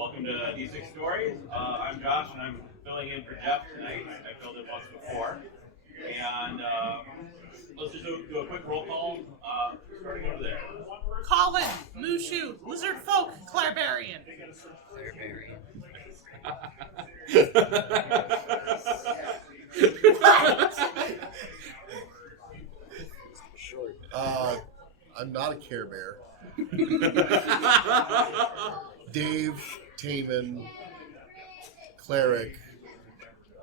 Welcome to D6 Stories. I'm Josh, and I'm filling in for Jeff tonight. I filled in once before. And let's just do a quick roll call, starting over there. Colin, Mushu, Lizard Folk, Clarbarian. I'm not a Care Bear. Dave, Taman, Cleric,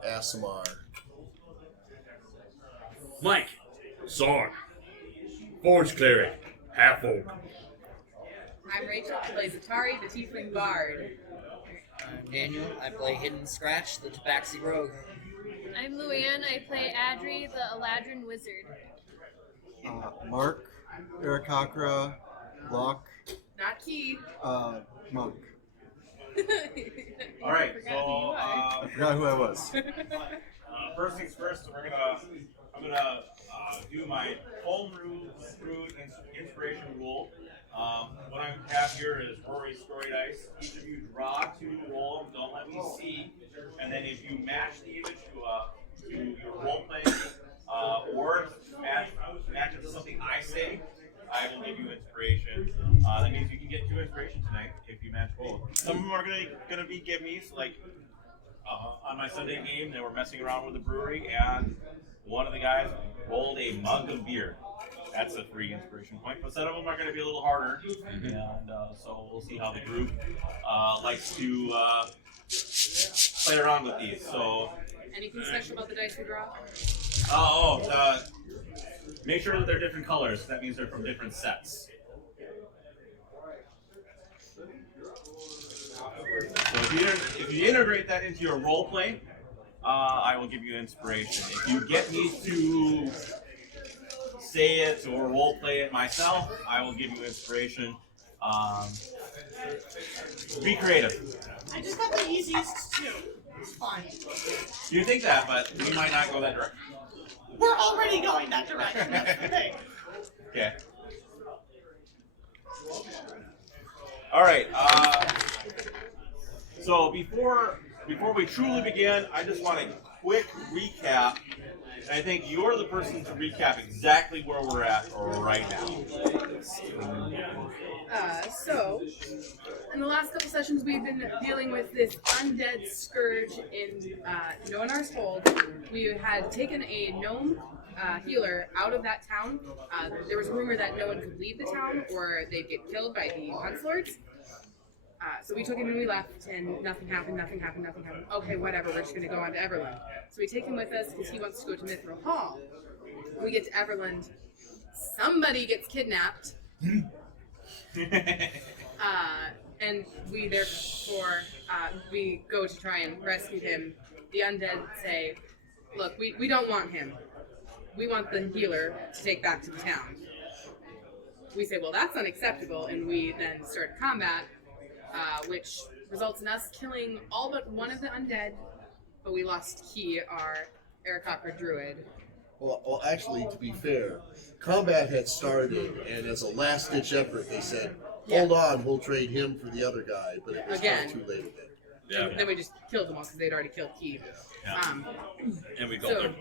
Asimar. Mike, Zorn, Forge Cleric, Half Orc. I'm Rachel, I play Zatari, the Tiefling Bard. I'm Daniel, I play Hidden Scratch, the Tabaxi Rogue. I'm Luann, I play Adri, the Eladrin Wizard. Mark, Aarakocra, Locke, Not Key. Monk. All right, so I forgot who I was. first things first, I'm gonna do my homebrew inspiration rule. What I have here is Rory's story dice. Each of you draw 2, roll them, don't let me see, and then if you match the image to your role playing or match it to something I say, I will give you inspiration. That means you can get 2 inspiration tonight if you match both. Some of them are gonna be give me, so like on my Sunday game, they were messing around with the brewery, and one of the guys rolled a mug of beer. That's a free inspiration point, but some of them are going to be a little harder, and so we'll see how the group likes to play around with these. So, Anything special about the dice we draw? Make sure that they're different colors. That means they're from different sets. So if you integrate that into your role play, I will give you inspiration. If you get me to say it or role play it myself, I will give you inspiration. Be creative. I just got the easiest two. It's fine. You think that, but we might not go that direction. We're already going that direction. That's the thing. Okay. All right. So before we truly begin, I just want a quick recap. And I think you're the person to recap exactly where we're at right now. So, in the last couple sessions, we've been dealing with this undead scourge in Noanar's Hold. We had taken a gnome healer out of that town. There was a rumor that no one could leave the town or they'd get killed by the Hunslords. So we took him and we left, and nothing happened. Okay, whatever, we're just going to go on to Everland. So we take him with us because he wants to go to Mithril Hall. We get to Everland. Somebody gets kidnapped. And we therefore, we go to try and rescue him. The undead say, look, we don't want him. We want the healer to take back to the town. We say, well, that's unacceptable, and we then start combat. Which results in us killing all but one of the undead, but we lost Key, our Aarakocra druid. Well, actually, to be fair, combat had started, and as a last-ditch effort, they said, hold on, we'll trade him for the other guy, but it was Again. too late again. Yeah. And then we just killed them all because they'd already killed Key. Yeah. And we got So, them.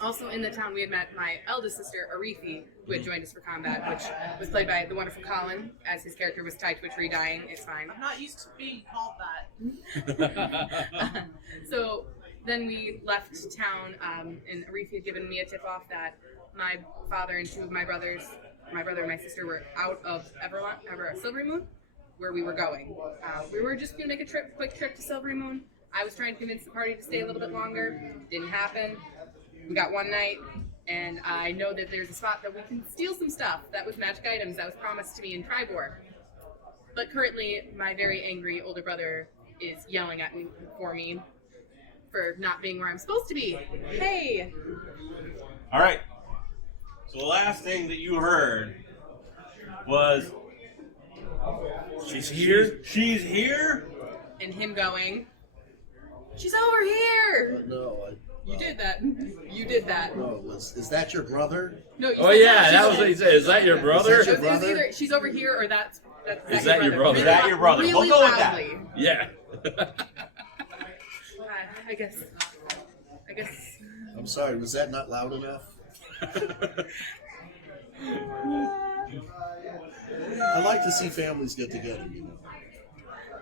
also in the town, we had met my eldest sister, Arethi, who had joined us for combat, which was played by the wonderful Colin, as his character was tied to a tree dying. It's fine. I'm not used to being called that. So then we left town, and Arethi had given me a tip-off that my father and 2 of my brothers, my brother and my sister, were out of Silvery Moon, where we were going. We were just going to make a quick trip to Silvery Moon. I was trying to convince the party to stay a little bit longer. Didn't happen. We got one night, and I know that there's a spot that we can steal some stuff that was magic items that was promised to me in Tribor. But currently, my very angry older brother is yelling at me for not being where I'm supposed to be. Hey! All right. So the last thing that you heard was, She's here? she's here? And him going, she's over here! No, You did that. You did that. No, is that your brother? No, you Oh said yeah, she's that was what he said. Is that your brother? Is that your It was brother? either she's over here or that's Is that your brother? Is that your brother? Really We'll go with that. loudly. Yeah. I guess. I'm sorry, was that not loud enough? I like to see families get together, you know.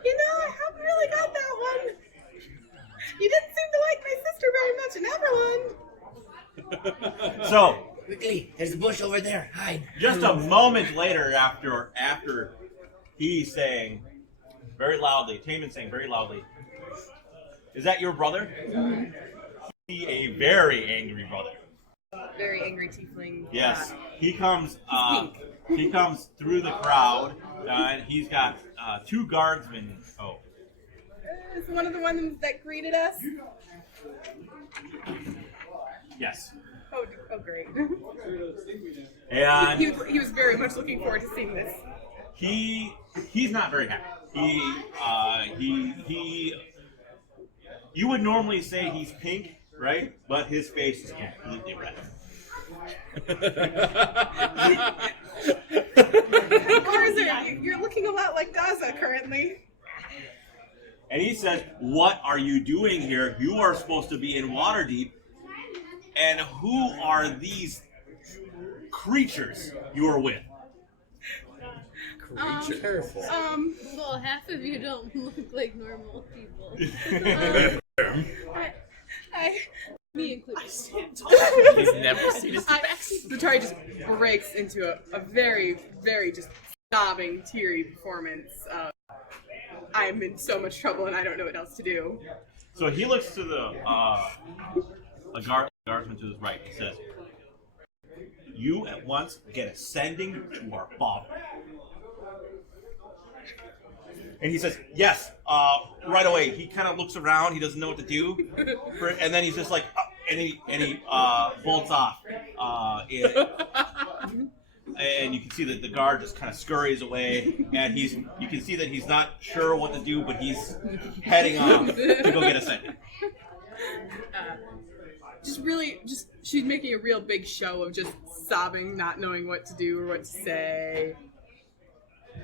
You know, I haven't really got that one. You didn't seem to like my sister very much in Everland. So, Quickly, there's a bush over there. Hide. just a moment later, after he's saying very loudly, Taman saying very loudly, "Is that your brother?" He a very angry brother. Very angry tiefling. Yes, he comes. pink. He comes through the crowd, and he's got 2 guardsmen. Oh, Is one of the ones that greeted us? yes, Oh, great. and he was very much looking forward to seeing this. he's not very happy. He. You would normally say he's pink, right? But his face is completely red. Garza, you're looking a lot like Daza currently. And he says, "What are you doing here? You are supposed to be in Waterdeep. And who are these creatures you are with?" Careful. Well, half of you don't look like normal people. Me included. He's never seen his Zatari just breaks into a very, very just sobbing, teary performance of, I'm in so much trouble and I don't know what else to do. So he looks to the guardsman to his right. He says, "You at once get ascending to our father." And he says, "Yes, right away." He kind of looks around. He doesn't know what to do, and then he's just like, and he bolts off. And you can see that the guard just kind of scurries away, and you can see that he's not sure what to do, but he's heading off to go get ascended. She's making a real big show of just sobbing, not knowing what to do or what to say.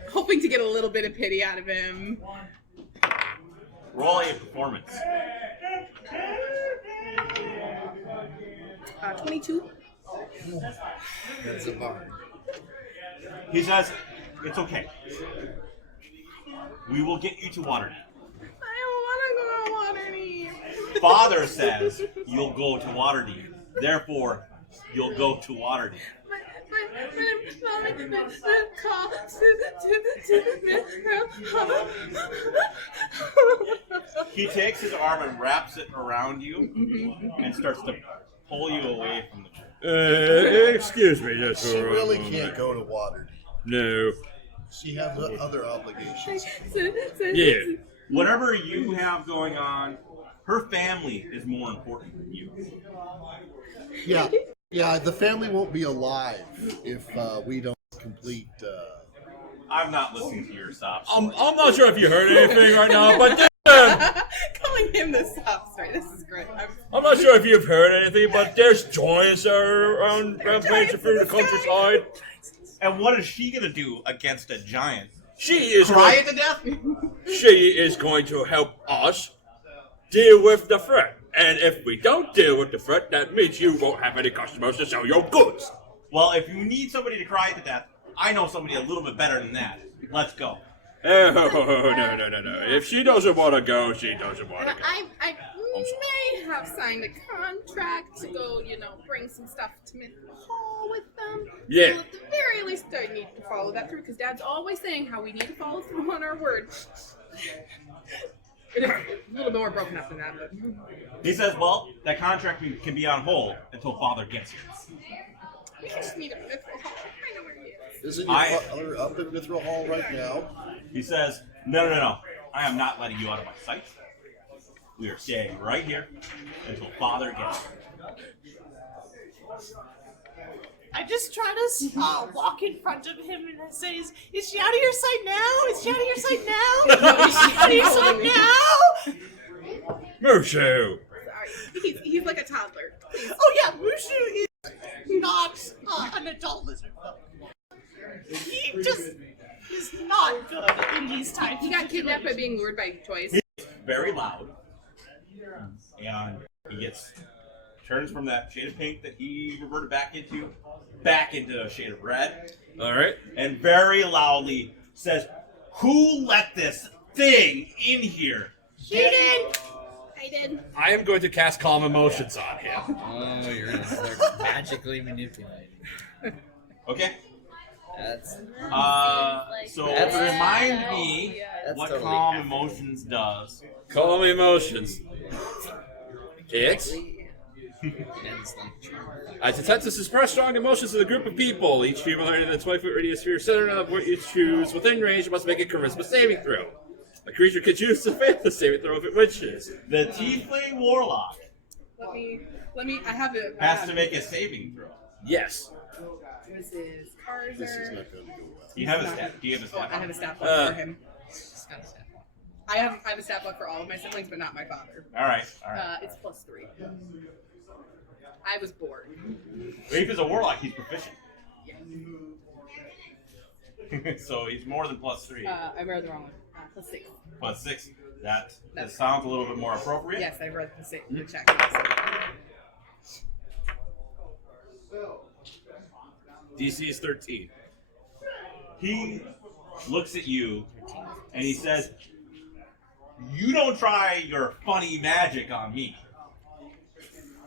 Hoping to get a little bit of pity out of him. Roll a performance. 22. That's a barn. He says, "It's okay. We will get you to Waterdeep." I don't want to go to Waterdeep. Father says you'll go to Waterdeep. Therefore, you'll go to Waterdeep. He takes his arm and wraps it around you and starts to pull you away from the Excuse me, just She really can't go to Waterdeep. No. She has other obligations. Yeah. Whatever you have going on, her family is more important than you. Yeah, the family won't be alive if we don't complete. I'm not listening to your sob I'm story. not sure if you heard anything right now, but Calling him the sob story. This is great. I'm not sure if you've heard anything, but there's giants that are around rampaging through the countryside. And what is she gonna do against a giant? She is Cry going, it to death? she is going to help us deal with the threat. And if we don't deal with the threat, that means you won't have any customers to sell your goods. Well, if you need somebody to cry to death, I know somebody a little bit better than that. Let's go. Oh, no. If she doesn't want to go, she doesn't want to go. I may have signed a contract to go, bring some stuff to Mythical Hall with them. Yeah. So at the very least, I need to follow that through, because Dad's always saying how we need to follow through on our word. It is a little bit more broken up than that, but... He says, well, that contract can be on hold until Father gets here. We just need a Mythical Hall. I know where he is. Isn't your father up in Mithril Hall right now? He says, no. I am not letting you out of my sight. We are staying right here until Father gets here. I just try to walk in front of him and I say, is she out of your sight now? Is she out of your sight now? Is she out of your sight now? Mushu! Sorry. He's like a toddler. Please. Oh yeah, Mushu is not an adult lizard. He just is is not good in these types. He of got kidnapped by situations. being lured by toys. Very loud, and he turns from that shade of pink that he reverted back into a shade of red, All right. and very loudly says, "Who let this thing in here?" She did. I did. I am going to cast Calm Emotions on him. Oh, you're gonna start magically manipulating. Okay. That's So That's- remind me That's what totally calm accurate. emotions does. Calm Emotions. It's and it's like as attempt to suppress strong emotions in a group of people. Each human in a 20-foot radius sphere center of what you choose within range must make a charisma saving throw. A creature can choose to fail the saving throw if it wishes. The Tiefling Warlock Let me. I have it. has to make a saving throw. Yes. This is Karzer. This is not going to go well. Do you have a stat? Do you have a Oh, stat? I have a stat book for him. it's kind of sad. I have a stat book for all of my siblings, but not my father. All right. All right. It's +3. I was bored. If he's a warlock, he's proficient. So he's more than +3. I read the wrong one. +6. +6. That sounds a little bit more appropriate. Yes, I read the check. DC is 13. He looks at you and he says, "You don't try your funny magic on me."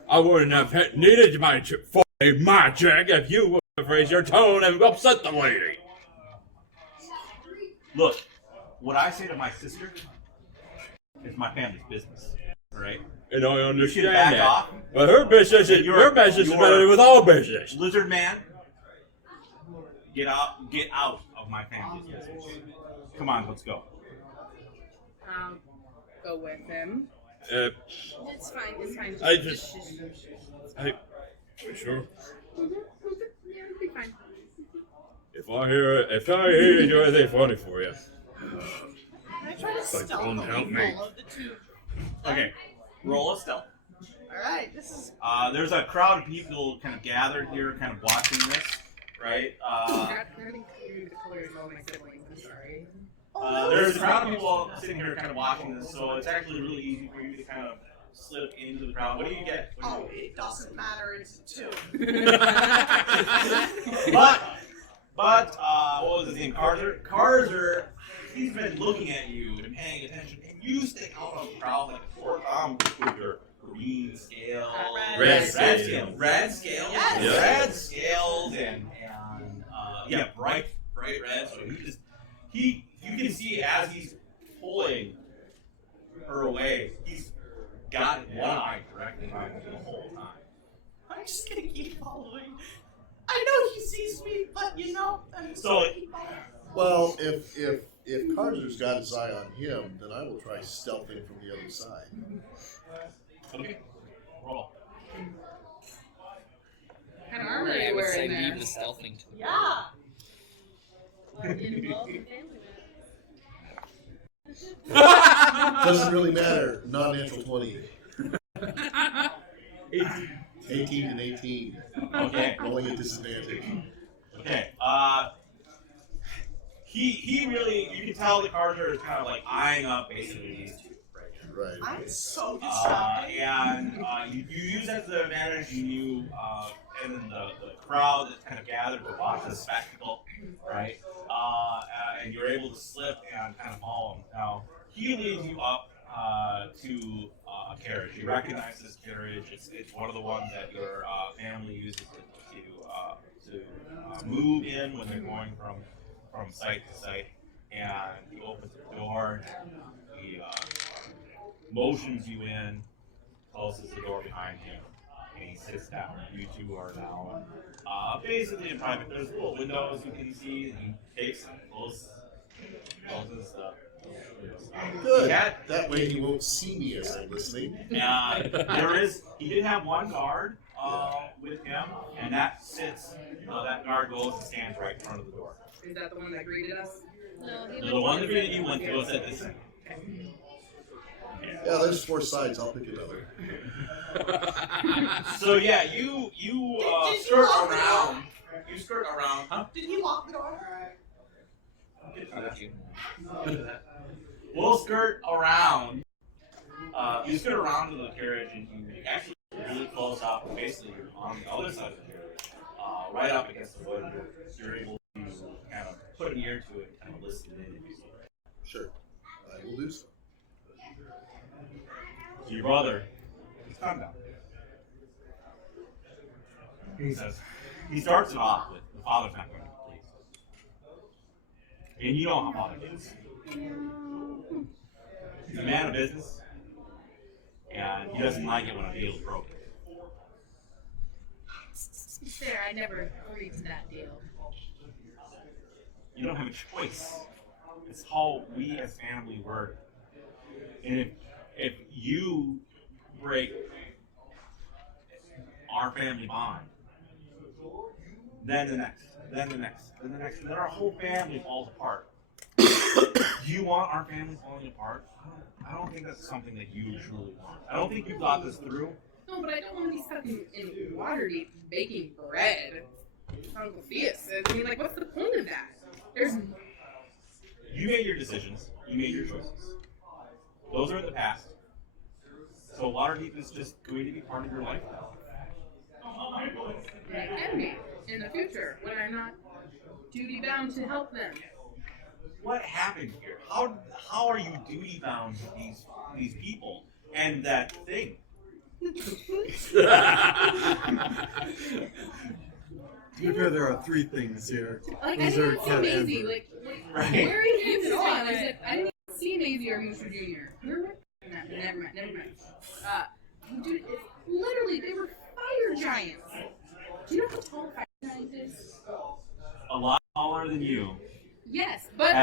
I wouldn't have needed my fucking magic if you would have raised your tone and upset the lady. Look, what I say to my sister is my family's business. All right? And I You understand should back that. off. But her business is You're- your business is you're- better with all business. Lizard man, get out of my family's business. Come on, let's go. Go with him. It's fine. It's fine. I just- Sure. Yeah, it'll be fine. If I hear you do anything funny for you. I try to Like, stealth don't the help me. people of the two. Okay, roll a stealth. All right, this is. There's a crowd of people kind of gathered here, kind of watching this, right? I didn't include the colors of all my siblings. I'm sorry. There's a crowd of people sitting here kind of watching this, so it's actually really easy for you to kind of slip into the crowd. What do you get? Oh, it doesn't matter. It's a 2. But what was his name? Karzer, he's been looking at you and paying attention, and you stick out of the crowd like a sore thumb with your green scale, Red scale, red scales, Yes. Yeah. red scales, and bright red. So you can see as he's pulling her away, he's got one eye directly on you the whole time. I'm just gonna keep following. I know he sees me, but I'm just So- gonna keep following. Well, if Karzer's got his eye on him, then I will try stealthing from the other side. Okay, roll. What kind of armor are I you would say wearing there? leave the stealthing to the Yeah. Doesn't really matter. Non-natural 20. 18 and 18. Okay. Rolling at disadvantage. Okay. He really, you can tell the Carter is kind of like eyeing up basically these two. Right. I'm so distracted. You use that as an advantage, and and then the crowd that's kind of gathered to watch the spectacle, right? And you're able to slip and kind of follow him. Now, he leads you up to a carriage. You recognize this carriage. It's one of the ones that your family uses to move in when they're going from site to site. And he opens the door. He motions you in, closes the door behind him, and he sits down. You two are now basically in private. There's little windows you can see, and he takes closes the. Good. Yeah. That way he won't see me as I'm listening. He did have one guard with him, and that guard goes and stands right in front of the door. Is that the one that greeted us? No, he The one that you went to was at this. Yeah, there's 4 sides. I'll pick another. So yeah, you Did you skirt lock the around. You skirt around, huh? Did he lock the door? We'll skirt around. You skirt around to the carriage, and you actually really close up. Basically, you're on the other side of the carriage, right up against the wood. You're able to kind of put an ear to it and kind of listen in. Sure. I will do so. So your brother, he's calm down. He says, he starts it off with, the father's not going to be pleased. And you know how father is. He's a man of business, and he doesn't like it when a deal is broken. To be fair, I never agreed to that deal. You don't have a choice. It's how we as family work. And if you break our family bond, then the next, then the next, then the next, and then our whole family falls apart. Do you want our family falling apart? I don't think that's something that you truly want. I don't think you thought this through. No, but I don't want to be stuck in Waterdeep baking bread. Uncle Theus says. I mean, like, what's the point of that? There's. You made your decisions. You made your choices. Those are in the past. So Waterdeep is just going to be part of your life now. And it can be in the future when I'm not duty bound to help them. What happened here? How are you duty bound to these people and that thing? To be fair, there are 3 things here. Like, These I are didn't see cat Maisie. answered. Like, where are you even on? I was like, I didn't even see Maisie or Moocher Jr. Never mind. Dude, literally, they were fire giants. Do you know how tall a fire giant is? A lot taller than you. Yes, but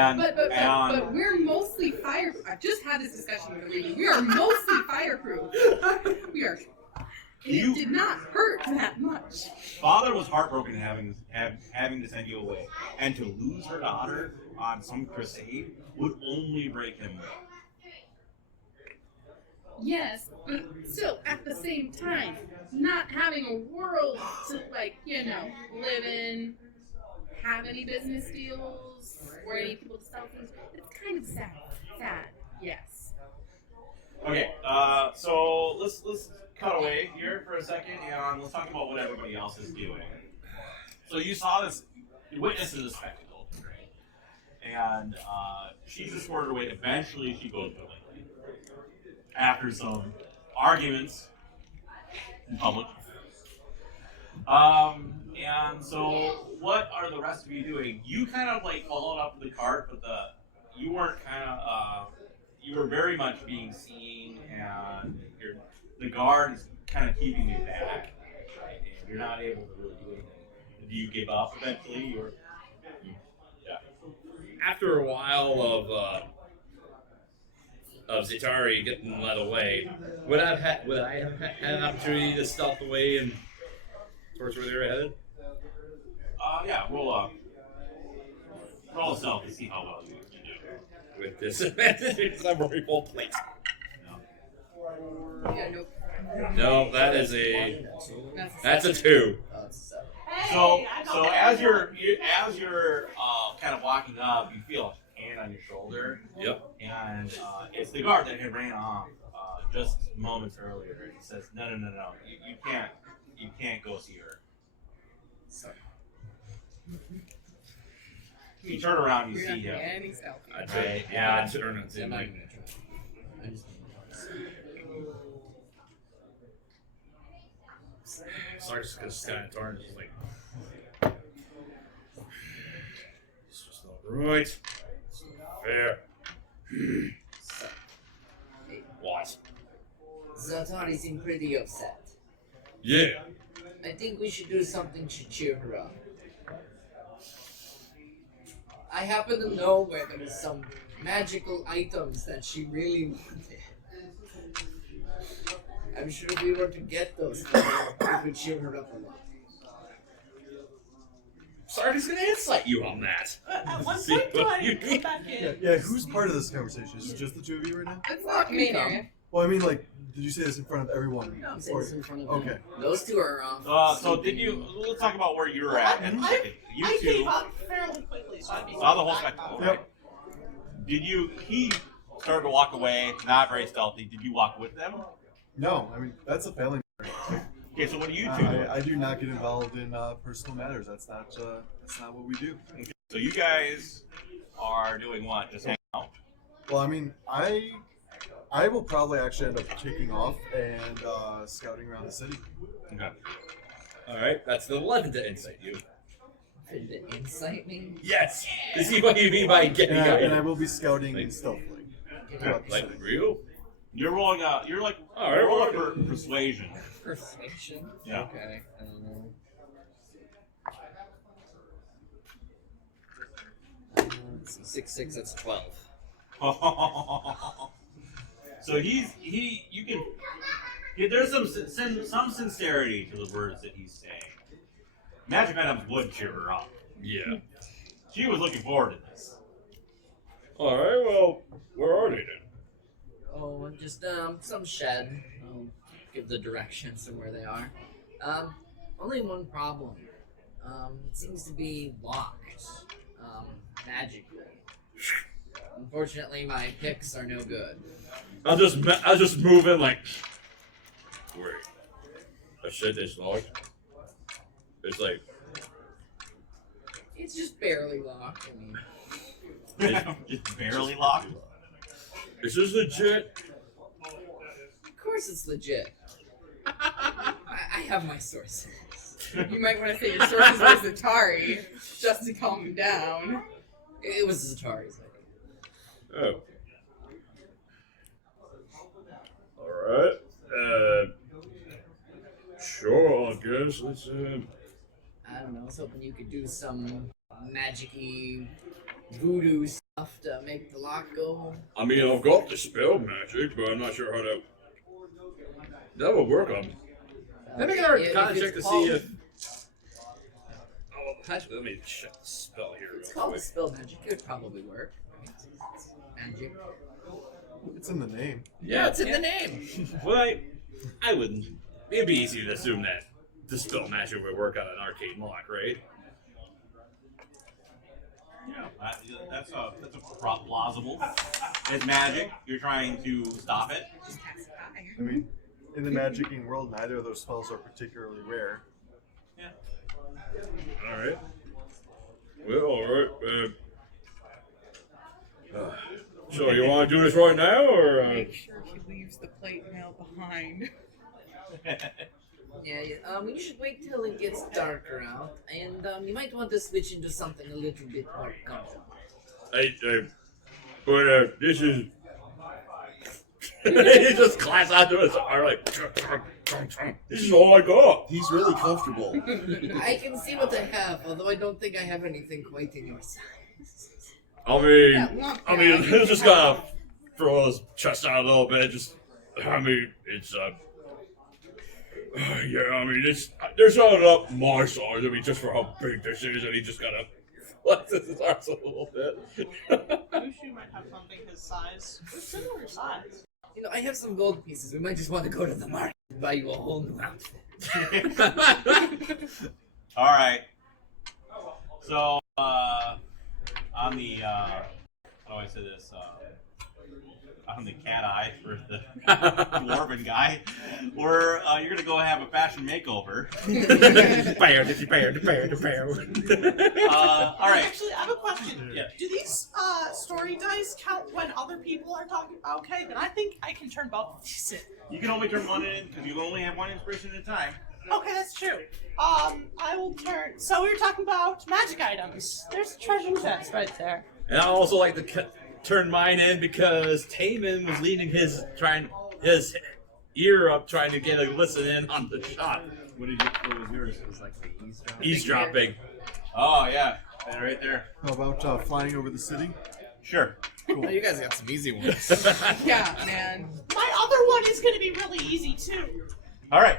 we're mostly fire. I've just had this discussion with the lady. We are mostly fireproof. We are. It did not hurt that much. Father was heartbroken having to send you away, and to lose her daughter on some crusade would only break him. Yes, but still, at the same time, not having a world to, like, live in, have any business deals, or any people to sell things, it's kind of sad. Sad, yes. Okay, so let's cut away here for a second, and let's talk about what everybody else is doing. So you saw this, you witnessed this spectacle, right? And she's escorted away. Eventually, she goes willingly. After some arguments in public. And so what are the rest of you doing? You kind of like followed up the cart, but you weren't you were very much being seen, and the guard is kind of keeping you back, right? And you're not able to really do anything. Do you give up eventually, or? Yeah. After a while of Zitari getting led away, would I have had an opportunity to stealth away and towards where they were headed? Yeah, roll a stealth to see how well you do. With disadvantage, because I'm rolling both plates. Yeah, nope. No, that's a 2. So as you're kind of walking up, you feel a hand on your shoulder. Yep. And it's the guard that had ran off just moments earlier. He says, "No, you can't go see her." You turn around, you You're see not him. any stealth. I'd say, yeah, I'd turn it. I'm not even gonna try. I'm just Sark's just kind of torn, just like, it's just not right. It's not fair. So, What? Zatari seemed pretty upset. Yeah. I think we should do something to cheer her up. I happen to know where there's some magical items that she really wanted. I'm sure if we were to get those, it would cheer her up a lot. Sark's gonna insight you on that. At one See point, do what I you go back in? Yeah, who's part of this conversation? Is it just the 2 of you right now? It's not main area. Well, I mean, like, did you say this in front of everyone? I'm saying Or- this in front of them. okay. Those 2 are So did you? Let's talk about where you were at. You I two gave up fairly quickly, so I'd be saw the whole back. spectacle, Yep. right? He started to walk away, not very stealthy. Did you walk with them? No, I mean that's a failing. Okay, so what do you two do? I do not get involved in personal matters. That's not what we do. So you guys are doing what? Just hanging out? Well, I mean, I will probably actually end up kicking off and scouting around the city. Okay. All right, that's the 11 to insight you. To insight me? Yes. To see what you mean by getting And I out. will be scouting Like- stealthily. Like real? You're rolling you're like All right, rolling well, for persuasion. Persuasion? Yeah. Okay. Let's see, 6, 6, that's 12. So you can. There's some sincerity to the words that he's saying. Magic items would cheer her up. Yeah. She was looking forward to this. All right, well, where are they then? Oh, just some shed. I'll give the directions to where they are. Only one problem. It seems to be locked. Magically. Unfortunately, my picks are no good. I'll just move in like. Wait. I said it's locked. It's like. It's just barely locked. I mean, Just barely locked. Is this legit? of course it's legit. I have my sources. You might want to say your sources was Atari, just to calm him down. It was Atari's idea. Oh. Alright. Sure, I guess. Let's, I don't know. I was hoping you could do some magic-y voodoo stuff to make the lock go. I mean, I've got the spell magic, but I'm not sure how to. That would work on. Let me get our If con it's check to called- see if. Oh, actually, let me check the spell here It's real called quick. spell magic. It would probably work. It's magic. It's in the name. Yeah, it's in the name. Well, I wouldn't. It'd be easy to assume that the spell magic would work on an arcade lock, right? Yeah, that's plausible. It's magic. You're trying to stop it. Just cast it by. I mean, in the magicking world, neither of those spells are particularly rare. Alright. Well, alright. So, you want to do this right now, or? Make sure he leaves the plate mail behind. Yeah, you should wait till it gets darker out, and you might want to switch into something a little bit more comfortable. But this is. He just claps out to his arm like. This is all I got. He's really comfortable. I can see what I have, although I don't think I have anything quite in your size. I mean, he's just gonna throw his chest out a little bit. Just, I mean, it's yeah. I mean, there's not up my size. I mean, just for how big this is, and he just gotta flex his arms a little bit. Mushu might have something his size. We're similar size. You know, I have some gold pieces. We might just want to go to the market and buy you a whole new outfit. All right. So on the how do I say this? On the cat eye for the dwarven guy, where you're gonna go have a fashion makeover. All right. Actually, I have a question. Yeah. Do these story dice count when other people are talking? Okay, then I think I can turn both of these in. You can only turn one in because you only have one inspiration at a time. Okay, that's true. I will turn. So we were talking about magic items. There's a treasure chest right there. And I also like to turn mine in because Taman was leaning his ear up, trying to get a listen in on the shot. What was yours? It was like the Eavesdropping. Oh yeah, right there. How about flying over the city? Sure. Oh, you guys got some easy ones. Yeah, man. My other one is going to be really easy too. All right.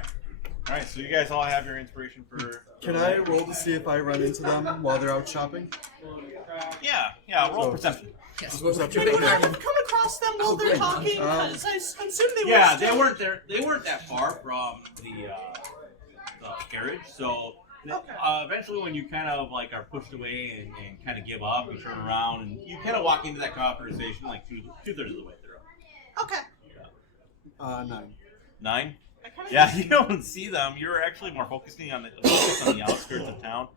All right. So you guys all have your inspiration for. Can I roll to see if I run into them while they're out shopping? Yeah. Roll perception. Yes, Perception. Maybe I Okay. have come across them while they're talking because I assume they were. Yeah, still... they weren't there. They weren't that far from the carriage, so Eventually, when you kind of like are pushed away and kind of give up, you turn around and you kind of walk into that conversation like two-thirds of the way through. Okay. 9. 9? I kinda Yeah, you don't see them. You're actually more focusing on the outskirts of town,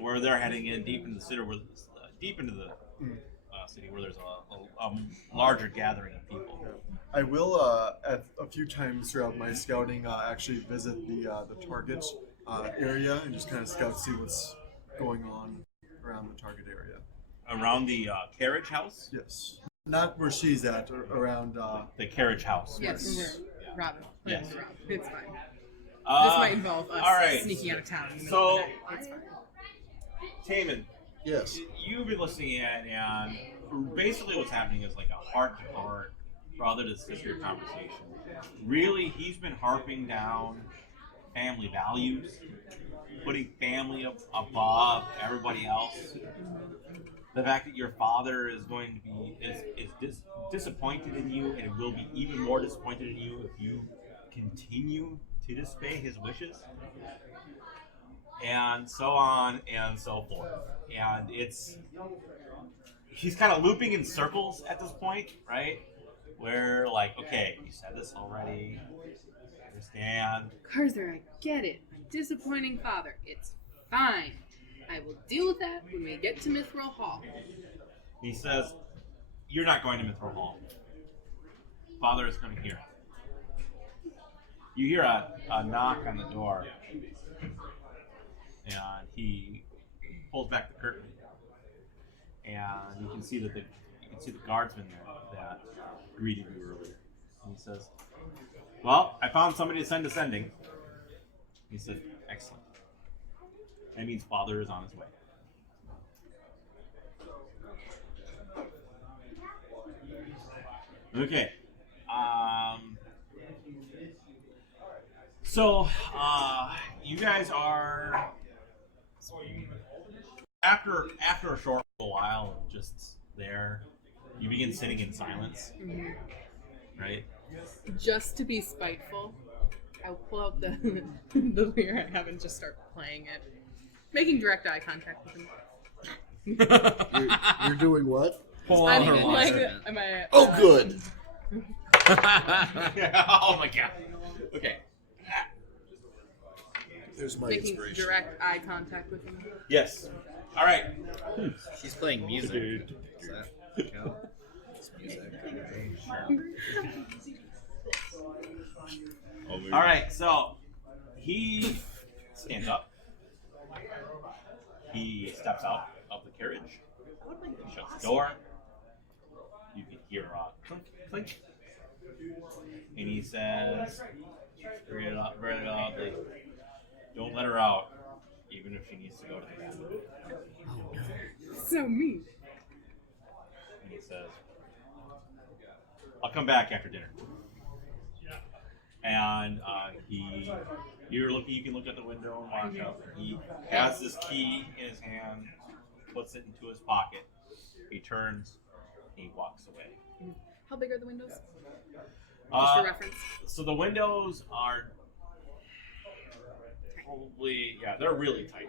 where they're heading in deep into the city, deep into the city, where there's a larger gathering of people. I will, at a few times throughout my scouting, actually visit the target area and just kind of scout, see what's going on around the target area. Around the carriage house? Yes. Not where she's at, around. The carriage house. Yes, Robin. Yes. Robin. It's fine. This Uh, might involve us all right. sneaking out of town. In the So- middle of the night. It's fine. Taman, Yes. you've been listening in, and basically what's happening is like a heart-to-heart, brother-to-sister conversation. Really, he's been harping down family values, putting family above everybody else. The fact that your father is going to be disappointed in you, and will be even more disappointed in you if you continue to disobey his wishes, and so on and so forth. And he's kind of looping in circles at this point, right? Where like, okay, you said this already. I understand. Karzer, I get it. My disappointing father. It's fine. I will deal with that when we get to Mithril Hall. He says, "You're not going to Mithril Hall. Father is coming here." You hear a knock on the door, and he pulls back the curtain, and you can see the guardsman there that greeted you earlier. And he says, "Well, I found somebody to send ascending." He said, "Excellent. That means Father is on his way." Okay. So, you guys are after a short while of just there, you begin sitting in silence, right? Just to be spiteful, I'll pull out the the lyre I have and just start playing it, making direct eye contact with him. You're doing what? Pull I'm on her playing. monster. Am I? Oh, good. Oh my god. Okay. There's my Making inspiration. direct eye contact with him. Yes. All right. She's playing music. Dude. Does that count? It's music. All right. So he stands up. He steps out of the carriage. He shuts the door. You can hear clink, clink. And he says, very loudly, "Don't let her out, even if she needs to go to the bathroom." So mean. And he says, "I'll come back after dinner." And you can look at the window and watch out. He has this key in his hand, puts it into his pocket. He turns, and he walks away. How big are the windows? Just for reference. So the windows are probably, they're really tight.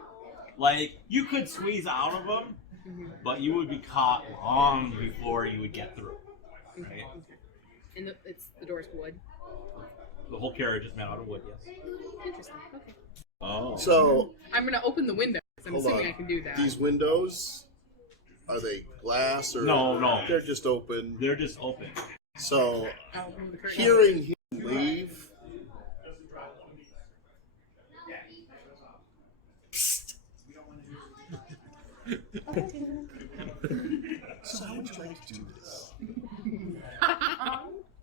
Like, you could squeeze out of them, but you would be caught long before you would get through. Right? And the door's wood. The whole carriage is made out of wood, yes. Interesting. Okay. Oh. So, I'm gonna open the window. I'm hold assuming on. I can do that. These windows, are they glass or? No. They're just open. They're just open. So, I'll open the curtain. hearing him leave. So how would you like to do this?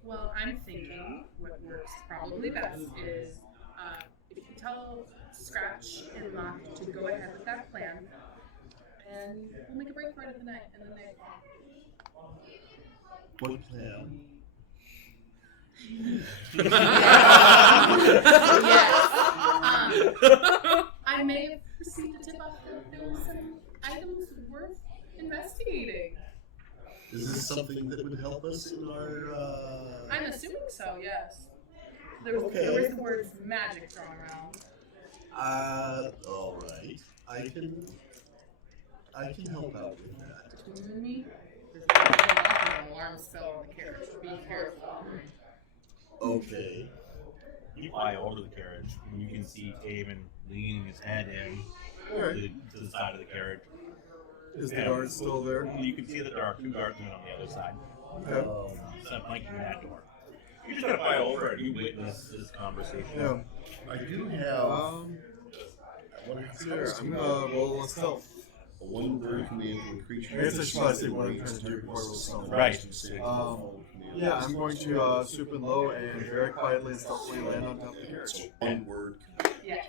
Well, I'm thinking what works probably best is if you can tell Scratch and Locke to go ahead with that plan, and we'll make a break for it in the night. What plan? I may have received a tip off that there were some items worth investigating. Is this something that would help us in our? I'm assuming so, yes. There was Okay. the words magic thrown around. All right. I can help out with that. There's an alarm cell on the carriage. Be careful. Okay. You fly over the carriage, and you can see Taven leaning his head in to the side of the carriage. Is the guard still there? You can see that there are 2 guardsmen on the other side, Okay. flanking that door. You just gotta fly over and you witness this conversation. Yeah. I do have. What Here, I'm gonna roll a stealth. A one bird can be able to creature. I guess I should probably say what I'm trying to do before I roll stealth. Right. Yeah, I'm going to swoop in low and very quietly and stealthily land on top of the carriage. One word. Yes.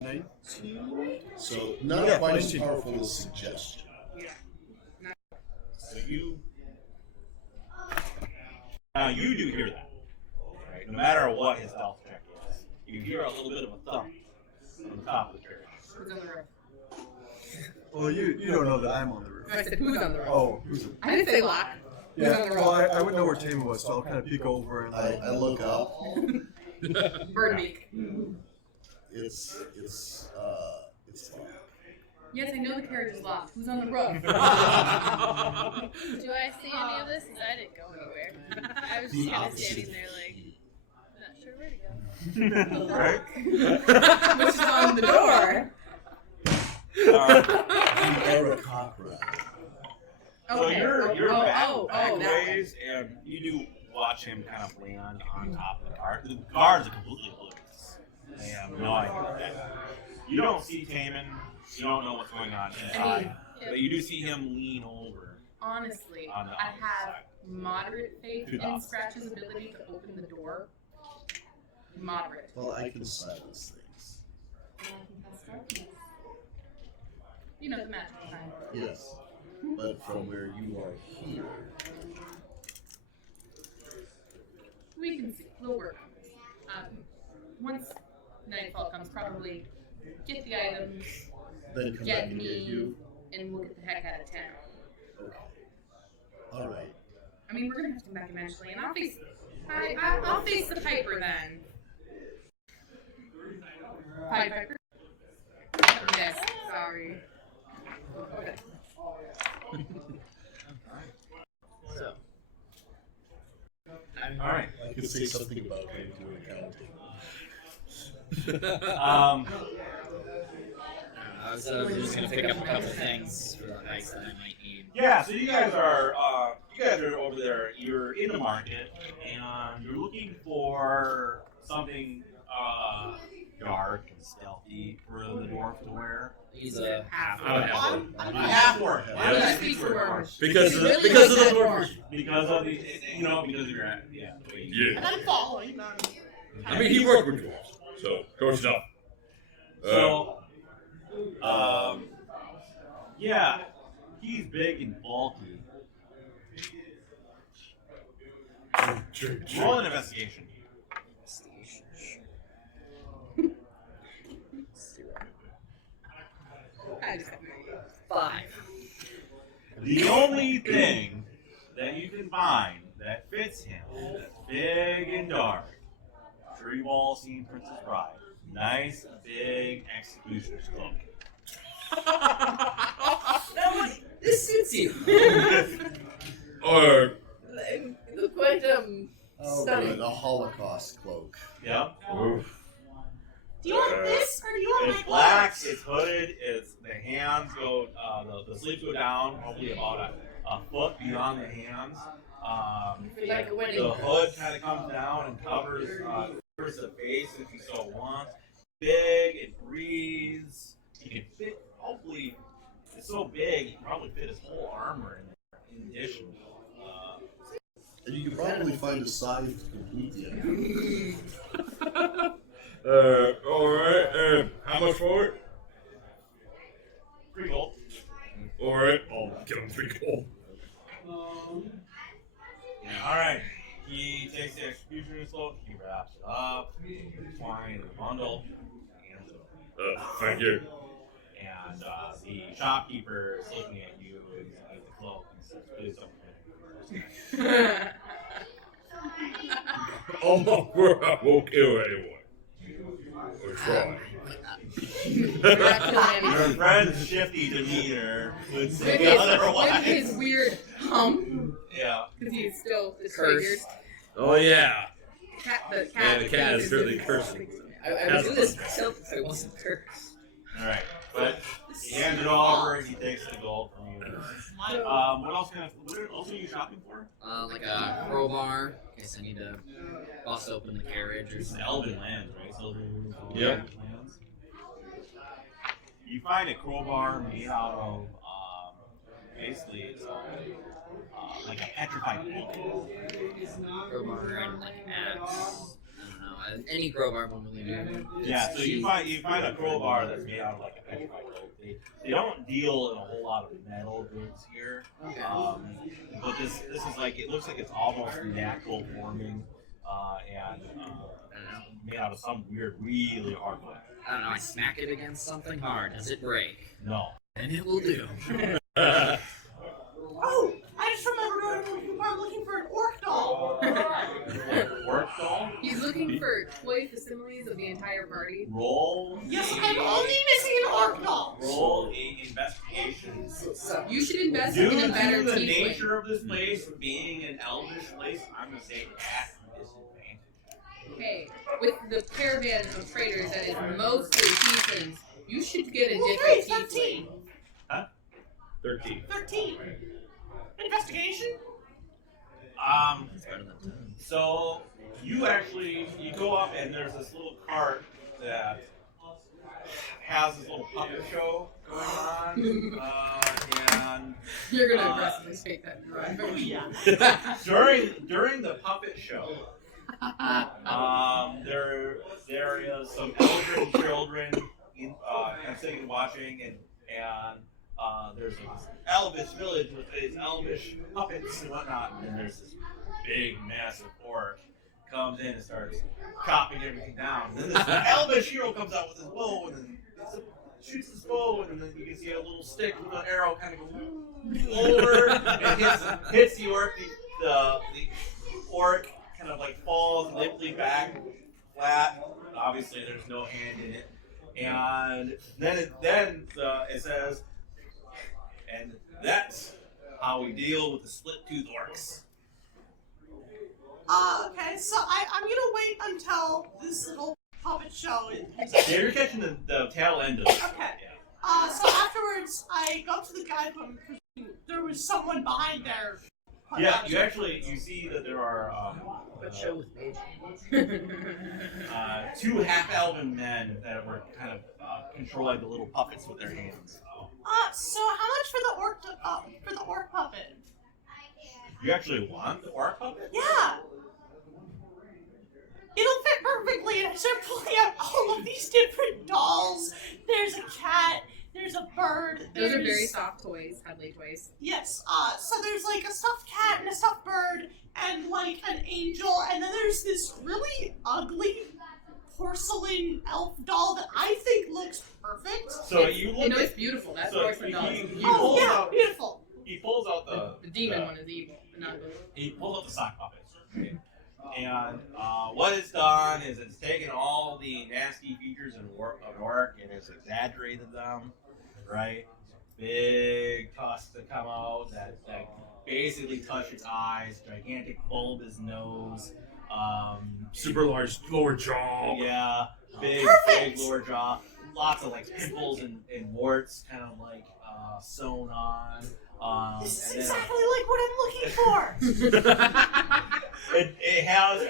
19? So not Yeah, quite as 19. powerful as suggestion. So now you do hear that, right? No matter what his stealth check is, you hear a little bit of a thump on the top of the carriage. Who's on the roof? Well, you don't know that I'm on the roof. I said, who's on the roof? Oh, who's it? I didn't say lock. Who's on Yeah, the well, roof? I wouldn't know where Tame was, so I'll kind of peek over and I look up. Birdbeak. It's locked. Yes, I know the carriage is locked. Who's on the roof? Do I see any of this? 'Cause I didn't go anywhere. I was just The kind of opposite. standing there, like, not sure where to go. Right? Which is on the door. Eric Cochran. So Okay. you're back that ways, and you do watch him kind of land on top of the guard. The guards are completely oblivious. They have no idea what that is. You don't see Taman. You don't know what's going on inside. But you do see him lean over. Honestly, On the I opposite have side. moderate faith To the in opposite. Scratch's ability to open the door. Moderate. Well, I can silence things. You know the magic kind. Yes. But from where you are here, We can see. We'll work on this. Once nightfall comes, probably get the items, then come back get and get me, you. and we'll get the heck out of town. Okay. All right. I mean, we're gonna have to come back eventually, and I'll face the Piper then. Piper. Yes. Sorry. Okay. So. All right. I could say something about him doing accounting. I was just gonna pick up a couple things for the ice that I might need. Yeah, so you guys are over there. You're in the market, and you're looking for something dark and stealthy for the dwarf to wear. He's a Half. Half orc. Why would I speak to her? Because of the Really because of like the that dwarf. Because of the, because of your, yeah. Yeah. I'm following them. I mean, he worked with dwarves, so of course not. So, yeah, he's big and bulky. Roll an investigation. I just got 5. The only thing that you can find that fits him, that's big and dark, sure you've all seen Princess Bride. Nice, big executioner's cloak. This suits you. Or You look quite Oh, stunning. good. A Holocaust cloak. Yep. Do you want this or do you want It's my black, gloves? it's hooded, it's the hands go, the sleeves go down probably about a foot beyond the hands. Like a wedding The dress. hood kind of comes down and covers the face if you so want. Big, it breathes. You can fit, hopefully, it's so big, you can probably fit his whole armor in there in addition. And you can probably find a size to complete the outfit. alright, how much for it? 3 gold. Alright, I'll give him 3 gold. Alright. He takes the executioner's cloak, he wraps it up, twine in a bundle, hands it over. Thank you. And the shopkeeper is looking at you and at the cloak and says, "Please don't Oh, I won't kill anyone. Troy. Your friend's shifty demeanor would say with otherwise. his weird hump, Yeah. because he's still disfigured. Oh yeah. The Yeah, cat, the cat is certainly cursing. I would do this myself if I wasn't cursed. All right, but he hands it all over and he takes the gold from you. What else are you shopping for? Like a crowbar, in case I need to bust open the carriage or It's something. Elven lands, right? Silver. Yep. Lands. You find a crowbar made out of basically it's like a petrified oak. Crowbar and like axe. I don't know. Any crowbar will really do. Yeah, so you find a crowbar that's made out of like a petrified oak. They don't deal in a whole lot of metal goods here, but this is like it looks like it's almost natural forming and made out of some weird, really hard wood. I don't know. I smack it against something hard. Does it break? No. And it will do. Oh, I just remembered I'm looking for an orc doll. Orc doll? He's looking for toy facsimiles of the entire party. Roll. Yes, I'm only missing an orc doll. Roll a investigation. You should invest Due in a better to the tiefling. nature of this place being an elvish place, I'm gonna say at disadvantage. Hey, with the caravan of traders that is mostly tieflings, you should get a Well, different great, 13. tiefling. 13. 13. Investigation? It's better than 10. So you go up and there's this little cart that has this little puppet show going on, and You're gonna aggressively take that and run. Yeah. during the puppet show, there is some elven children sitting and watching, and there's this elvish village with these elvish puppets and whatnot, and there's this big, massive orc comes in and starts chopping everything down. And then this elvish hero comes out with his bow and then shoots his bow, and then you can see a little stick with an arrow kind of go over and hits the orc. The orc kind of like falls limply back flat. Obviously, there's no hand in it. And then it says, and that's how we deal with the split-tooth orcs. Okay, so I'm gonna wait until this little puppet show is. Yeah, you're catching the tail end of it. Okay. Yeah. So afterwards, I go up to the guy who I'm presuming there was someone behind there. Yeah, you see that there are Good show with Paige. two half-elven men that were kind of controlling the little puppets with their hands. So how much for the orc puppet? You actually want the orc puppet? Yeah. It'll fit perfectly, and I start pulling out all of these different dolls. There's a cat. There's a bird. Those are very soft toys, cuddly toys. Yes. So there's like a stuffed cat and a stuffed bird and like an angel, and then there's this really ugly porcelain elf doll that I think looks perfect. So you look. It's beautiful. That's so porcelain doll. he Oh pulls yeah, out. beautiful. He pulls out the demon one is evil, but not good. He pulls out the sock puppet. And what it's done is it's taken all the nasty features of an orc and it's exaggerated them, right? Big tusks that come out that basically touch its eyes, gigantic bulbous nose, Super large lower jaw. yeah, big lower jaw, lots of like pimples and warts kind of like sewn on. This is and then- exactly like what I'm looking for. It has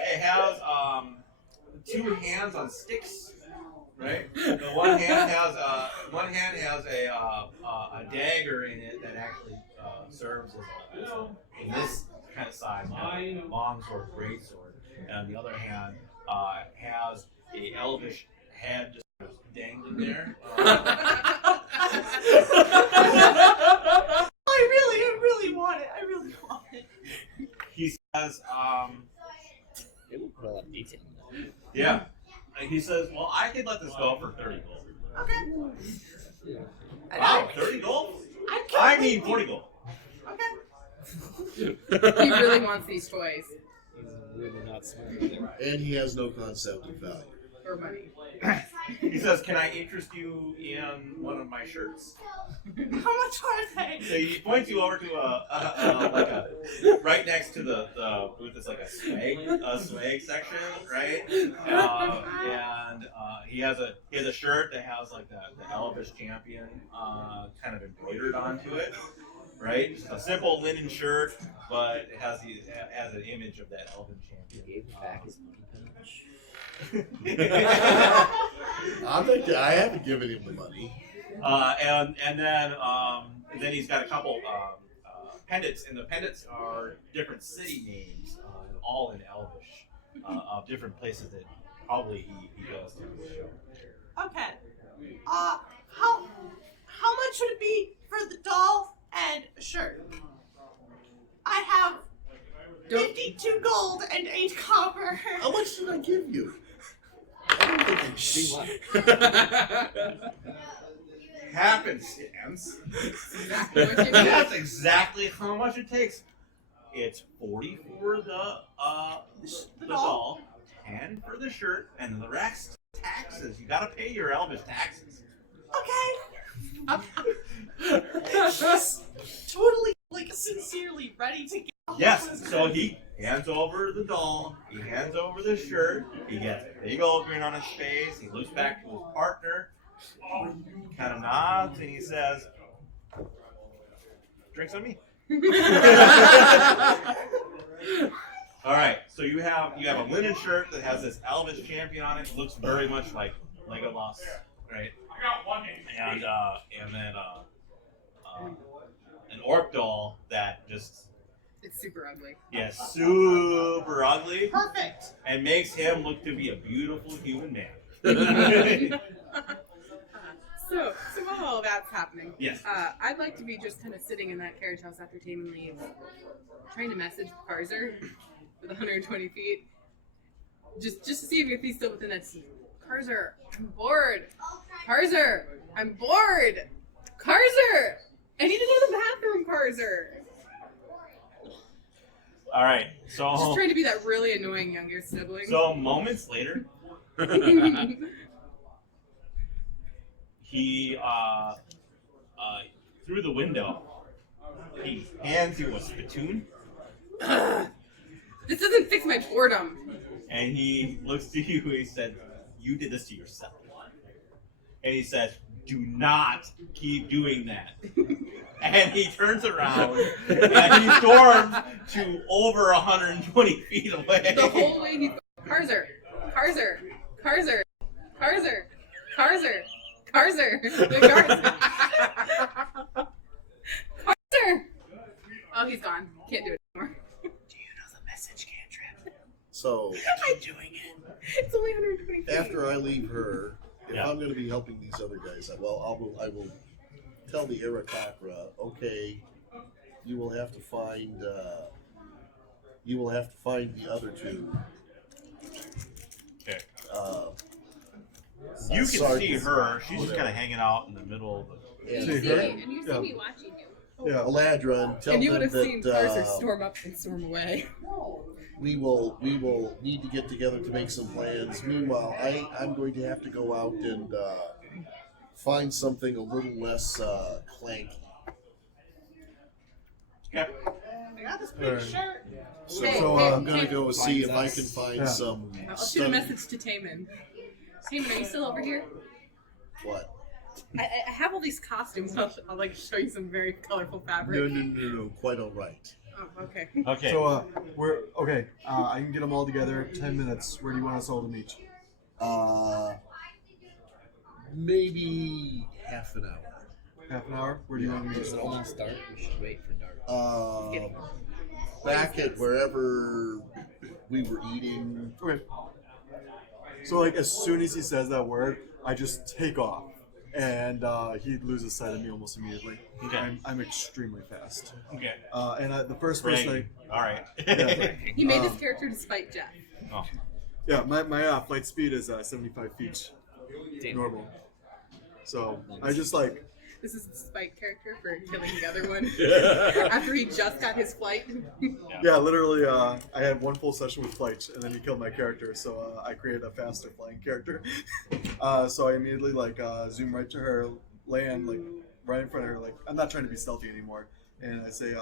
two hands on sticks, right? The one hand has a dagger in it that actually serves as in this kind of size, long sword, great sword, and the other hand has a elvish head just dangling there. I really want it. I really want it. He says, It will put a lot of detail in that. yeah. He says, well, I could let this go for 30 gold. Okay. Wow, 30 gold? I I need 40 gold. Okay. He really wants these toys. He's really not smart either. And he has no concept of value. or money. He says, "Can I interest you in one of my shirts?" How much are they? So he points you over to right next to the booth is like a swag section, right? And he has a shirt that has like the Elvis champion kind of embroidered onto it, right? It's a simple linen shirt, but it has an image of that Elvis champion. Gave back his money I haven't given him the money. And then he's got a couple pendants, and the pendants are different city names, all in Elvish, of different places that probably he goes to the show. Okay. How much would it be for the doll and shirt? I have 52 gold and 8 copper. How much did I give you? I don't think I Happenstance. That's That's exactly how much it takes. It's 40 for the doll, 10 for the shirt, and the rest taxes. You gotta pay your Elvis taxes. Okay. She's totally, sincerely ready to get. Yes, so he hands over the doll, he hands over the shirt, he gets a big old grin on his face, he looks back to his partner, kind of nods, and he says, "Drinks on me." Alright, so you have a linen shirt that has this Elvis champion on it, looks very much like Legolas, right? And then an orc doll that just It's super ugly. super ugly, Perfect. and makes him look to be a beautiful human man. So while all that's happening, Yes. I'd like to be just kind of sitting in that carriage house after Taman leaves, trying to message Karzer with 120 feet, just to see if he's still within that scene. Karzer, I'm bored. Karzer, I'm bored. Karzer, I need to go to the bathroom. Karzer. All right, Just so trying to be that really annoying younger sibling. moments later, he through the window, he hands you a spittoon, This doesn't fix my boredom. and he looks to you and he said, "You did this to yourself." And he says, "Do not keep doing that." And he turns around and he storms to over 120 feet away. The whole way he's Karzer, Karzer, Karzer, Karzer, Karzer, Karzer, Karzer. Karzer. Oh, he's gone. Can't do it anymore. Do you know the message cantrip? So I'm doing it. It's only 120 feet. after I leave her, if Yeah. I'm going to be helping these other guys, I will tell the Arakocra, okay, you will have to find the other two. Okay. You can see sergeants, her. She's just whatever. kind of hanging out in the middle of the. And See See, her? and you see Yeah. me watching you. Yeah. Eladrin, tell And you them would have seen that Karzer storm up and storm away. we will need to get together to make some plans. Meanwhile, I'm going to have to go out and find something a little less clanky. Okay. I got this pretty Alright. shirt. So, Hey, I'm going to go see if I finds can us. find Yeah. some I'll shoot a study. message to Taman. Taman, are you still over here? What? I have all these costumes. I'll show you some very colorful fabric. No, quite all right. Oh, okay. Okay. So we're okay. I can get them all together. 10 minutes. Where do you want us all to meet? Maybe half an hour. Half an hour. Where do you want to meet? It's almost dark. We should wait for dark. Back at wherever we were eating. Okay. So as soon as he says that word, I just take off, and he loses sight of me almost immediately. Okay. I'm extremely fast. Okay. And the first person Great. All right. He made his character to spite Jeff. my flight speed is 75 feet normal. So I just This is the Spike character for killing the other one after he just got his flight. Yeah, literally, I had one full session with Flight, and then he killed my character, so I created a faster flying character. So I immediately zoom right to her, land right in front of her. I'm not trying to be stealthy anymore, and I say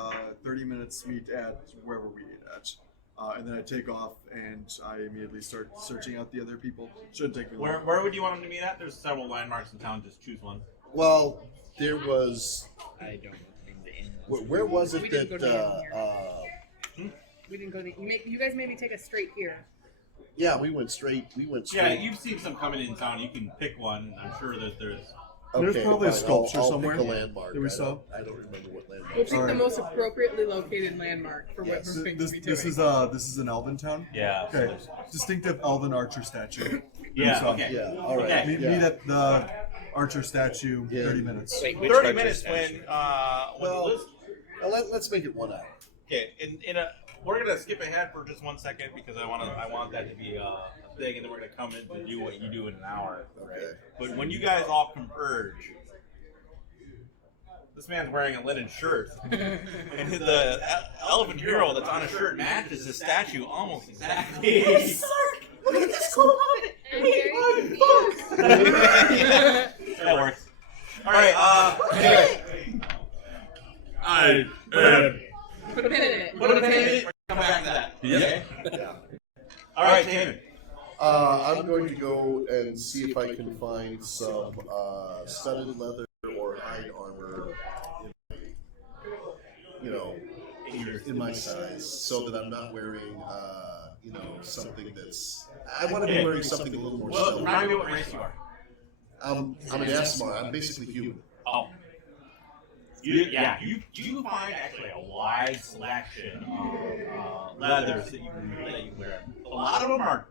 30 minutes meet at wherever we meet at. And then I take off, and I immediately start searching out the other people. Shouldn't take me long. Where would you want them to meet at? There's several landmarks in town. Just choose one. Well, there was. I don't remember the inn. Where was it We didn't that? go to We didn't go to. You guys made me take us straight here. Yeah, we went straight. Yeah, you've seen some coming in town. You can pick one. I'm sure that there's. There's probably a fine. sculpture I'll somewhere pick a landmark. that we saw. I don't remember what landmark. We'll pick the Alright. most appropriately located landmark for what Yes. we're going This, to be this doing. is an elven town. Yeah. so Okay, there's- distinctive elven archer statue. Yeah. So, Okay. Yeah. All right. Okay. Meet, Yeah. meet at the archer statue. Yeah. 30 minutes. Wait, which 30 Archer minutes statue? when Well, Liz. let's make it 1 hour. Okay, we're gonna skip ahead for just 1 second because I want that to be a thing, and then we're gonna come in to do what you do in an hour. Right? Okay. But when you guys all converge, this man's wearing a linen shirt, and the elephant hero that's on his shirt matches his statue almost exactly. Sark, look at this cool puppet. I'm Wait, very what? confused. That works. All right. Anyway, I am. Put a pin in it. put a pin in it. Come back to that. Yeah. Yeah. All right, David. I'm going to go and see if I can find some studded leather or hide armor, in my size, so that I'm not wearing, something that's. I want to be wearing something a little more Well, stealthy. remind me what race you are. I'm an Asmar. I'm basically human. Oh. You find actually a wide selection of leathers that you wear. A lot of them are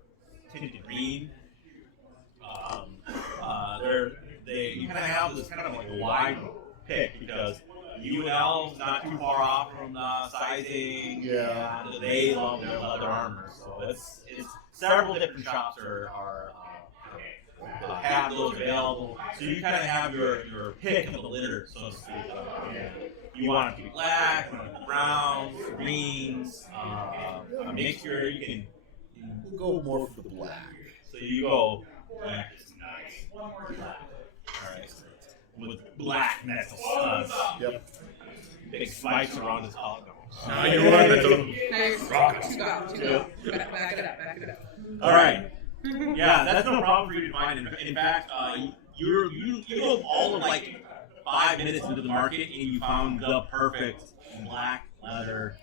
tinted green. You kind of have this kind of like a wide pick because you and elves not too far off from the sizing. Yeah. And they love their leather armor, so it's several different shops have those available. So you kind of have your pick of the litter, so to speak. You want it to be black, you want it to be browns, greens, a mixture. You can. We'll go more for the black. So you go black is nice. Alright. With black metal studs. Yep. Big spikes around his collar. Now you are metal. Now you're to go. Back it up. Alright. Yeah, that's no problem for you to find. In fact, you go all of like 5 minutes into the market and you found the perfect black leather.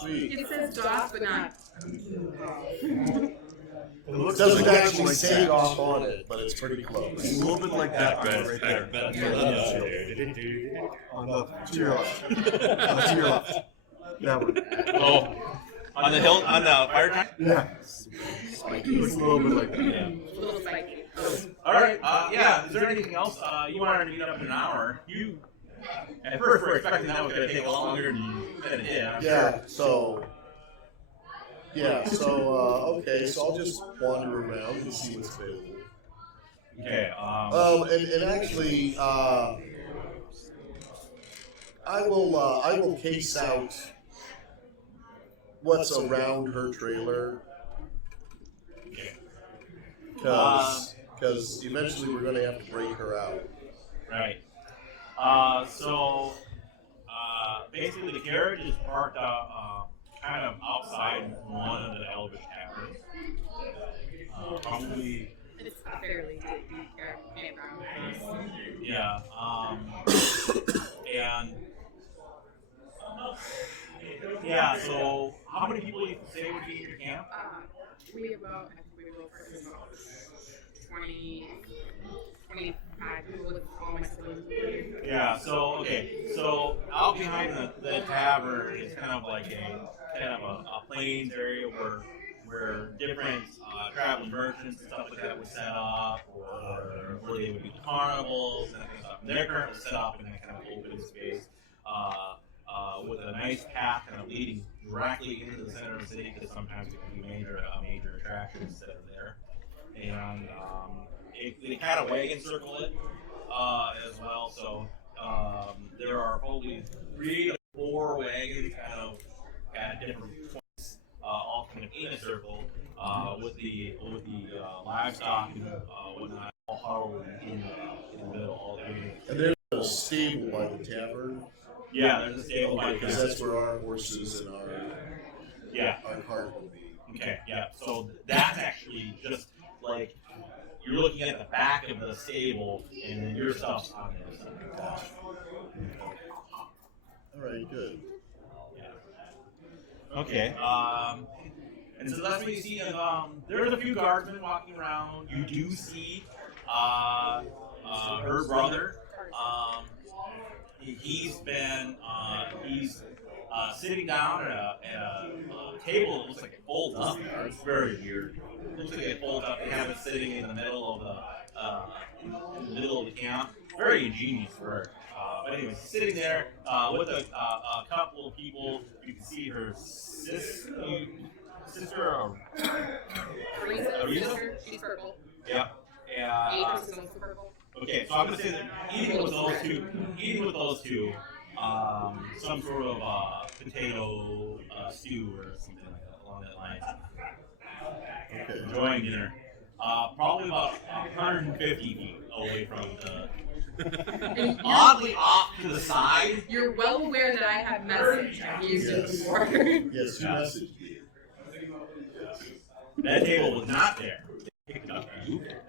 Sweet. It says DOS, but not. It looks Doesn't like actually like say that. off on it, but it's pretty close. It's a little bit like that right there. On the to your left. To your left. That one. Oh, on the hill, on the fire truck. Yeah. It looks a little bit like that. Yeah. A little spiky. All right. Yeah. Is there anything else? You wanted to meet up in an hour. You at first were expecting that was going to take a lot longer than it did. I'm Yeah. So. Okay. So I'll just wander around and see what's available. Sure. Okay. And actually, I will case out what's around her trailer, because eventually we're going to have to break her out. Right. Basically, the carriage is parked kind of outside one of the Elvish taverns. Probably. It's a fairly deep campground. Yeah. Yeah. So, how many people do you say would be in your camp? We about, I think we go for about 20, 25 people with all my siblings. Yeah. So So out behind the tavern is kind of like a plains area where different traveling merchants and stuff like that would set up, or where they would do carnivals and that kind of stuff. And they're currently set up in that kind of open space with a nice path kind of leading directly into the center of the city, because sometimes it can be major attractions that are there. And they kind of wagon circle it. as well. So there are probably 3 to 4 wagons kind of at different points, all kind of in a circle, with the livestock and whatnot, all huddled in the middle. All And there's a stable by the tavern. yeah, there's a stable by Because the that's where our horses and our cart will be. Okay, yeah. So that's actually just like you're looking at the back of the stable, and then your stuff's on the other side. All right, good. Okay. And so that's what you see. There's a few guardsmen walking around. You do see her brother. He's sitting down at a table that looks like it folds up. It's very weird. It looks like it folds up. They have it sitting in the middle of the camp. Very ingenious work. But anyway, sitting there with a couple of people. You can see her sister. Teresa, she's purple. Yeah. Aegis is also purple. Okay, so I'm gonna say that eating with those two, some sort of potato stew or something like that along that line. Okay. Enjoying dinner. Probably about 150 feet away from the. And Oddly off to the side. you're well aware that I have messaged and used it Yes. before. Yes, you messaged me. That table was not there. They picked it up and moved it.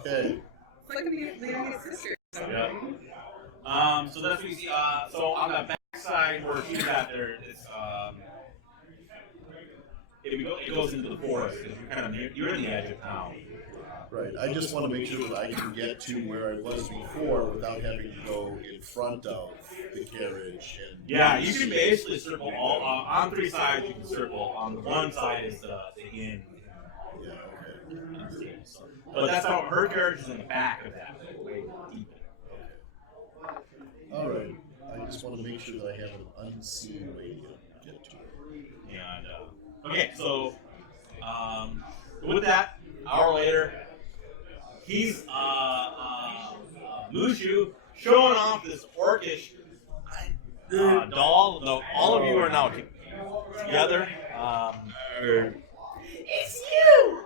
Okay. It's like the youngest sister. Yeah. So that's what you see. So on the back side where she's at there, it's it goes into the forest because you're kind of you're in the edge of town. Right. I just want to make sure that I can get to where I was before without having to go in front of the carriage. And Yeah, you can basically circle all on 3 sides. You can circle. On the one side is the inn. Yeah. Okay. But that's how her carriage is in the back of that, way deep. All right. I just want to make sure that I have an unseen way to get to it. And okay, so with that, hour later, he's Mushu showing off this orcish doll. Though all of you are now together. It's you!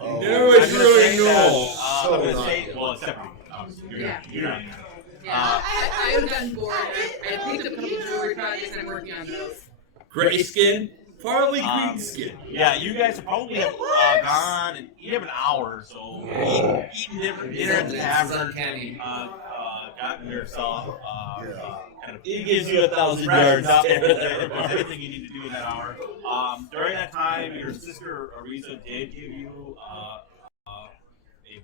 Oh, No, it's I'm gonna really say that, no. So I'm gonna not. say, well, except for you. Obviously. You're not. Yeah, I have gotten bored. I picked up a couple jewelry projects and I'm working on those. Gray skin, partly green skin. Yeah, you guys have probably have gone and you have an hour, so eating different dinner at the It's tavern. uncanny. Gotten yourself kind of. It gives you 1,000 freshened yards. up if there's anything you need to do in that hour. During that time, your sister Ariza did give you a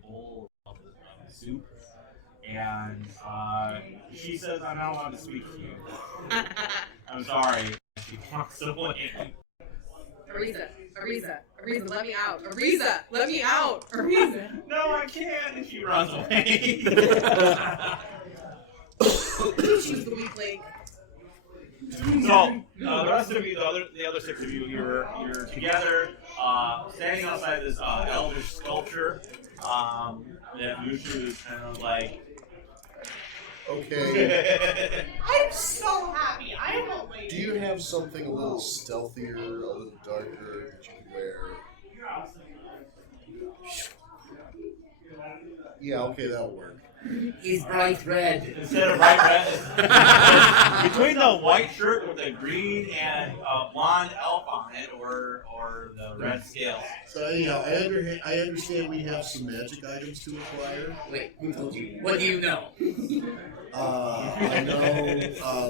bowl of soup, and she says, "I'm not allowed to speak to you. I'm sorry." She walks away. Ariza, let me out. Ariza, let me out. Ariza. No, I can't. And she runs away. She's the weak link. So the rest of you, the other 6 of you, you're together, standing outside this elvish sculpture that Mushu is kind of like. Okay. I'm so happy. I am a lady. Do you have something a little stealthier, a little darker that you can wear? Yeah, okay, that'll work. He's bright red. Instead of bright red, between the white shirt with the green and blonde elf on it, or the red scales. So anyhow, I understand we have some magic items to acquire. Wait, who told you? What do you know? I know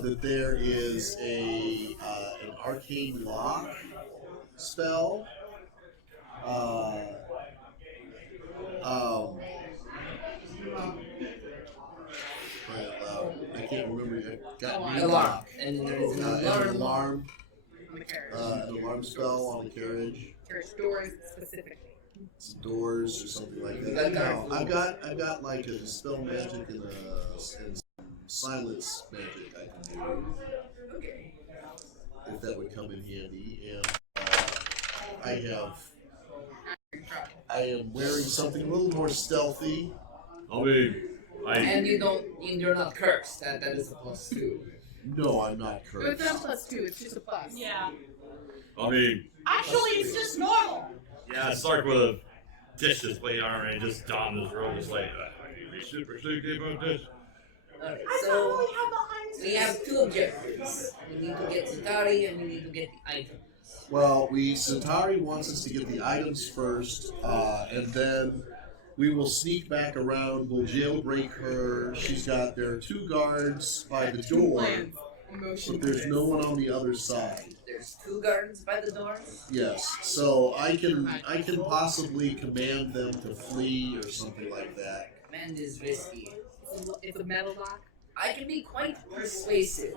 that there is an arcane lock spell. I can't remember. I got A lock. And there's an an alarm. alarm. On the carriage. An alarm spell on the carriage. Carriage doors specifically. Some doors or something like that. No, I've got like a dispel magic and some silence magic I can do. Okay. If that would come in handy. And I I am wearing something a little more stealthy. I mean, And you're not cursed. That is a plus 2. No, I'm not It's cursed. not plus 2, it's just a plus. Yeah. I mean, Actually, it's just normal. yeah, it's like with a dishes plate armor and just don this robe just like, be super sneaky about this. Alright, I so probably have the highest. we have 2 objectives. We need to get Zatari and we need to get the items. Well, Centauri wants us to get the items first, and then we will sneak back around. We'll jailbreak her. There are 2 guards by the door, Plans. Emotion but there's plans. no one on the other side. There's 2 guards by the door. Yes, so I can possibly command them to flee or something like that. Command is risky. It's a metal lock. I can be quite persuasive.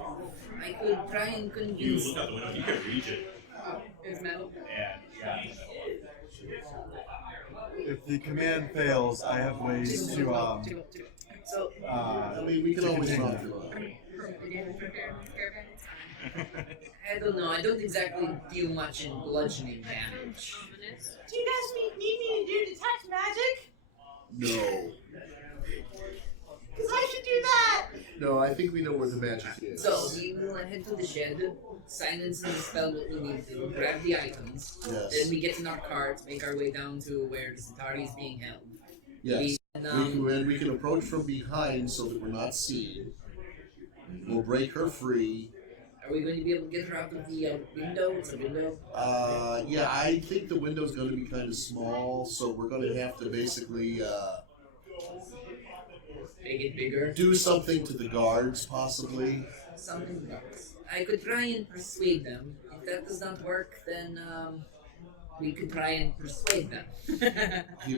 I could try and You convince look out the window, you can reach it. It's metal. And yeah. If the command fails, I have ways to So I mean, we can to always continue. run through it. I don't know. I don't exactly deal much in bludgeoning damage. Ominous. Do you guys need me to do detect magic? No. Because I should do that. No, I think we know where the magic is. So we will head to the shed, silence and dispel what we need to, grab the items. Yes. Then we get in our carts, make our way down to where the Centauri is being held. Yes. We We can approach from behind so that we're not seen. We'll break her free. Are we going to be able to get her out of the window? It's a window. Yeah, I think the window's going to be kind of small, so we're going to have to basically Make it bigger. do something to the guards, possibly. Something else. I could try and persuade them. If that does not work, then we could try and persuade them.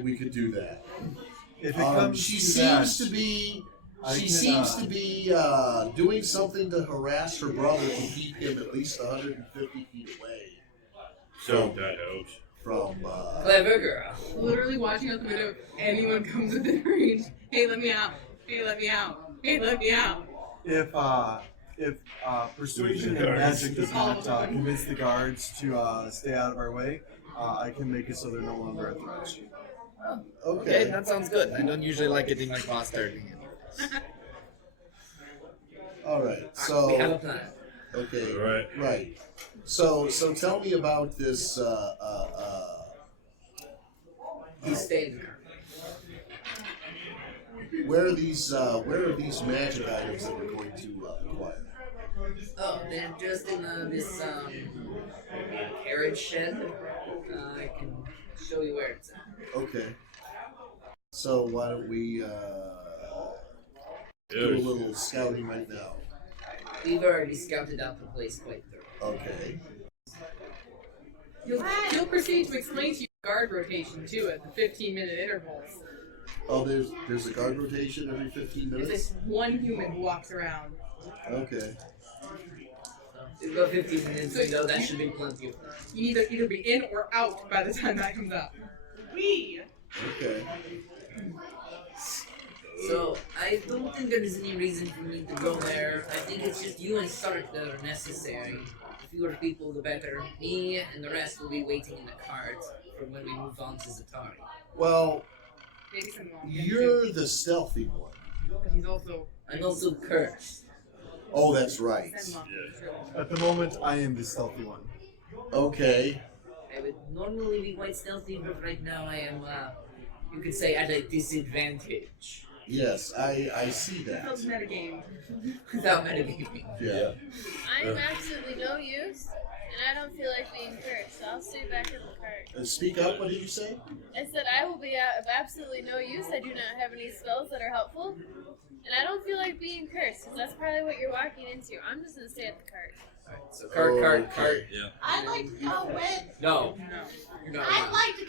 We could do that. If it comes She to seems that, to be. I She can, seems to be doing something to harass her brother to keep him at least 150 feet away So that helps. from. Clever girl. Literally watching out the window, if anyone comes within range. Hey, let me out. Hey, let me out. Hey, let me out. if persuasion and magic does not convince the guards to stay out of our way, I can make it so they're no longer a threat. Okay, that sounds good. I don't usually like getting my boss dirty. All right. We have a So plan. okay. Right. Right. So tell me about this. He's staying there. Where are these magic items that we're going to acquire? Oh, they're just in this carriage shed. I can show you where it's at. Okay. So why don't we do a little scouting right now? We've already scouted out the place quite thoroughly. Okay. He'll proceed to explain to you guard rotation too at the 15-minute intervals. Oh, there's a guard rotation every 15 There's minutes. this one human who walks around. Okay. We've got 15 minutes, So you know that should be plenty of time. You need to either be in or out by the time that comes up. We. Okay. So, I don't think there is any reason for me to go there. I think it's just you and Stark that are necessary. The fewer people, the better. Me and the rest will be waiting in the cart for when we move on to Zatari. Well, Maybe some long you're the stealthy one. but he's also I'm also cursed. Oh, that's right. At the moment, I am the stealthy one. Okay. I would normally be quite stealthy, but right now I am, you could say, at a disadvantage. Yes, I see that. That's metagame. Without metagaming. Yeah. I'm absolutely no use, and I don't feel like being cursed, so I'll stay back in the cart. Speak up. What did you say? I said I will be of absolutely no use. I do not have any spells that are helpful, and I don't feel like being cursed, because that's probably what you're walking into. I'm just gonna stay at the cart. Alright, so cart. Yeah. I'd like to go with. No. You're not I'd allowed. like to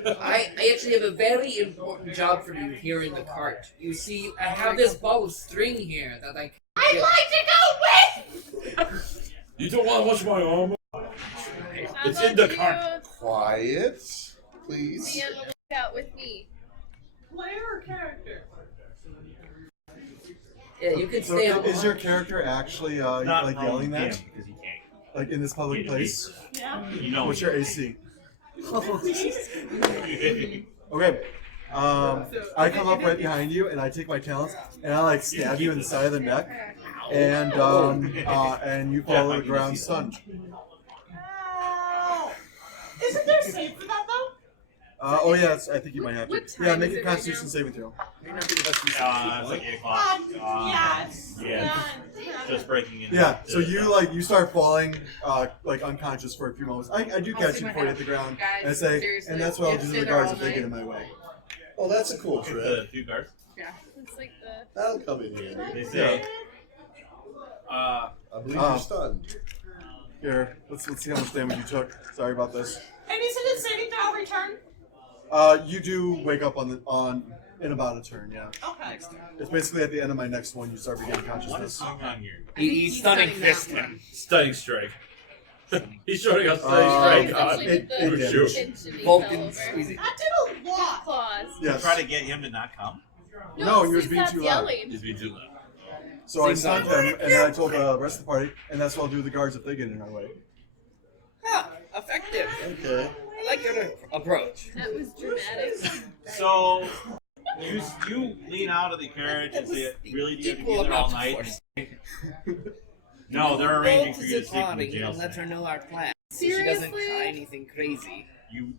go with. I actually have a very important job for you here in the cart. You see, I have this ball of string here that I can I'd get. like to go with. You don't want to watch my armor? How It's about in the you cart. Quiet, be please. on the lookout with me? Player or character? Yeah, you can So, stay on. is your character actually like yelling that? Because he can't. Like in this public place? Yeah. You know. What's your AC? Okay. I come up right behind you and I take my talons and I like stab you in the side of the neck, and you fall to the ground stunned. Isn't there save for that though? Oh yeah, I think you might have to. What time Yeah, is make it a right Constitution now? saving throw. It's like 8 o'clock. Yeah, it's yeah. Just breaking in. Yeah, so you start falling like unconscious for a few moments. I do I'll catch see you what before you hit the happens. ground and I Guys, say, seriously, and that's what I'll you do to stay the there guards all if they get night? in my way. Oh, that's a cool The trick. 2 guards. Yeah. It's like the. That'll come in handy. They say, I believe Oh. you're stunned. Here, let's see how much damage you took. Sorry about this. And isn't it saving throw every turn? You do wake up in about a turn, yeah. Okay. It's basically at the end of my next one you start regaining what is consciousness. going on here? He's stunning that fist one. him. Stunning strike. He's showing us stunning Oh, strike. Especially with the it did. pinch and he Vulcan fell over. squeezing. That did a lot. Claws. Yes. Try to get him to not come? No, he was he's being not too loud. yelling. He's being too loud. So I stunned him, and then I told the rest of the party, and that's what I'll do to the guards if they get in our way. Huh, effective. Okay. I like your approach. That was dramatic. So, you lean out of the carriage and say, really, do you have to be Equal there all amount of night? force. No, they're arranging for Go you to the sleep in the party jail and let her tonight. know our plan. So she doesn't Seriously? try anything crazy. You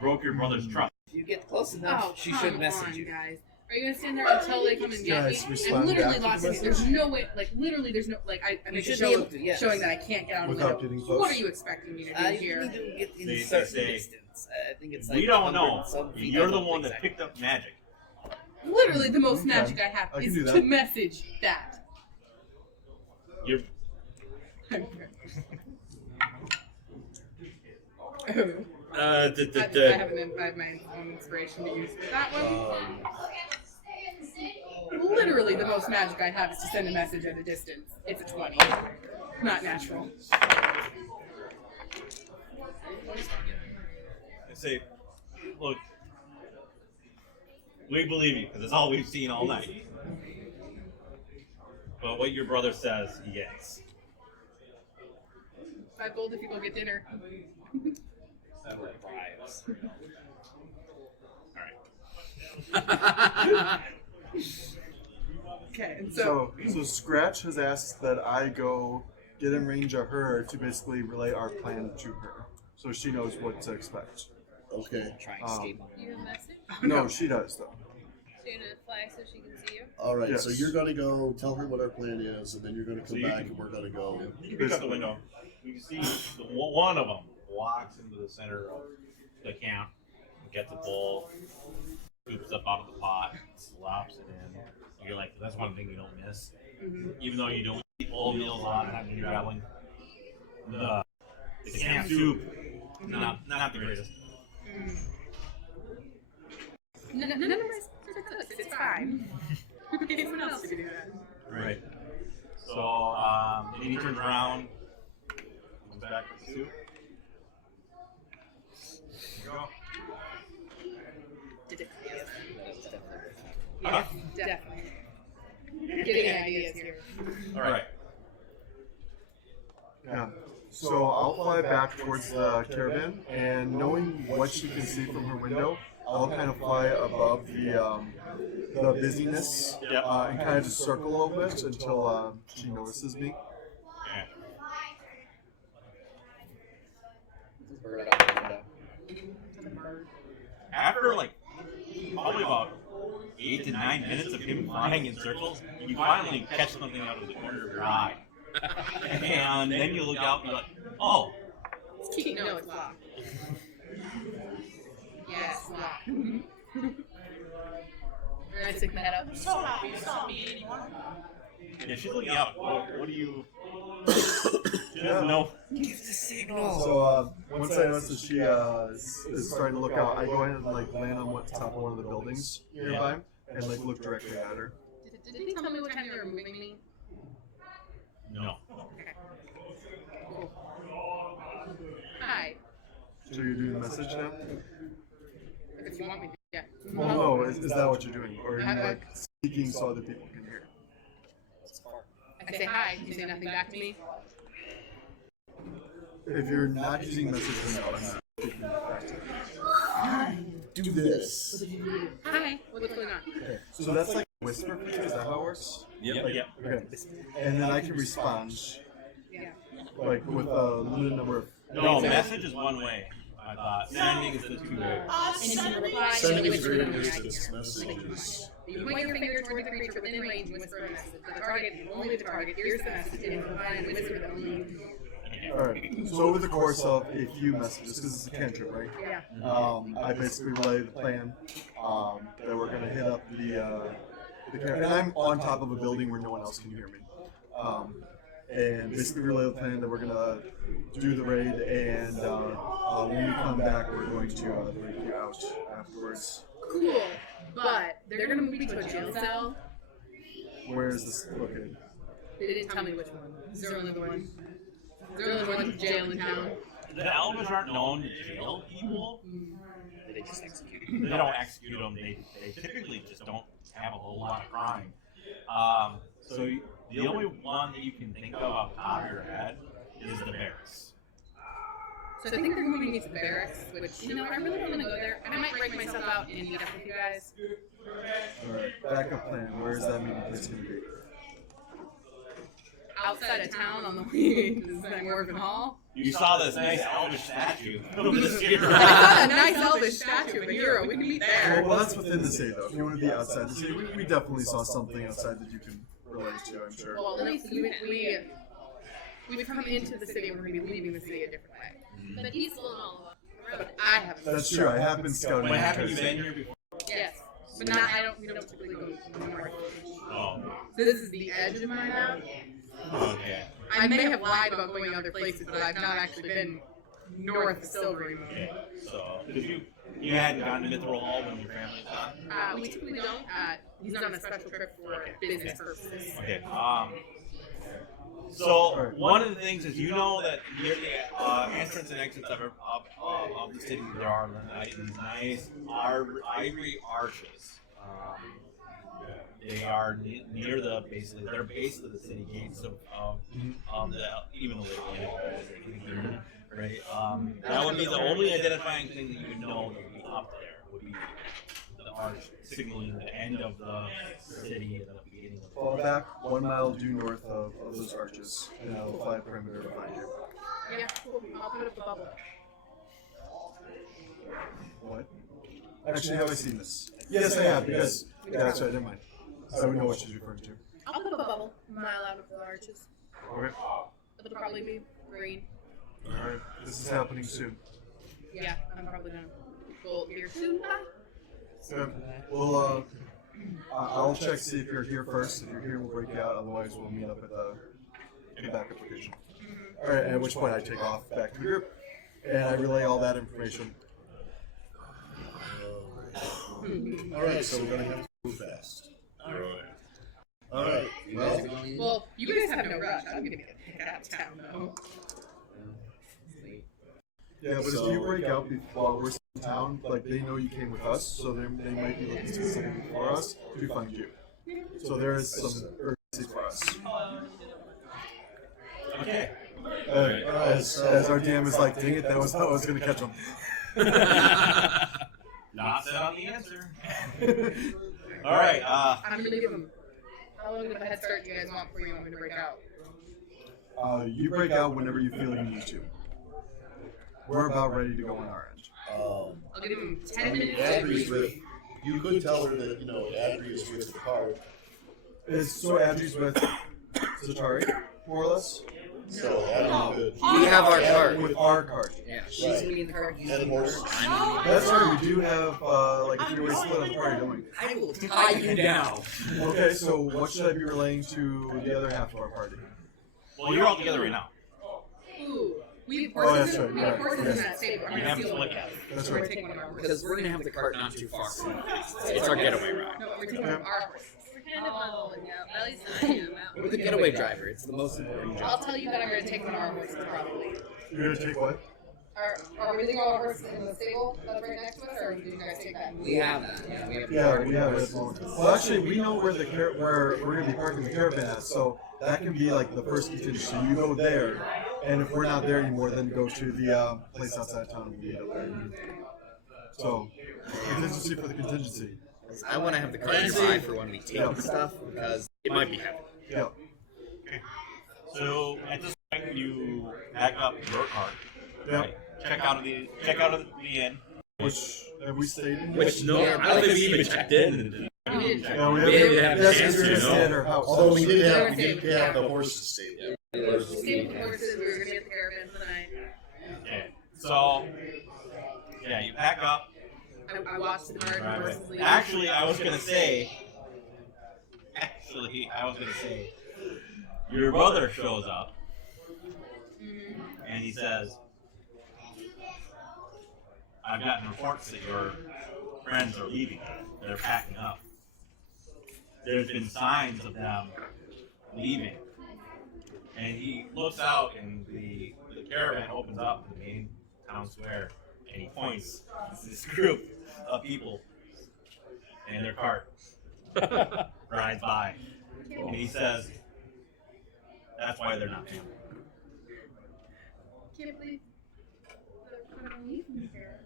broke your brother's trust. If you get close enough, Oh, she come should message on, you. guys. Are you gonna stand there until they come and get Guys, me? respond I'm literally back to the lost in it. message. There's no way, like literally, there's no like I make a should show be able of to, yes. showing that I can't get out of the Without window. getting close. What are you expecting me to do You here? need to get in They a certain say, distance. I think it's like We don't 100 know. and some feet. You're I the don't one think that so. picked up magic. Literally, the most Okay. magic I have I can is do to that. message that. You're I have my own inspiration to use for that one. Literally, the most magic I have is to send a message at a distance. It's a 20. Not natural. I say, look, we believe you because it's all we've seen all night. But what your brother says, he gets. 5 gold if you go get dinner. Alright. Okay, and So Scratch has asked that I go get in range of her to basically relay our plan to her, so she knows what to expect. Okay. Try and escape. You have a message? No, she does though. So you're gonna fly so she can see you? All right. So Yes. you're gonna go tell her what our plan is, and then you're gonna So come you back, can- and we're gonna go. You can peek out the window. You can see one of them walks into the center of the camp, gets a bowl, scoops up out of the pot, slops it in. You're like, that's one thing you don't miss. Even though you don't eat all meals a lot of times when you're traveling. The camp soup, not the greatest. none of my sisters are cooks. It's fine. Okay, someone else to do that. Right. So, then he turns around, comes back with the soup. Here you go. Yeah, definitely. Getting ideas here. All right. Yeah. So I'll fly back towards the caravan, and knowing what she can see from her window, I'll kind of fly above the busyness Yep. and kind of just circle a little bit until she notices me. Yeah. After like probably about 8 to 9 minutes of him flying in circles, you finally catch something out of the corner of your eye. And then you look out and you're like, oh, It's key. No, it's locked. Yes, locked. I stick my head up. I'm so happy it's not me anymore. yeah, she's looking out. What do you. She doesn't know. Give the signal. So once I notice that she is starting to look out, I go ahead and like land on what's top of one of the buildings nearby and like look directly at her. Did they tell me what time they were moving me? No. Okay. Cool. Hi. So you're doing the message now? If you want me to, yeah. Well, no, is that what you're doing, or are you I- like speaking so other people can hear? I say hi. You say nothing back to me. If you're not using message, then no, I'm not speaking back. do this. Hi, what's going on? Okay. So that's like a whisper feature. Is that how it works? Yep. Like, Yep. Okay. And then I can respond Yeah. like with a limited number of. No, message is one way. I thought sending is the two-way. Sending. Sending greater distance messages. You point your finger toward the creature within range and whisper a message. The target, only the target, hears the message and provide a whisper that only you can hear. Alright. So over the course of a few messages, because it's a cantrip, right? Yeah. I basically relay the plan that we're gonna hit up the camp, and I'm on top of a building where no one else can hear me. And basically relay the plan that we're gonna do the raid, and when we come back, we're going to break you out afterwards. Cool, but they're gonna move me to a jail cell. Where is this located? They didn't tell me which one. Is there only one? Is there only one jail in town? The Elvish aren't known to jail people. They just execute. They don't execute them. They typically just don't have a whole lot of crime. So the only one that you can think of off the top of your head is the barracks. So I think they're moving me to the barracks, which, you know, I really don't want to go there. I might break myself out and meet up with you guys. Alright, backup plan. Where is that meeting place gonna be? Outside of town on the way to St. Morgan Hall. You saw this nice Elvish statue of this hero. I saw a nice elvish statue of a hero. We can meet there. Well, that's within the city, though. If you want to be outside the city, we definitely saw something outside that you can relate to, I'm sure. Well, at least we've come into the city and we're going to be leaving the city a different way. But peaceful and all of them. But I haven't. That's true. I have been scouting. What happened? because- You been here before? Yes. But we don't typically go north. Oh, So this is the edge of my map. okay. I may have lied about going other places, but I've not actually been north of Silvery Moon. Okay. So, because you hadn't gotten to Mithril Hall when your family was on. We typically don't. He's on a special trip for business purposes. Okay. So one of the things is you know that near the entrance and exits of the city there are these nice ivory arches. They are near the basically they're basically the city gates of the even the lake, right? That would be the only identifying thing that you would know that would be up there would be the arch signaling the end of the city and the beginning of the Fall back 1 mile due north of those arches, and I'll fly a perimeter behind you. Yeah, cool. I'll put up a bubble. What? Actually, have I seen this? Yes, I have, because... Yeah, that's right, never mind. I don't know what she's referring to. I'll put up a bubble a mile out of the arches. Okay. It'll probably be green. Alright, this is happening soon. Yeah, I'm probably gonna go here soon. Good. Well, I'll check, see if you're here first. If you're here, we'll break you out. Otherwise, we'll meet up at the backup location. Alright, at which point I take off back to the group. And I relay all that information. Alright, so we're gonna have to move fast. Alright, well, Well, you guys have no rush. I'm gonna get kicked out of town though. Yeah, but if you break out while we're in town, like they know you came with us, so they might be looking specifically for us to find you. So there is some urgency for us. Okay. As our DM is like, dang it, that was how I was going to catch him. Not set on the answer. All right. I'm gonna give them. How long of a head start do you guys want before you want me to break out? You break out whenever you feel you need to. We're about ready to go on our end. I'll give them 10 minutes. Adri's with. You could tell her that, you know, Adri is with the card. So Adri's with Zatari, more or less? So Adri could. We have our card. With our card. Yeah, she's Right. gonna be in the card. You And horse. That's right, we do have like a three-way split on the party, don't we? I will tie you down. Okay, so what should I be relaying to the other half of our party? Well, you're all together right now. Ooh, we have Oh, horses. that's right, We have right, horses yes. in that stable. I'm You gonna haven't steal one. split yet. That's We're right. gonna take one of our horses. Because we're gonna have the cart not too far from us. It's our getaway ride. No, we're taking one of our horses. We're kind of bundling up. At least I am out. We're the getaway driver. It's the most important I'll job. tell you that I'm gonna take one of our horses probably. You're going to take what? Are we leaving all our horses in the stable that's right next to us, or do you guys take that? We have that. Yeah, we have the Yeah, card. we have it at the moment. Well, actually, we know where where we're going to be parking the caravan at, so that can be like the first contingency. You go there, and if we're not there anymore, then go to the place outside of town and meet up there. So, Contingency for the contingency. I want to have the cart nearby for when we take stuff because It might be happening. Yeah. So at this point, you back up your cart. Yeah. Right? Check out of the inn. Which have we stayed in? Which no, I don't think we even checked in. We didn't check. Yeah, we We didn't haven't. have a That's chance because we to, were no. staying at our house. Although we did There have, was the horses stable. We stayed with horses. We were gonna get the caravan for the night. Okay. So yeah, you pack up. I watched the cart and Right. horses leave. Actually, I was gonna say. Your brother shows up and he says, "I've gotten reports that your friends are leaving. They're packing up. There's been signs of them leaving." And he looks out, and the caravan opens up in the main town square, and he points to this group of people, and their cart rides by, and he says, "That's why they're not family." Can't believe they're gonna leave me here.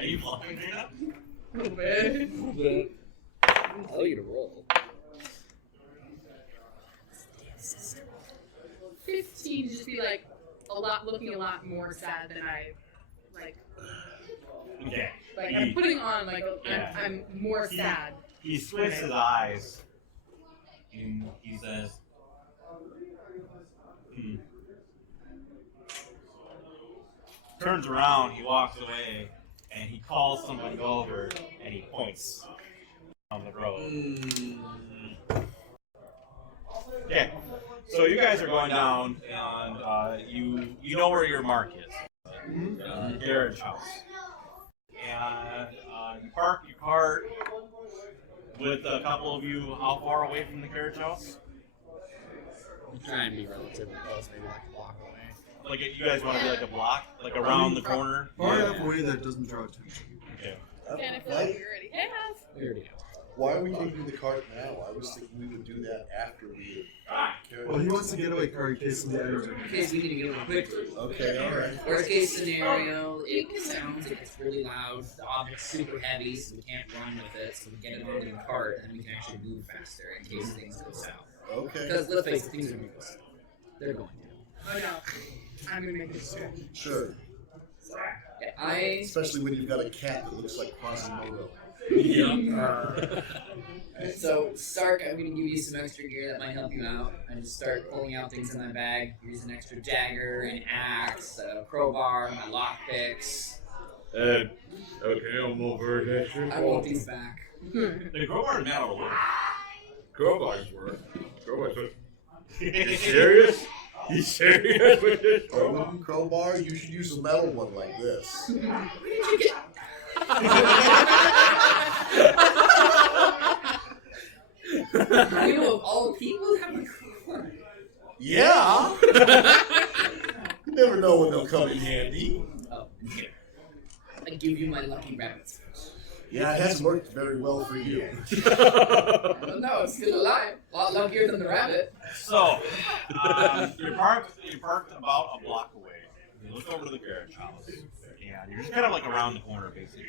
Are you following me now? A little bit. I'll tell you to roll. 15 to just be like looking a lot more sad than I like. Okay. Like I'm putting on like Yeah. I'm more sad. He squints his eyes, and he says, turns around, he walks away, and he calls somebody over, and he points on the road. Okay, so you guys are going down, and you know where your mark is, carriage house, and you park your cart with a couple of you. How far away from the carriage house? I'm trying to be relatively close, maybe like a block away. Like you guys want to be like a block, like around the corner? Far enough away that it doesn't draw attention. Okay. And I feel like we already have. We already have. Why are we taking the cart now? I was thinking we would do that after we carried Well, he wants to get away car in case of the items are In case we need to get over quickly. Okay, alright. Worst case scenario, it sounds like it's really loud, the object's super heavy, so we can't run with it, so we get it onto the cart, and then we can actually move faster in case things go south. Okay. Because let's face it, things are going to go south. They're going to. Oh no, I'm gonna make this shit. Sure. I Especially when you've got a cat that looks like Quasimodo. So, Stark, I'm going to give you some extra gear that might help you out. I just start pulling out things in my bag. Here's an extra dagger, an axe, a crowbar, my lockpicks. Okay, I'm over it. I roll these back. The crowbar is metal to work. Crowbars work. Crowbars work. You serious? You serious with this? Or a wooden crowbar, you should use a metal one like this. Where did you get? You of all people have a crowbar. Yeah! You never know when they'll come in handy. Oh, here. I give you my lucky rabbits. Yeah, it hasn't worked very well for you. Well, no, it's still alive. A lot luckier than the rabbit. So, you're parked about a block away. You look over to the carriage house, and you're just kind of like around the corner, basically.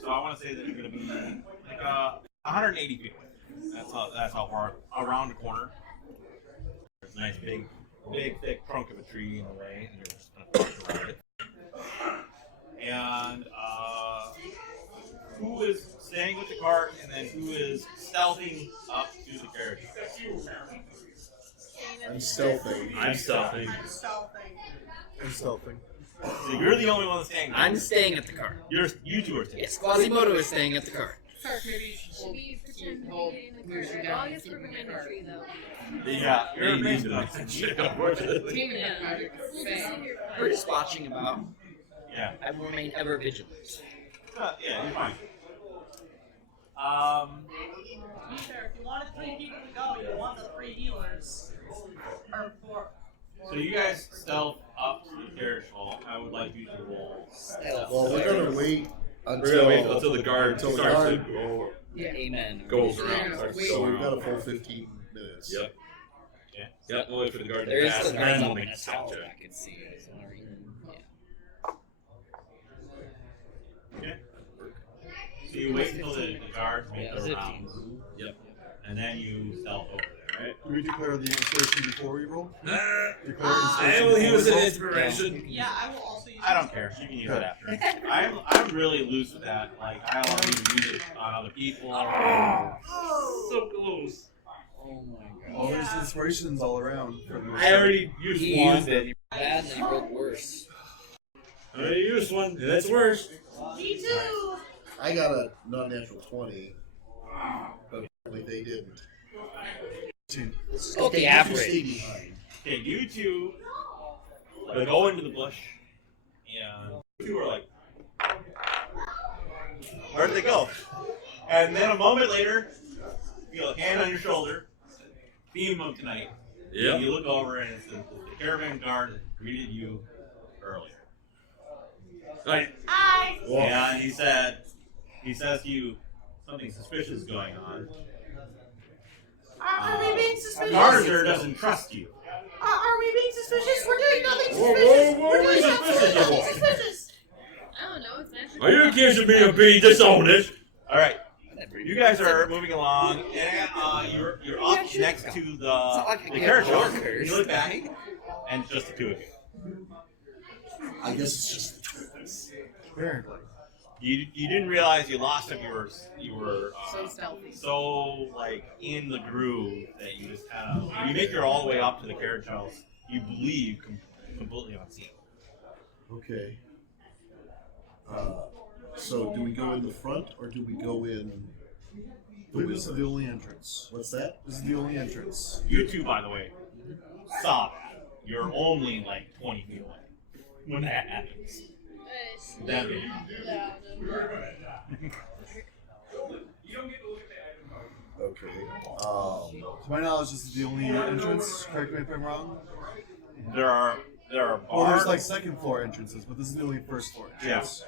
So I want to say that you're going to be like 180 feet away. That's how far around the corner. There's a nice big thick trunk of a tree in the way, and you're just going to park around it. And who is staying with the cart, and then who is stealthing up to the carriage house? I'm stealthing. I'm stealthing. and stealthing. So you're the only one that's staying. I'm staying at the car. You two are staying. Yes, Quasimodo is staying at the car. Stark, maybe Should we pretend to hold- be getting the move cart? you Well, down I guess we're and keep behind the the cart. tree though. Yeah, you're Maybe amazing. the next shit, unfortunately. King of that magic. We'll just Bang. sit here. We're just watching about. Yeah. I will remain ever vigilant. Yeah, you're fine. If you wanted 3 people to go, you want the 3 healers. Or 4. So you guys stealth up to the carriage hall. I would like you to roll. Well, we're gonna wait until, We're gonna wait until the guard until the starts to guard- go. Yeah. Amen. Goes Yeah, around. Starts to wait. go So we've got a around. full 15 minutes. Yep. Yeah. Yep. We'll wait for the guard There to is pass, still and then guards we'll up make in the the sound tower check. I can see. So, yeah. So you wait until the guards make Yeah, their 15. rounds. Yep. And then you stealth over there, right? Do we declare the inspiration before we roll? Declare I will use an inspiration. Yeah, I will also use I don't care. You can use it after. I'm really loose with that. Like I allow you to use it on other people. So close. Oh my Oh, god. there's inspirations all around. For the I already used He one. used it bad and then he rolled worse. I already used one. That's worse. Me too. I got a non-natural 20, but apparently they didn't. Let's go with the You stay average. behind. Okay, you two go into the bush, and you two are like, where'd they go? And then a moment later, you feel a hand on your shoulder, theme of tonight. Yep. And you look over, and it's the caravan guard that greeted you earlier. Right. Hi. And he says to you, something suspicious is going on. Are we being suspicious? Carter doesn't trust you. Are we being suspicious? We're doing nothing Whoa, suspicious. whoa, whoa, We're doing suspicious, absolutely you nothing boy. suspicious. I don't know. It's magic. Are you accusing me of being dishonest? All right. You guys are moving along, and you're up next to the carriage house. You look back, and it's just the two of you. I guess it's just the two of us. Apparently. You didn't realize you lost him. You were So stealthy. so like in the groove that you just kind of you make your all the way up to the carriage house. You believe completely unseen. Okay. So do we go in the front or do we go in? I believe this is the only entrance. What's that? This is the only entrance. You two, by the way, saw that. You're only like 20 feet away when that happens. That big. Okay. To my knowledge, this is the only entrance. Correct me if I'm wrong. There are Well, bars. there's like second floor entrances, but this is the only first floor entrance.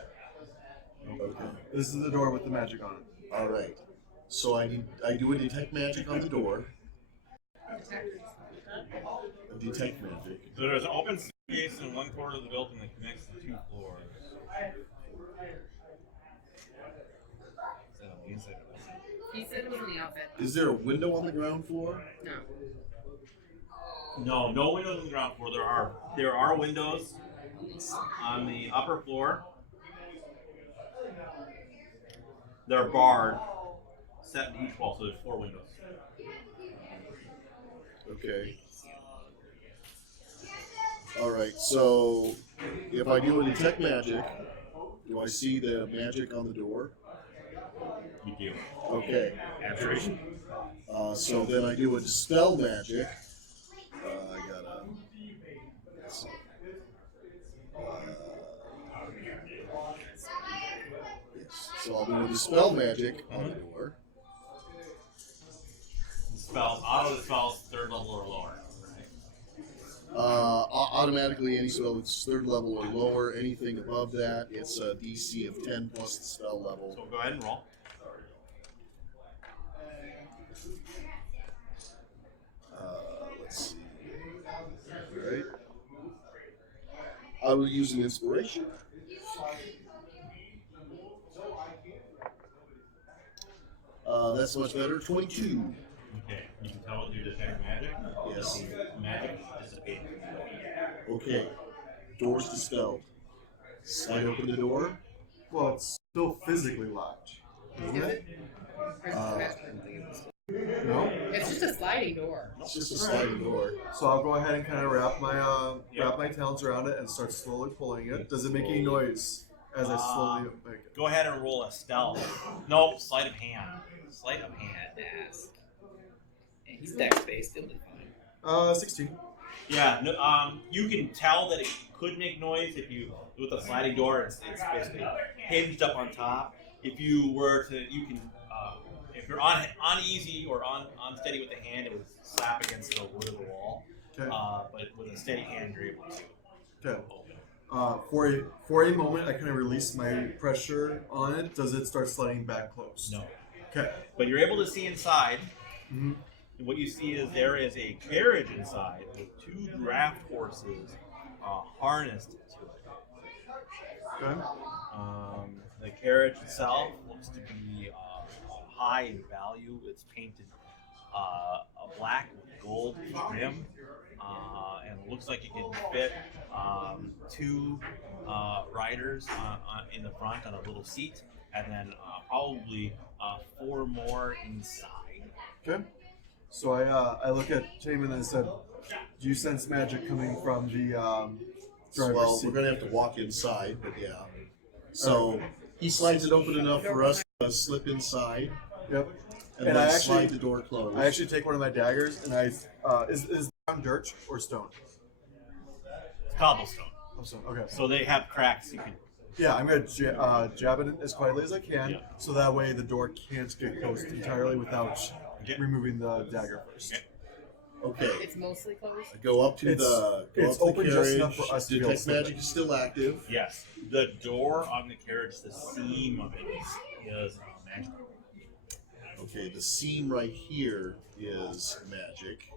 Okay. This is the door with the magic on it. All right. So I do a detect magic on the door. A detect magic. So there's an open space in one corner of the building that connects the two floors. So inside of it. He said it was in the outfit. Is there a window on the ground floor? No. No windows on the ground floor. There are windows on the upper floor. They're barred, set in each wall, so there's 4 windows. Okay. All right. So if I do a detect magic, do I see the magic on the door? You do. Okay. Abjuration. So then I do a dispel magic. I gotta. Let's see. Yes. So I'll do a dispel magic on the door. Auto spells 3rd level or lower. Automatically, any spell that's 3rd level or lower, anything above that, it's a DC of 10 plus the spell level. So go ahead and roll. Let's see. Alright. I will use an inspiration. That's much better. 22. Okay. You can tell with your detect magic. Yes. Magic dissipating. Okay. Door's dispelled. Slide open the door. Well, it's still physically locked, isn't it? No. It's just a sliding door. It's just a sliding door. So I'll go ahead and kind of wrap my talons around it and start slowly pulling it. Does it make any noise as I slowly make it? Go ahead and roll a stealth. No, sleight of hand. Sleight of hand. Ask. And he's dex based. He'll be fine. 16. Yeah, no, you can tell that it could make noise if you with a sliding door. It's basically hinged up on top. If you were to, you can, if you're uneasy or unsteady with the hand, it would slap against the wood of the wall. Okay. But with a steady hand, you're able to Okay. open it. For a moment, I kind of release my pressure on it. Does it start sliding back close? No, Okay. but you're able to see inside. Mm-hmm. And what you see is there is a carriage inside with 2 draft horses harnessed to it. Okay. The carriage itself looks looks to be high in value. It's painted a black with gold trim, and it looks like it can fit 2 riders in the front on a little seat, and then probably 4 more inside. Okay. So I look at Taman and I said, "Do you sense magic coming from the driver's Well, seat?" we're gonna have to walk inside, but yeah. So he slides it open enough for us to slip inside, Yep. and And then I slide actually- the door closed. I actually take one of my daggers and I is the ground dirt or stone? It's cobblestone, Oh, stone. Okay. so they have cracks. You can. Yeah, I'm gonna jab it as quietly as I can, Yeah. so that way the door can't get closed entirely without Okay. removing the dagger first. Okay. Okay. It's mostly closed. Go up to It's- go it's up to open the just carriage. enough for us to be able to Detect slip magic it. is still active. Yes, the door on the carriage, the seam of it is magic. Okay, the seam right here is magic,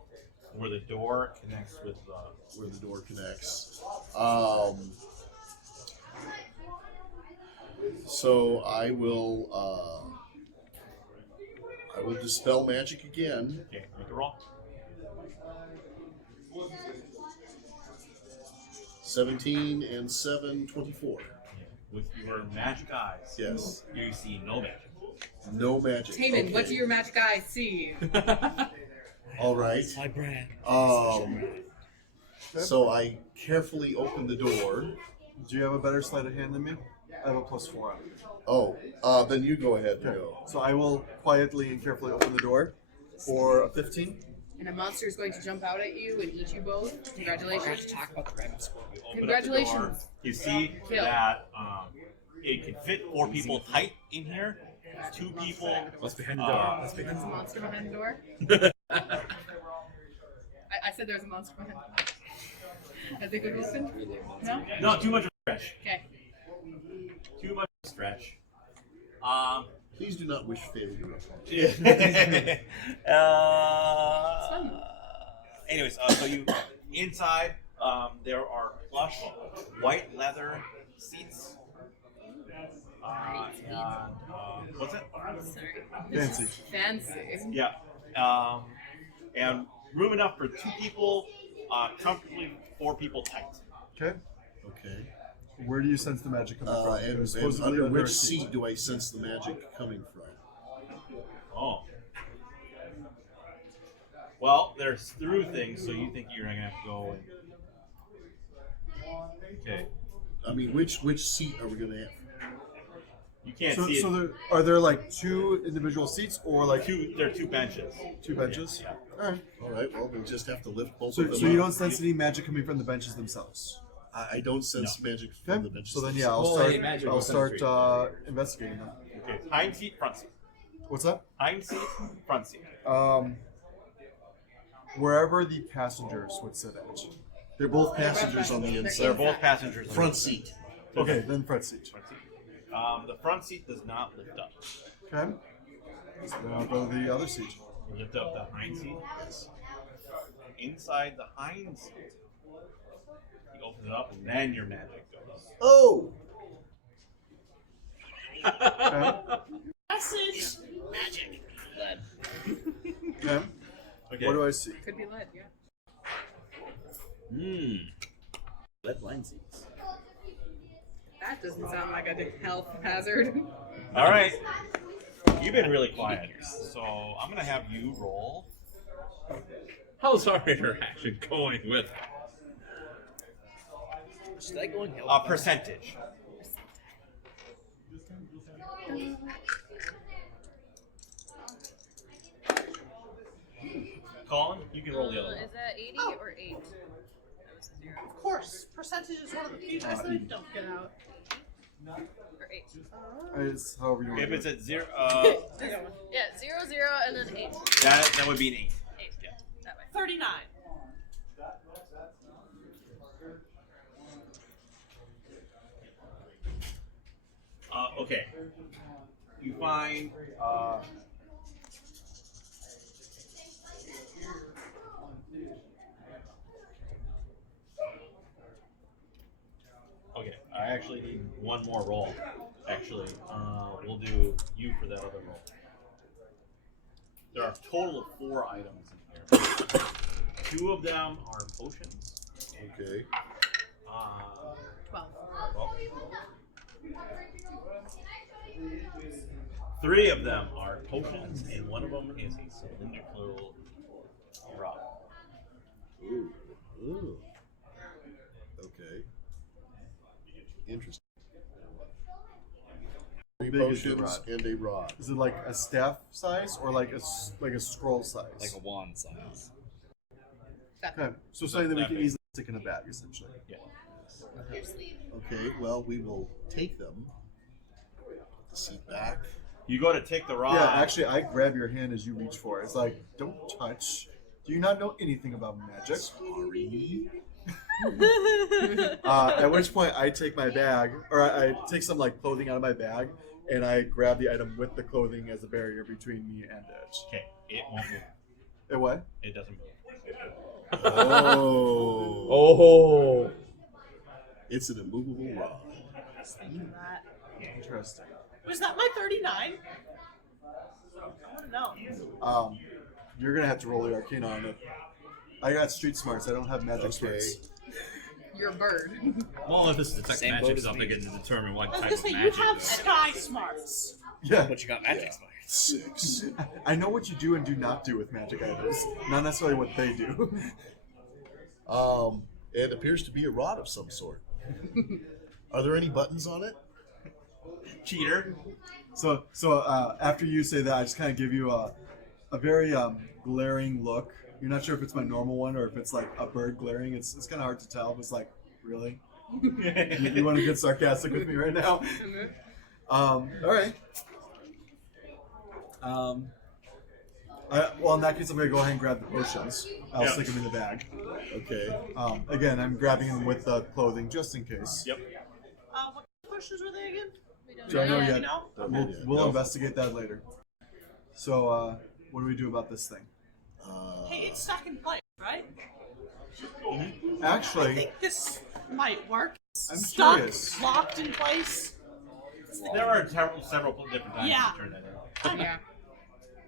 Where the door connects with where the door connects. So I will dispel magic again. Okay, make a roll. 17 and 7, 24. With your magic eyes, Yes. you see no magic. No magic. Taman, Okay. what do your magic eyes see? All right. My brand. So I carefully open the door. Do you have a better sleight of hand than me? I have a +4 on it. Oh, then you go ahead and Okay. go. So I will quietly and carefully open the door for a 15. And a monster is going to jump out at you and eat you both. We're going to Congratulations. talk about the rabbit school. You open up the Congratulations. door, you see Kill. that it can fit 4 people tight in here. 2 people. What's behind the door? What's behind There's a monster behind the door. I said there's a monster behind the door. I think we open. No? No, too much of a stretch. Okay. Too much of a stretch. Please do not wish failure. Anyways, so you inside there are plush white leather seats. And, what's it? Sorry. Fancy. Fancy. Yeah. And room enough for 2 people, comfortably 4 people tight. Okay. Okay. Where do you sense the magic coming from? It And was supposedly under under which a seat do I sense the magic coming from? Oh. Well, there's through things, so you think you're gonna have to go and. Okay. I mean, which seat are we gonna have? You can't So, see so it. are there like 2 individual seats or like There are 2 benches. 2 benches? Yeah. All right. All right. Well, we'll just have to lift both So, of them. so you up. don't sense any magic coming from the benches themselves. I don't sense magic from Okay. the benches. So then, yeah, I'll Well, start. any magic I'll will start penetrate. investigating them. Okay. Hind seat, front seat. What's that? Hind seat, front seat. Wherever the passengers would sit at. They're both passengers on the They're inside. both passengers. on Front the- seat. Okay, then front seat. Front seat. The front seat does not lift up. Okay. So then I'll go to the other seat. You lift up the hind seat. Inside the hind seat, you open it up, and then your magic goes. Oh. Okay. Message. Lead. Okay. Okay. What do I see? Could be lead, yeah. Lead blind seats. That doesn't sound like a health hazard. All right. You've been really quiet, so I'm gonna have you roll. How's our interaction going with? Should I go and help? A percentage. Colin, you can roll the other one. Is that 80 or 8? That was a 0. Of course, percentage is one of the few dice that I don't get out. Or 8. It's however you want If to it's do it. at 0, Yeah, 0, 0, and then 8. that would be an 8. 8. That way. 39. Okay. You find okay. I actually need one more roll. Actually, we'll do you for that other roll. There are a total of 4 items in here. 2 of them are potions. Okay. 12. Well, 3 of them are potions, and 1 of them is a cylindrical rod. Ooh. Ooh. Okay. Interesting. 3 big is the potions rod? and a rod. Is it like a staff size or like a scroll size? Like a wand size. Okay, so something that we That can big. easily stick in a bag, essentially. Yeah. Your sleeve. Okay, well, we will take them. Put the seat back. You go to take the rod. Yeah, actually, I grab your hand as you reach for it. It's like, don't touch. Do you not know anything about magic? Sorry. At which point, I take my bag, or I take some like clothing out of my bag, and I grab the item with the clothing as a barrier between me and it. Okay, it won't move. It what? It doesn't move. Oh. Oh. It's an immovable rod. I was thinking that. Interesting. Was that my 39? I want to know. You're gonna have to roll the arcana on it. I got street smarts. I don't have magic Okay. smarts. You're a bird. Well, if this is detect Same boat magic as stuff, me. they get to determine what I was type gonna of say, you magic. have though. sky smarts. Yeah, But you got magic smarts. 6. I know what you do and do not do with magic items. Not necessarily what they do. It appears to be a rod of some sort. Are there any buttons on it? Cheater. So after you say that, I just kind of give you a very glaring look. You're not sure if it's my normal one or if it's like a bird glaring. It's kind of hard to tell. It's like, really? You want to get sarcastic with me right now? All right. Well, in that case, I'm gonna go ahead and grab the potions. I'll Yeah. stick them in the bag. Okay. Again, I'm grabbing them with the clothing just in case. Yep. What questions were they again? We don't Do I know know yet? No? We'll investigate that later. So, what do we do about this thing? Hey, it's stuck in place, right? I Actually, think this might work. I'm Stuck, curious. locked in place. There are several different times Yeah. to turn that in. Yeah.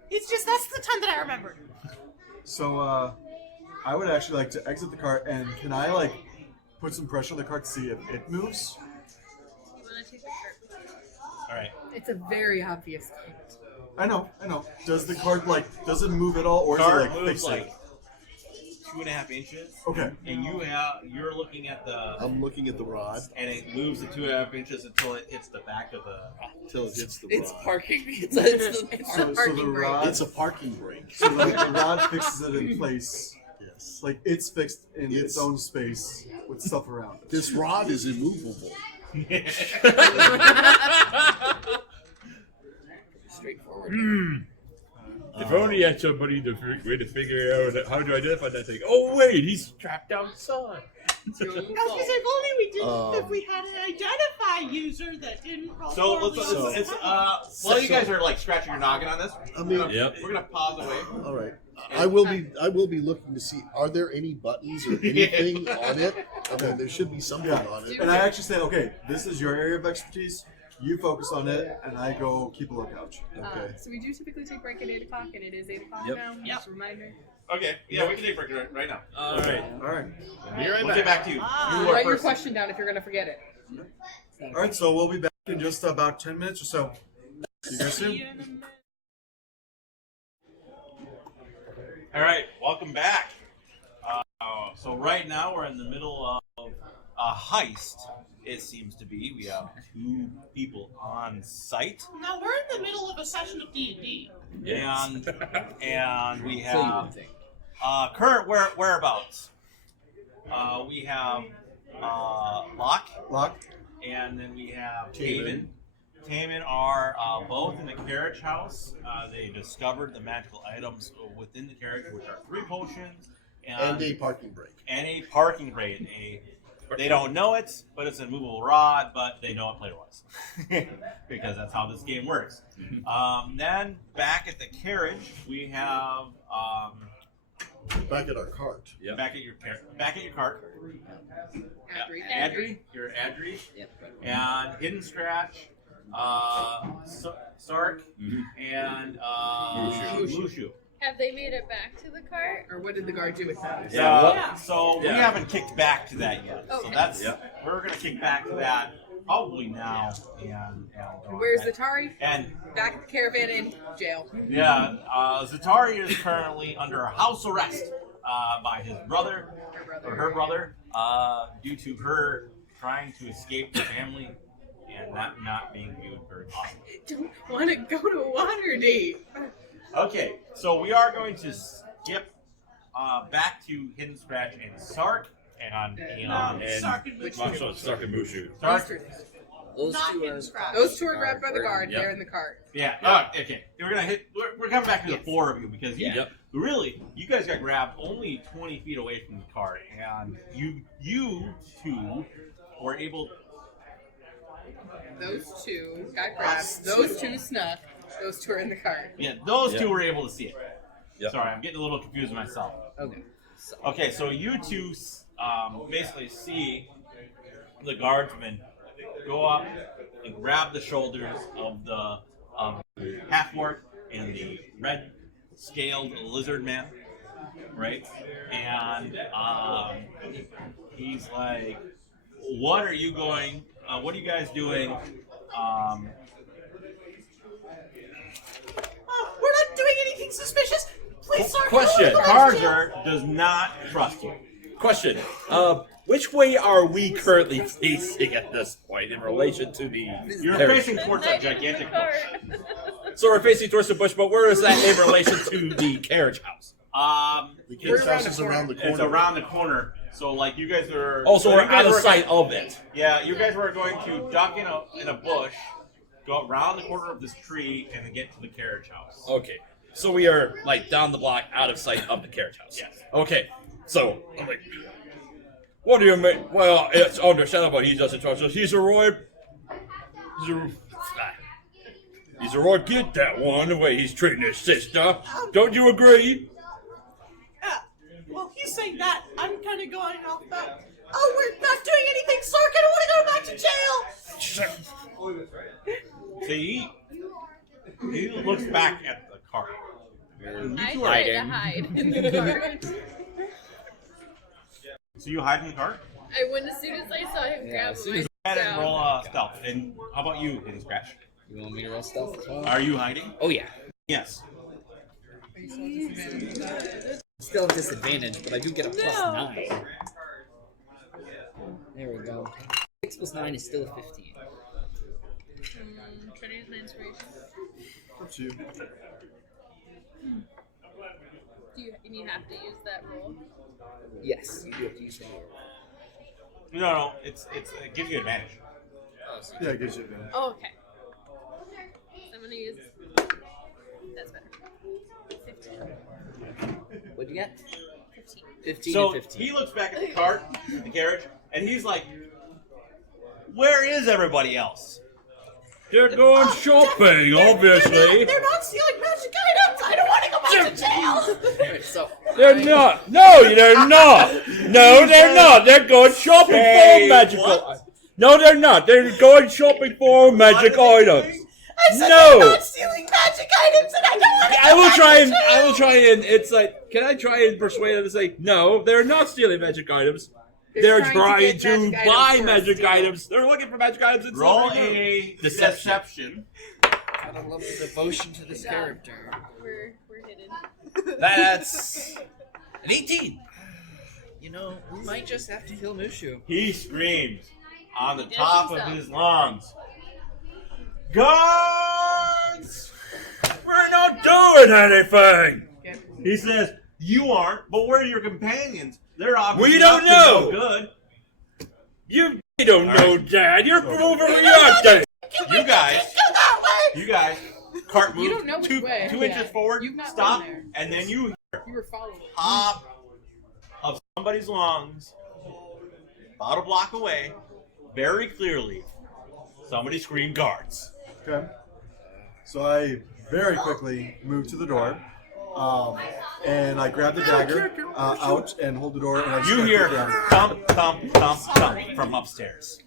It's just that's the time that I remembered. So, I would actually like to exit the cart, and can I like put some pressure on the cart to see if it moves? You want to take the cart? All right. It's a very obvious card. I know. Does the cart does it move at all, or Card is it like moves fixated? like 2.5 inches. Okay. And you're looking at the I'm looking at the rod and it moves the 2.5 inches until it hits the back of the. until it hits the It's rod. parking. It's the So the parking brake. rod, It's a parking brake. so the rod fixes it in place. Yes. Like it's fixed in its It's- own space with stuff around it. This rod is immovable. straightforward. If only I had somebody to way to figure out how to identify that thing. Oh wait, he's trapped outside. I was gonna say, if only we didn't, if Um, we had an identify user that didn't roll So poorly let's, on the it's test. while you guys are like scratching your noggin on this, I mean, we're gonna pause away. all right. I will be looking to see, are there any buttons or anything on it? I mean, there should be something Yeah. on it. And I actually say, okay, this is your area of expertise. You focus on it, and I go keep a lookout. Okay. So we do typically take break at 8 o'clock, and it is 8 o'clock Yep. now. Just a reminder. Okay, yeah, we can take a break right now. All right. All right. Be right We'll back. get back to you. Ah. You are Write your first. question down if you're gonna forget it. All right. So we'll be back in just about 10 minutes or so. See you guys See soon. you in a minute. All right, welcome back. So right now we're in the middle of a heist. It seems to be. We have 2 people on site, Now we're in the middle of a session of D&D. and we So you have would think. current whereabouts. We have Locke, Lock. and then we have Taven. Taven are both in the carriage house. They discovered the magical items within the carriage, which are 3 potions And a parking brake. and a parking brake. They don't know it, but it's a movable rod, but they know it player-wise. Because that's how this game works. Then, back at the carriage, we have Back at our cart. Yep. back at your cart. Adri. Adri, you're Adri, Yep. and Hidden Scratch, Sark, Mhm. and Mushu. Have they made it back to the cart? Or what did the guard do with that? Yeah, what- So we Yeah. haven't kicked back to that yet. So Okay. that's Yeah. we're gonna kick back to that probably now. And Where's Zatari? And Back at the caravan in jail. yeah, Zatari is currently under house arrest by his brother or her brother due to her trying to escape the family and that not being viewed very positively. Don't want to go to Waterdeep. Okay, so we are going to skip back to Hidden Scratch and Sark and And Sark and Mushu. So it's Sark and Mushu. Sark. Those Not two Hidden are. Scratch. Those two are grabbed by the guard. Yep. They're in the cart. Yeah. Okay. We're gonna hit. We're coming back to the four of you because Yep. really, you guys got grabbed only 20 feet away from the cart, and you two were able. Those two got grabbed. Those two snuck. Those two are in the cart. Yeah, those Yeah. two were able to see it. Yep. Sorry, I'm getting a little confused myself. Okay. Okay, so you two basically see the guardsman go up and grab the shoulders of the half-orc and the red-scaled lizard man, right? And he's like, "What are you going? What are you guys doing?" We're not doing anything suspicious. Please, Sark. Question. Karzer does not trust you. Question. Which way are we currently facing at this point in relation to the You're carriage? facing towards that gigantic bush. So we're facing towards the bush, but where is that in relation to the carriage house? The kid's house is around the corner. It's around the corner. So like you guys are. Also, we're you guys out of were- sight of it. Yeah, you guys were going to duck in a bush, go around the corner of this tree, and then get to the carriage house. Okay. So we are like down the block, out of sight of the carriage house. Yes. Okay. So I'm like, what do you mean? Well, it's understandable he doesn't trust us. He's a Roy. He's a Roy. Get that one the way he's treating his sister. Don't you agree? Well, he's saying that. I'm kind of going off that. Oh, we're not doing anything, Sark. I don't want to go back to jail. See, he looks back at the cart. I tried to hide in the cart. So you hide in the cart? I went as soon as I saw him grab as him. soon as- Go ahead and roll stealth. And how about you, Hidden Scratch? You want me to roll stealth as well? Are you hiding? Oh yeah. Yes. Still a disadvantage, but I do get a +9. There we go. 6 plus 9 is still a 15. Try to use my inspiration. Up to you. Do you have to use that roll? Yes, you do have to use that. No. It gives you advantage. Yeah, it gives you advantage. Oh, okay. So I'm gonna use. That's better. 15. What'd you get? 15. 15 So and 15. he looks back at the cart, the carriage, and he's like, "Where is everybody else?" They're going shopping, obviously. They're not stealing magic items. I don't want to go back to jail. Alright, so They're not. No, they're not. No, they're not. They're going shopping Say for magical. what? No, they're not. They're going shopping for magic What are they items. doing? I said No. they're not stealing magic items, and I don't want to I go will back try to and jail. I will try and it's like, can I try and persuade them to say no? They're not stealing magic items. They're trying get to magic buy items for magic steal. items. They're looking for magic items. In Roll Silver Room. a Deception. deception. I love the devotion to this character. We're hidden. That's an 18. You know, we might just have to kill Mushu. He screams on the He does top of himself. his lungs. Guards! We're not doing anything. He says, "You aren't, but where are your companions? They're obviously We don't up to know. no good." You don't know, Dad. You're overreacting. You guys, Go that way. you guys, cart You move don't know which two way. inches Yeah. forward, You've not stop, been there. and then you You were following. top of somebody's lungs, about a block away, very clearly, somebody screamed guards. Okay. So I very quickly move to the door, and I grab the dagger out and hold the door. And I You start hear to down. thump, thump, thump, thump from upstairs.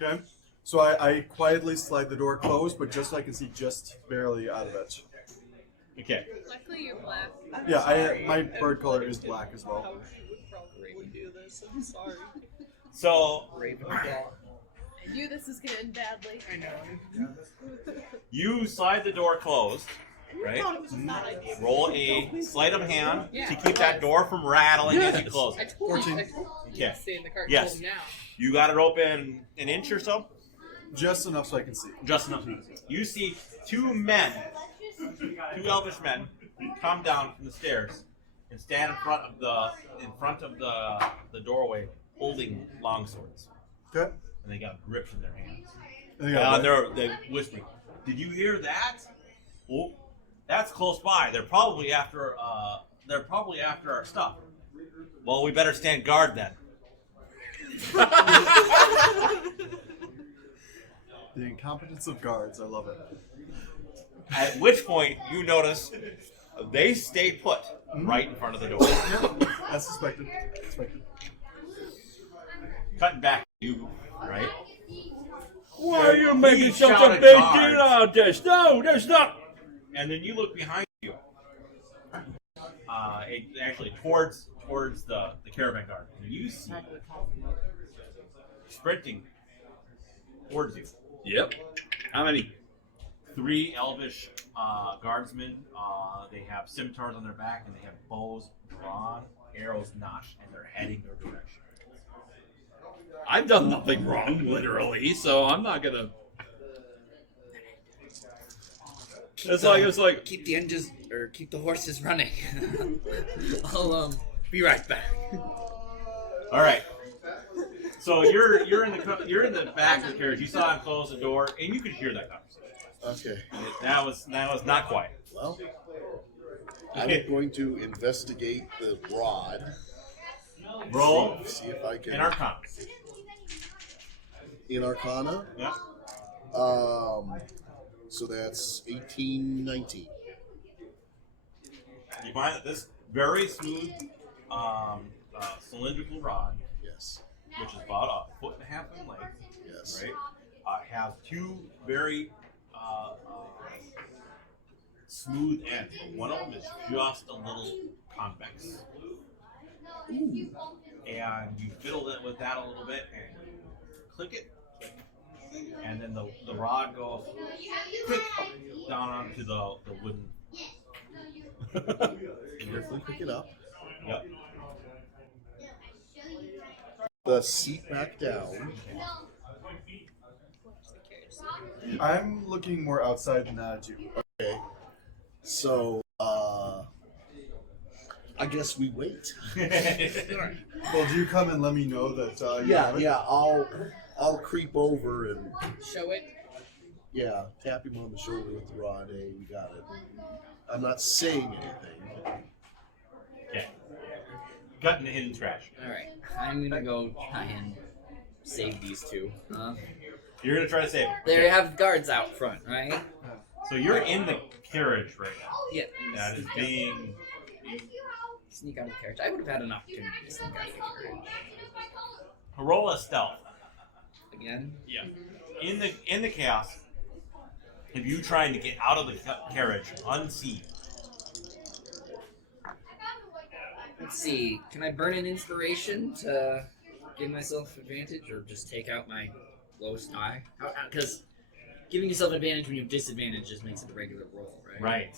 Okay. So I quietly slide the door closed, but just so I can see just barely out of it. Okay. Luckily, you're black. Yeah, my bird color is black as well. So I knew this was gonna end badly. I know. you slide the door closed, right? thought it was a bad idea. Roll a sleight of hand Yeah. to keep that door from rattling as you close I it. told you 14. Okay. to stay in the car. Yes. Yes. Now. You got it open an inch or so? Just enough so I can see. Just enough. You see two men, two elvish men, come down from the stairs and stand in front of the doorway, holding long swords, Okay. and they got grips in their hands. And I got They're whispering. Did you hear that? Oh, that's close by. They're probably after our stuff. Well, we better stand guard then. the incompetence of guards. I love it. At which point you notice they stay put right in front of the door. As suspected. Cutting back to you, right? Why are you making Each such shot a at big guards. deal out of this? No, there's not. And then you look behind you. Actually, towards the caravan guard, and you see sprinting towards you Yep. How many? 3 elvish guardsmen. They have scimitars on their back, and they have bows drawn, arrows notched, and they're heading their direction. I've done nothing wrong, literally, so I'm not gonna. It's like Keep the engines or keep the horses running. I'll be right back. All right. So you're in the back of the carriage. You saw him close the door, and you could hear that conversation. Okay. That was not quiet. Well, I'm going to investigate the rod. Roll See if I can. in Arcana. In Arcana. Yeah. So that's 18, 19. You find that this very smooth cylindrical rod, Yes. which is about 1.5 feet in length, Yes. right, has 2 very smooth ends. But one of them is just a little convex. And you fiddle it with that a little bit and click it. And then the rod goes click down onto the wooden. Carefully pick it up. Yep. The seat back down. I'm looking more outside than at you. Okay. So, I guess we wait. Well, do you come and let me know that you have it? Yeah. I'll creep over and Show it. tap him on the shoulder with the rod. Hey, we got it. I'm not saying anything. Okay. Cut in the hidden scratch. Alright, I'm gonna go try and save these two. You're gonna try to save it. They have guards out front, right? So you're in the carriage right now. Yeah. That is being. Sneak out of the carriage. I would have had an opportunity to sneak out of the carriage. Roll a stealth. Again? Yeah. In the chaos, of you trying to get out of the carriage unseen. Let's see. Can I burn an inspiration to give myself advantage, or just take out my lowest die? Because giving yourself advantage when you have disadvantage just makes it a regular roll, right? Right.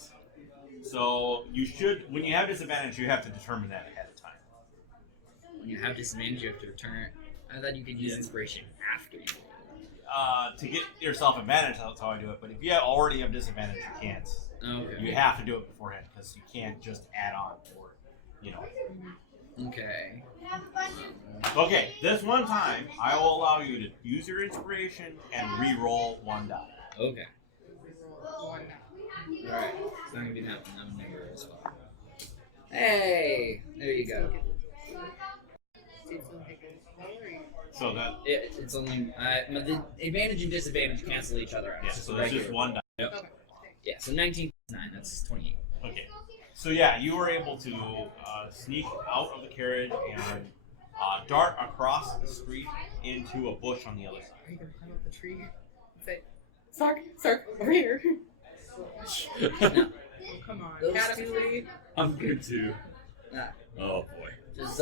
So you should, when you have disadvantage, you have to determine that ahead of time. When you have disadvantage, you have to return it. I thought you could use inspiration after you roll. To get yourself advantage, that's how I do it. But if you already have disadvantage, you can't. Okay. You have to do it beforehand because you can't just add on or, Okay. Okay, this one time, I will allow you to use your inspiration and re-roll 1 die. Okay. Alright. It's not gonna be that one. I'm gonna roll as well. Hey! There you go. So that, It's only the advantage and disadvantage cancel each other out. yeah, It's just so a that's regular just 1 die. Yep. Yeah, so 19 plus 9, that's 28. Okay. So yeah, you were able to sneak out of the carriage and dart across the street into a bush on the other side. Are you gonna climb up the tree and say, Sark, over here? No. Come on, Those Caterpillar. I'm good too. Nah. Oh boy. Just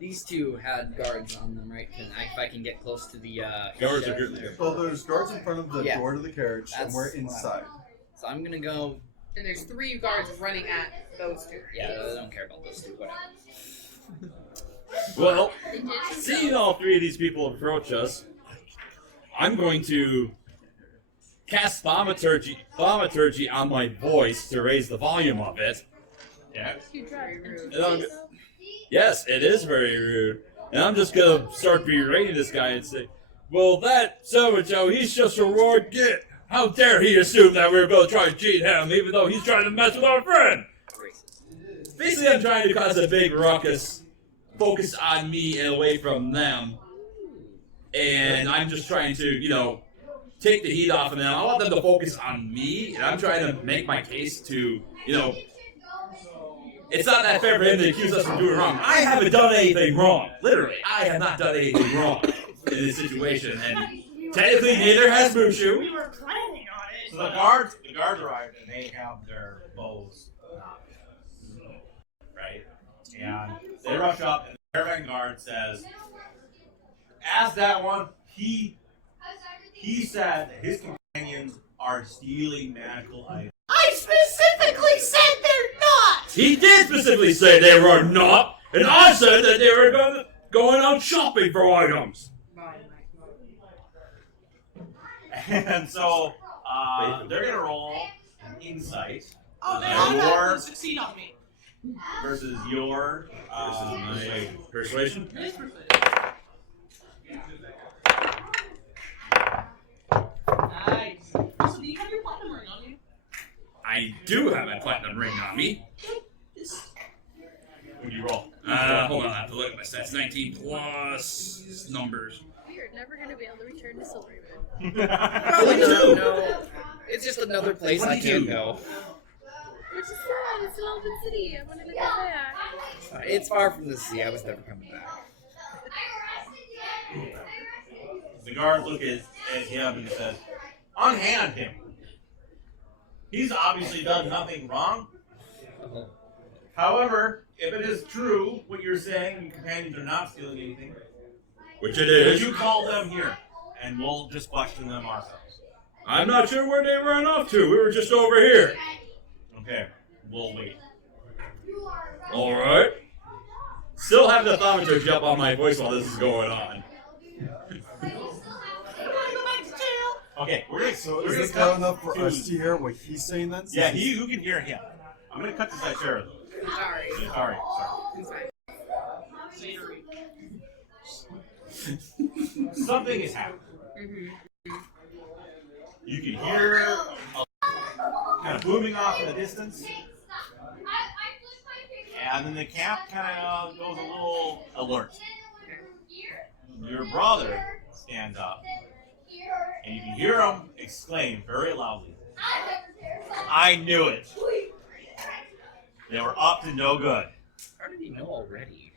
these two had guards on them, right? If I can get close to the Guards shed are good. there. So there's guards in front of the Yeah. door to the carriage, and That's we're what I- inside. So I'm gonna go. And there's 3 guards running at those 2. Yeah, I don't care about those two. Whatever. Well, They did seeing all 3 of these people approach us, I'm going to cast thaumaturgy on my voice to raise the volume of it. Yeah. You dropped rude. And I'm- Yes, it is very rude. And I'm just gonna start berating this guy and say, well, that so-and-so, he's just a raw git. How dare he assume that we're gonna try to cheat him, even though he's trying to mess with our friend? Racist. Basically, I'm trying to cause a big ruckus, focus on me and away from them. And I'm just trying to, take the heat off of them. I want them to focus on me, and I'm trying to make my case to, it's not that fair for him to accuse us of doing wrong. I haven't done anything wrong. Literally, I have not done anything wrong in this situation, and technically neither has Mushu. We were planning on it. So the guards arrived and they have their bows knocked. Right? And they rush up and the caravan guard says, as that one, he said that his companions are stealing magical items. I specifically said they're not! He did specifically say they were not, and I said that they were going out shopping for items. And so they're gonna roll insight Oh, they Yeah, all your- have to succeed on me. versus your Persuasion. Nice. So do you have your platinum ring on you? I do have a platinum ring on me. when you roll. Hold on, I have to look at my stats. 19 plus numbers. We're never going to be able to return to Silverwood. Probably two. No, it's just another place I 22. can't go. Which is sad. It's an open city. I wanted to go back. It's far from the sea. I was never coming back. The guards look at him and says, unhand him. He's obviously done nothing wrong. However, if it is true what you're saying, your companions are not stealing anything, Which it would is. you call them here? And we'll just question them ourselves. I'm not sure where they ran off to. We were just over here. Okay, we'll wait. Alright. Still have the thaumaturgy up on my voice while this is going on. Okay, we're gonna So we're is gonna this cut loud enough for to- us to hear what he's saying then? Yeah, you can hear him. I'm gonna cut to Zachary. Sorry. Sorry. It's fine. Something is happening. Mm-hmm. You can hear a kind of booming off in the distance, and then the camp kind of goes a little alert. Your brother stands up, and you can hear him exclaim very loudly, "I knew it! They were up to no good." How did he know already?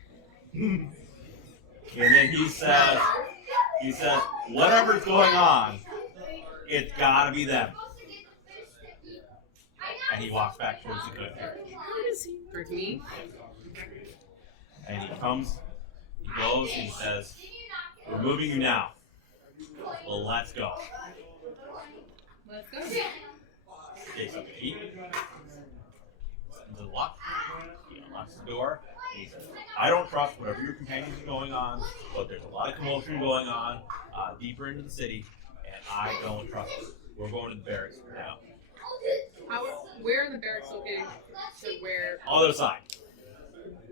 And then he says, whatever's going on, it's gotta be them. And he walks back towards the good carriage. Towards me? And he comes, he goes, and he says, we're moving you now. Well, let's go. Let's go. Takes up the key. Into the lock. He unlocks the door. And he says, I don't trust whatever your companions are going on, but there's a lot of commotion going on deeper into the city, and I don't trust it. We're going to the barracks now. Where are the barracks located? To where, Other side.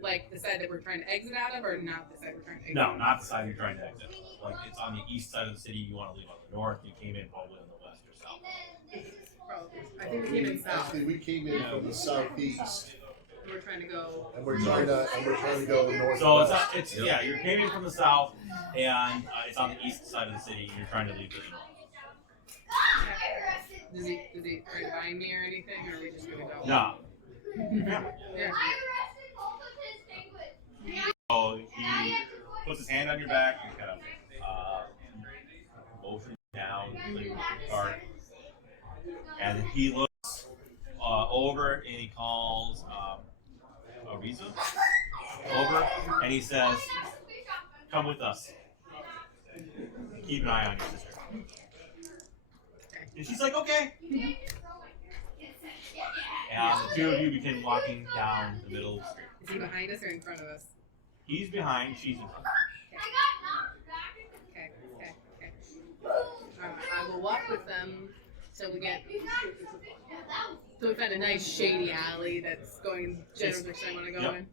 like the side that we're trying to exit out of, or not the side we're trying to exit? No, not the side you're trying to exit. Like, it's on the east side of the city. You want to leave on the north. You came in probably on the west or south. Probably. I think we came in south. Actually, we came in from the southeast, We're trying to go. and we're trying to go north. So yeah, you're came in from the south, and it's on the east side of the city. And you're trying to leave to the north. Does he try to find me or anything, or are we just gonna go? No. Yeah. So puts his hand on your back and kind of motions down like guard. And he looks over and he calls Ariza over and he says, "Come with us. Keep an eye on your sister." And she's like, "Okay." And the two of you begin walking down the middle of the street. Is he behind us or in front of us? He's behind, she's in front. Okay. I will walk with them till we get. So we find a nice shady alley that's going in the general direction I want to go in.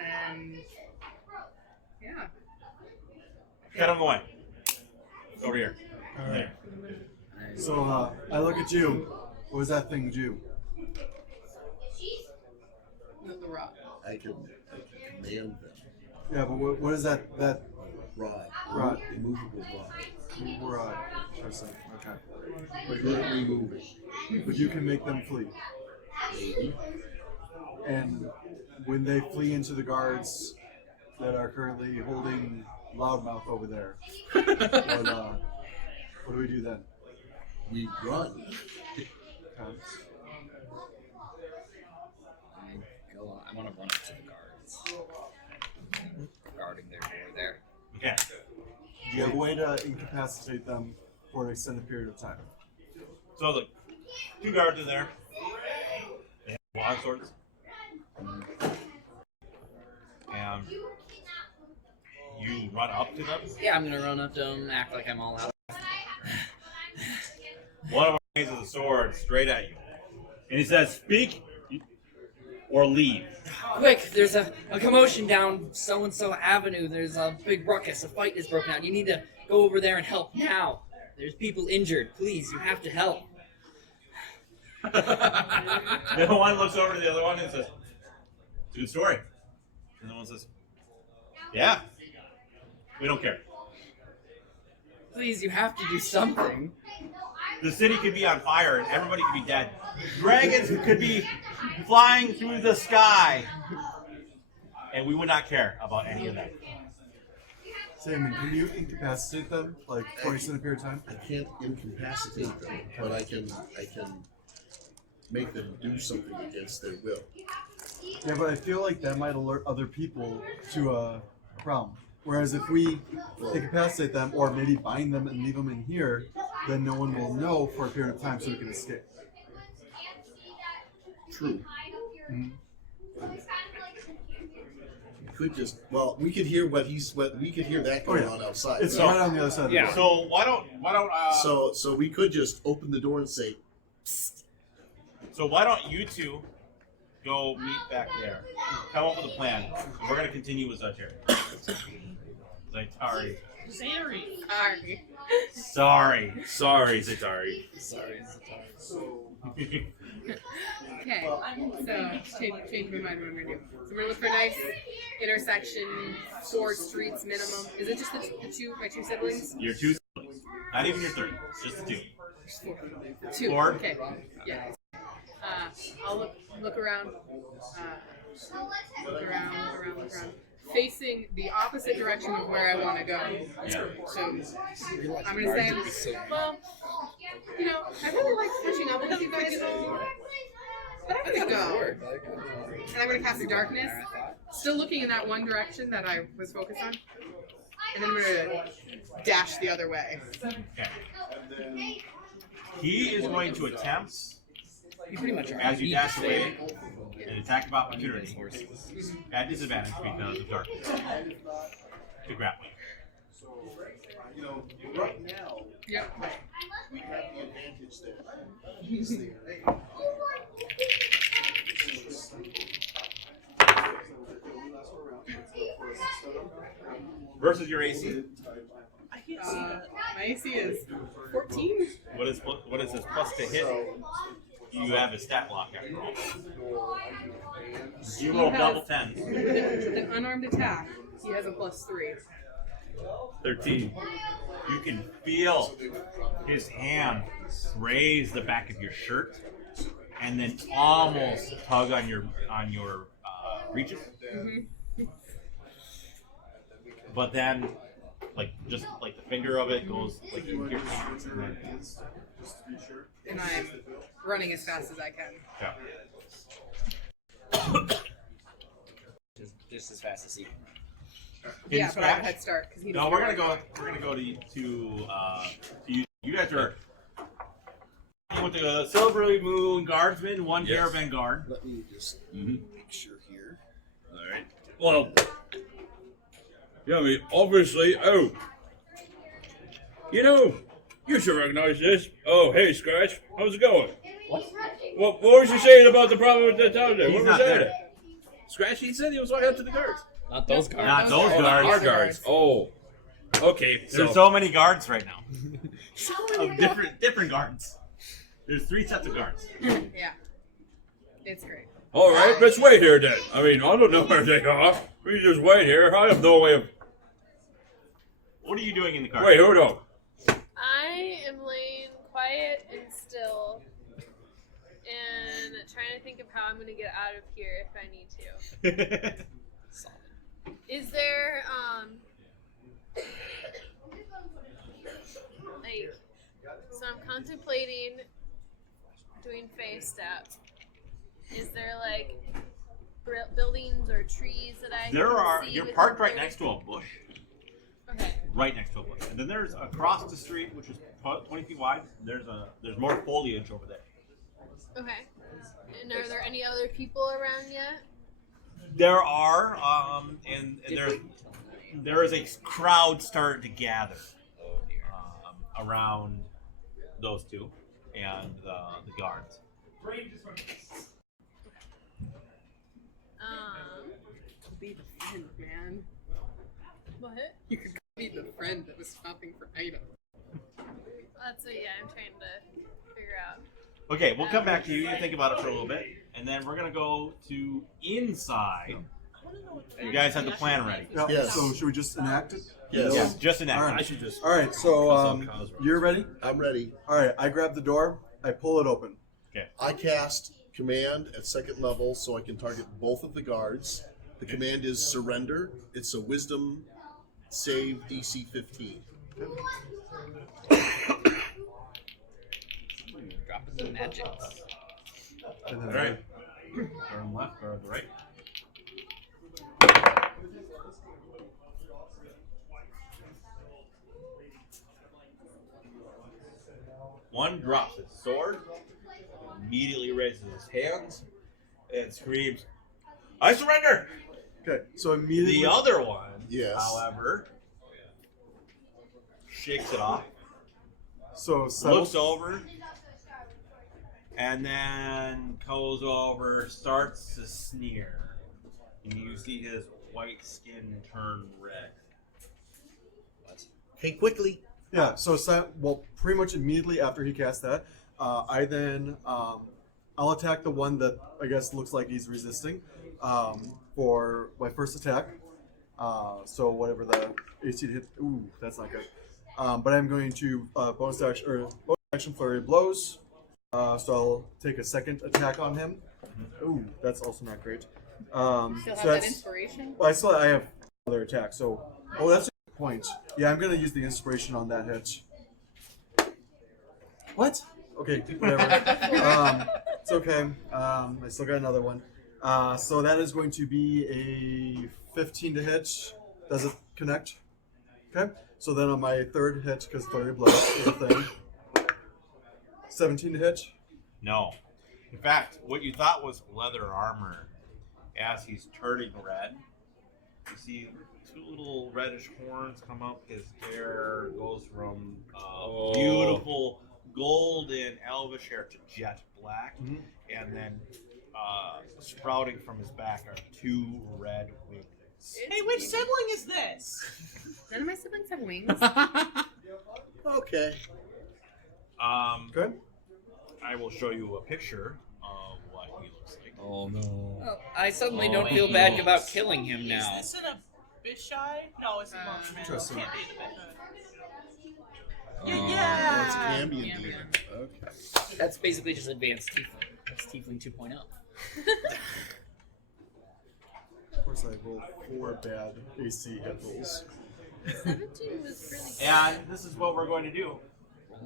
And yeah. Get him going. Over here. Alright. So I look at you. What was that thing do? The rock. I can command them. Yeah, but what is that Rod. Rod. Immovable rod. rod? Interesting. Okay. But you're removing. But you can make them flee. Maybe. And when they flee into the guards that are currently holding Loudmouth over there, what do we do then? We run. Okay. I want to run up to the guards. Guarding their door there. Okay. Do you have a way to incapacitate them for an extended period of time? So the two guards are there. They have long swords. And you run up to them. Yeah, I'm gonna run up to him, act like I'm all out. One of them raises a sword straight at you. And he says, "Speak or leave." Quick, there's a commotion down so-and-so avenue. There's a big ruckus. A fight is broken out. You need to go over there and help now. There's people injured. Please, you have to help. The one looks over to the other one and says, "It's a good story." And the one says, "Yeah, we don't care. Please, you have to do something. The city could be on fire and everybody could be dead. Dragons could be flying through the sky. And we would not care about any of that." Simon, can you incapacitate them like for an extended period of time? I can't incapacitate them, but I can make them do something against their will. Yeah, but I feel like that might alert other people to a problem. Whereas if we incapacitate them or maybe bind them and leave them in here, then no one will know for a period of time so we can escape. True. Mhm. We could just we could hear what we could hear that going on outside. It's So- right on the other side of the door. So why don't So we could just open the door and say, So why don't you two go meet back there? Come up with a plan. We're gonna continue with Zatari. Zaitari. Zary. Sorry. Sorry, Sorry, Zitari. Sorry, Okay. So change my mind what I'm gonna do. So we're gonna look for a nice intersection, 4 streets minimum. Is it just my two siblings? Your two siblings. Not even your third. Just the two. 2. 4. Okay. Yeah. I'll look around. Look around. Facing the opposite direction of where I want to go. Yeah. So I'm gonna say, well, I really like switching up with you guys, but I'm gonna go. And I'm gonna cast darkness, still looking in that one direction that I was focused on, and then I'm gonna dash the other way. Okay. He is going to attempt, You pretty much are. as you dash away, an attack of opportunity at disadvantage because of darkness. To grapple. right now Yep. we have the advantage that he's there. Versus your AC. I can't see that. My AC is 14. What is his plus to hit? You have a stat block after all. You roll double 10s. With an unarmed attack, he has a +3. 13. You can feel his hand raise the back of your shirt and then almost tug on your breeches. Mm-hmm. but then like just like the finger of it goes like in here. And I'm running as fast as I can. Yeah. Just as fast as he can. Yeah, but I have a head start because he. No, we're gonna go to you. You guys are with the Silvery Moon Guardsmen, one Yes. Caravan Guard. Let me just Mhm. make sure here. All right. Well, yeah, I mean, obviously, you should recognize this. Oh, hey, Scratch, how's it going? What was you saying about the problem with the town there? He's What was not that? there. Scratch, he said he was right up to the guards. Not those guards. Not those Oh, guards. our guards. Oh, okay. There's so many guards right now. Of different guards. There's 3 sets of guards. Yeah. It's great. All right, let's wait here then. I mean, I don't know where they are. We just wait here. I have no way of. What are you doing in the car? Wait, hold on. I am laying quiet and still and trying to think of how I'm going to get out of here if I need to. Is there, like, so I'm contemplating doing phase step. Is there, like, buildings or trees that I There can are. see You're within parked right 30? next to a bush. Okay. Right next to a bush. And then there's across the street, which is 20 feet wide. There's more foliage over there. Okay. And are there any other people around yet? There are, and there is a crowd starting to gather around those two and the guards. Be the friend, man. What? You could be the friend that was shopping for items. That's what, yeah, I'm trying to figure out. Okay, we'll come back to you. You think about it for a little bit, and then we're gonna go to inside. You guys have the plan ready. Yeah, Yes. So should we just enact it? Yes. Yeah, just an act. All right. I should just. All right. So Cosmos. you're ready. I'm ready. All right. I grab the door. I pull it open. I cast command at 2nd level so I can target both of the guards. The command is surrender. It's a wisdom save DC 15. Dropping the magic. And All then right. Turn left or right. One drops his sword, immediately raises his hands, and screams, "I surrender!" Okay. So immediately. The other one, Yes. however, shakes it off, So looks over, and then goes over, starts to sneer, and you see his white skin turn red. Hey, quickly. Yeah. So well, pretty much immediately after he casts that, I then I'll attack the one that I guess looks like he's resisting for my first attack. So whatever the AC hit. Ooh, that's not good. But I'm going to bonus action flurry of blows. So I'll take a second attack on him. Ooh, that's also not great. Still So have that that's inspiration? well, I have another attack. So that's a good point. Yeah, I'm gonna use the inspiration on that hit. What? Okay, whatever. It's okay. I still got another one. So that is going to be a 15 to hit. Does it connect? Okay. So then on my third hit, because flurry of blows is a thing. 17 to hit. No. In fact, what you thought was leather armor, as he's turning red, you see 2 little reddish horns come up. His hair goes from beautiful golden elvish hair to jet black, and then sprouting from his back are 2 red wings. Hey, which sibling is this? None of my siblings have wings. Okay. Good. I will show you a picture of what he looks like. Oh no. Well, I suddenly Oh, don't feel no. bad about killing him now. Is this in a Bishai? No, it's a Marshman. Interesting. Can't be in a Bishai. Oh, Yeah. it's ambient. Ambient. demon. Okay. That's basically just advanced tiefling. That's tiefling 2.0. because I rolled 4 bad AC hit rolls. 17 was really good. And this is what we're going to do.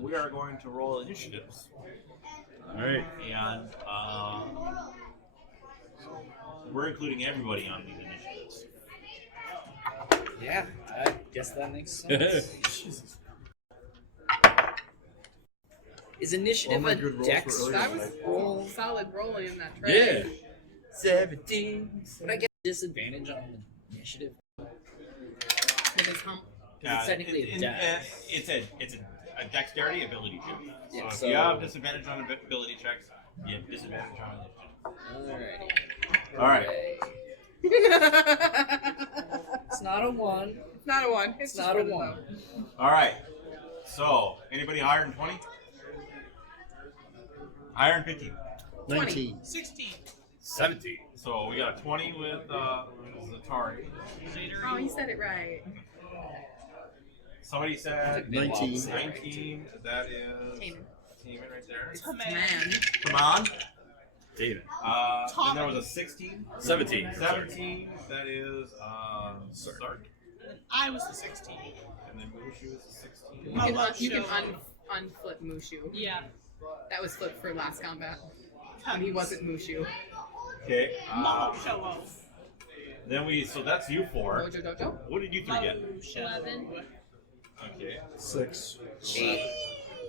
We are going to roll initiatives. Alright. And we're including everybody on these initiatives. Yeah, I guess that makes sense. Jesus. Is All initiative my a good rolls dex were earlier That than was I rolled. solid rolling in that tray. Yeah. 17. Would I get disadvantage on the initiative? With his hump. Because it's technically a dex. It's a dexterity ability check. So Yeah, if so- you have disadvantage on ability checks, you have disadvantage on initiative. Alrighty. All right. It's not a 1. It's not a 1. It's just not a for the 1. hump. All right. So anybody higher than 20? Higher than 15. 19. 17. So we got a 20 with Zatari. Oh, he said it right. Somebody said 19. 19. That is Taman. Taman right there. Man. Come on. David. Then there was a 16. 17. 17. That is Sark. I was the 16. And then Mushu is a 16. You can unflip Mushu. Yeah. That was flipped for last combat. When he wasn't Mushu. Okay. Show off. Then so that's you 4. Dojo Dojo. What did you 3 get? 11. Okay. 6. 8.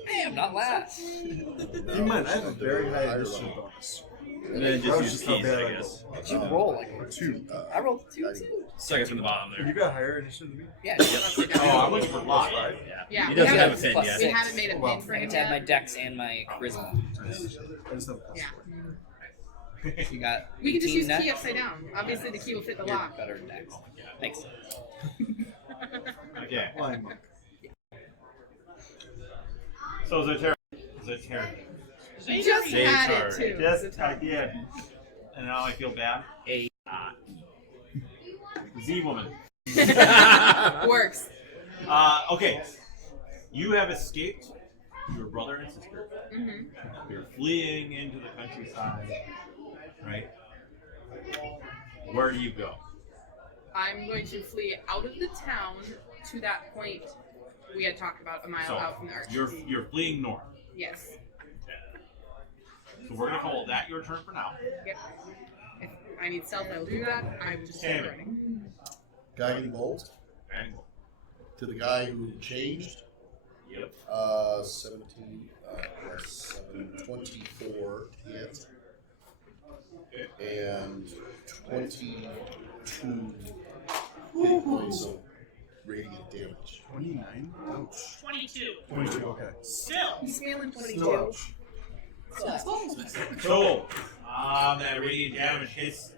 Hey, I'm not last. Keep in mind, I have a very high initiative bonus. And then That was just use just how keys, bad I I guess. rolled. Did you roll like a 2. I rolled 2 too. Second from the bottom You there. got higher initiative than me? Yeah. Oh, I'm looking for lot. Right? Yeah. He we doesn't have a haven't- pin plus yet. We 6. haven't made a Well, pin for I him have to have my yet. dex and my charisma. I just have a plus Yeah. 4. You got We can just 18 use net? key upside down. Obviously, the key will fit the You're lock. better dex. Makes sense. Okay. Flying monk. So Zatari. You just Say had it hard. too. Yes, I did. And now I feel bad. A. Z woman. Works. Okay. You have escaped your brother and sister. Mm-hmm. You're fleeing into the countryside. Right? Where do you go? I'm going to flee out of the town to that point we had talked about a mile So out from the arch. you're fleeing north. Yes. So we're gonna call that your turn for now. Yep. If I need stealth, I'll do that. I'm just Damn it. running. Guiding bolt And to the guy who changed. yep. 17 plus 7, 24 hit. And 22 hit points of radiant damage. 29? Ouch. 22. 22, okay. Still. He's scaling 22. Still ouch. So, that radiant damage hits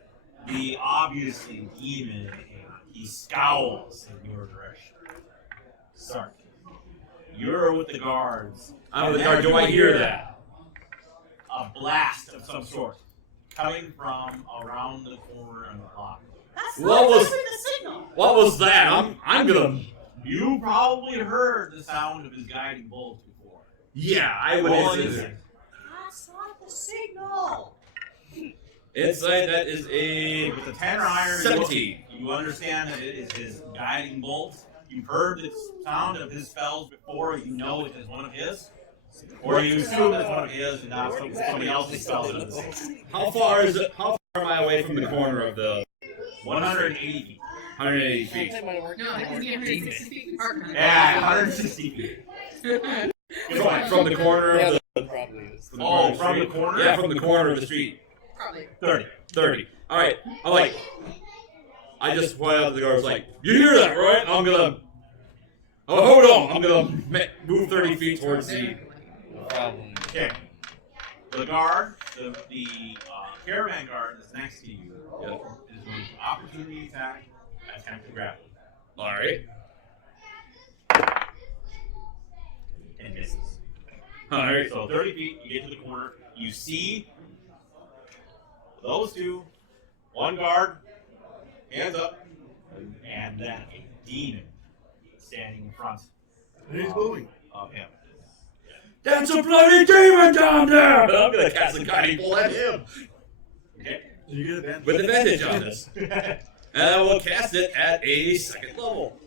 the obviously demon, and he scowls in your direction. Sark, you're with the guards. I'm with the guard. Do I hear that? A blast of some sort coming from around the corner on the block. That's What was- the signal. What was that? I'm gonna. You probably heard the sound of his guiding bolt before. Yeah, I would. Roll an It's, insight. That's not the signal. inside that is a With the 10 or higher, 17. you understand that it is his guiding bolt. You've heard the sound of his spells before. You know it is one of his. Or you assume it's one of his and not somebody else's spells. How far is it? How far am I away from the corner of the 180 feet. 180 feet? No, that would be 160 feet in Park. Yeah, 160 feet. From the corner of the. Probably is. From the Oh, corner of the from the street? corner? Yeah, from the corner of the street. Probably. 30. 30. All right. I'm like. I just point out to the guards like, you hear that, right? I'm gonna. Oh, hold on. I'm gonna move 30 feet towards the. Probably. Okay. The guard, the caravan guard that's next to you, Yeah. is going to opportunity attack, attempt to grab you. All right. And misses. All right. So 30 feet, you get to the corner, you see those two, one guard, hands up, and then a demon standing in front He's glowing. of him. That's a bloody demon down there! I'm gonna cast a guiding bolt at him Okay? Do you get advantage? with advantage on this. And I will cast it at a second level.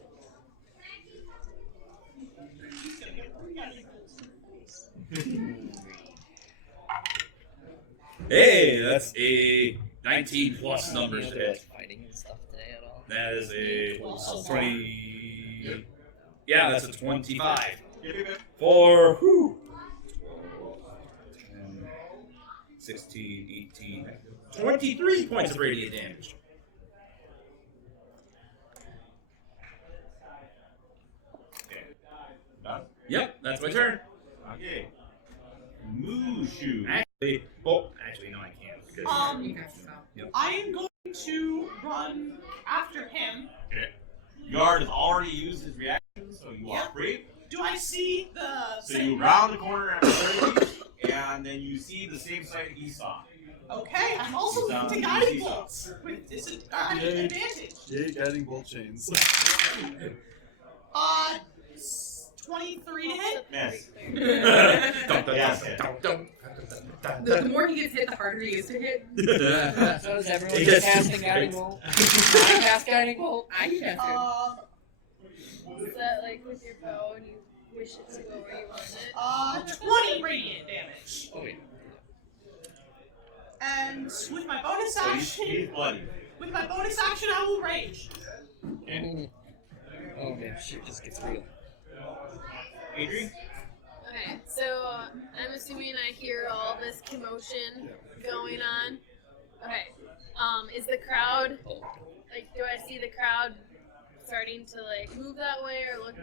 Hey, that's a 19 plus numbers to hit. Fighting and stuff today at all? That is a 20. Yeah, that's a 25. For 16, 18, 23 points of radiant damage. Done? Yep, that's my turn. Okay. Mushu. Actually, no, I can't because You guys know. I am going to run after him. Yard has already used his reaction, so you are Yep. free. Do I see the So same? you round the corner after 30 feet, and then you see the same sight he saw. Okay, I'm also Down. going to guiding bolts with advantage. Yay, guiding bolt chains. 23 to hit. Miss. Yes. The more he gets hit, the harder he is to hit. So is everyone He just gets casting super Guiding great. Bolt? I cast Guiding Bolt. I can cast it. Is that like with your bow and you wish it to go where you want it? 20 radiant damage. Oh, yeah. And with my bonus So he's action, bloody. I will rage. Oh man, shit just gets real. Adrian? Okay, so I'm assuming I hear all this commotion going on. Okay, is the crowd, like, do I see the crowd starting to, like, move that way or look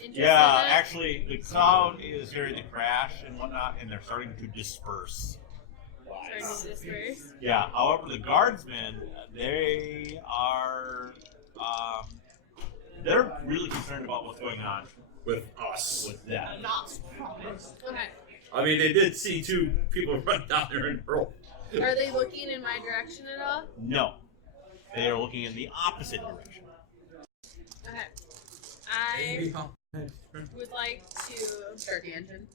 interested Yeah, in it? actually, the crowd is hearing the crash and whatnot, and they're starting to disperse. Starting to disperse? Yeah, however, the guardsmen, they are, they're really concerned about what's going on With us. with them. Not surprised. Okay. I mean, they did see two people run down there and roll. Are they looking in my direction at all? No. They are looking in the opposite direction. Okay. I would like to... Start the engine.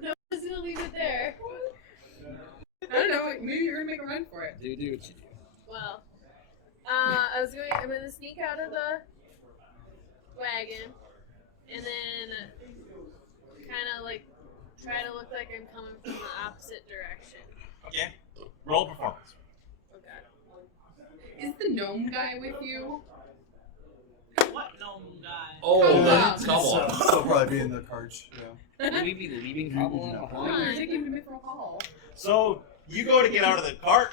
No, I was gonna leave it there. I don't know. Maybe you're gonna make a run for it. Do what you do. Well, I'm gonna sneak out of the wagon and then kind of like try to look like I'm coming from the opposite direction. Okay. Roll performance. Okay. Is the gnome guy with you? What gnome guy? Oh, Wow. come on. So probably be in the cart. Yeah. Would we be leaving Cobble You're behind? taking him to Mithril Hall. So you go to get out of the cart,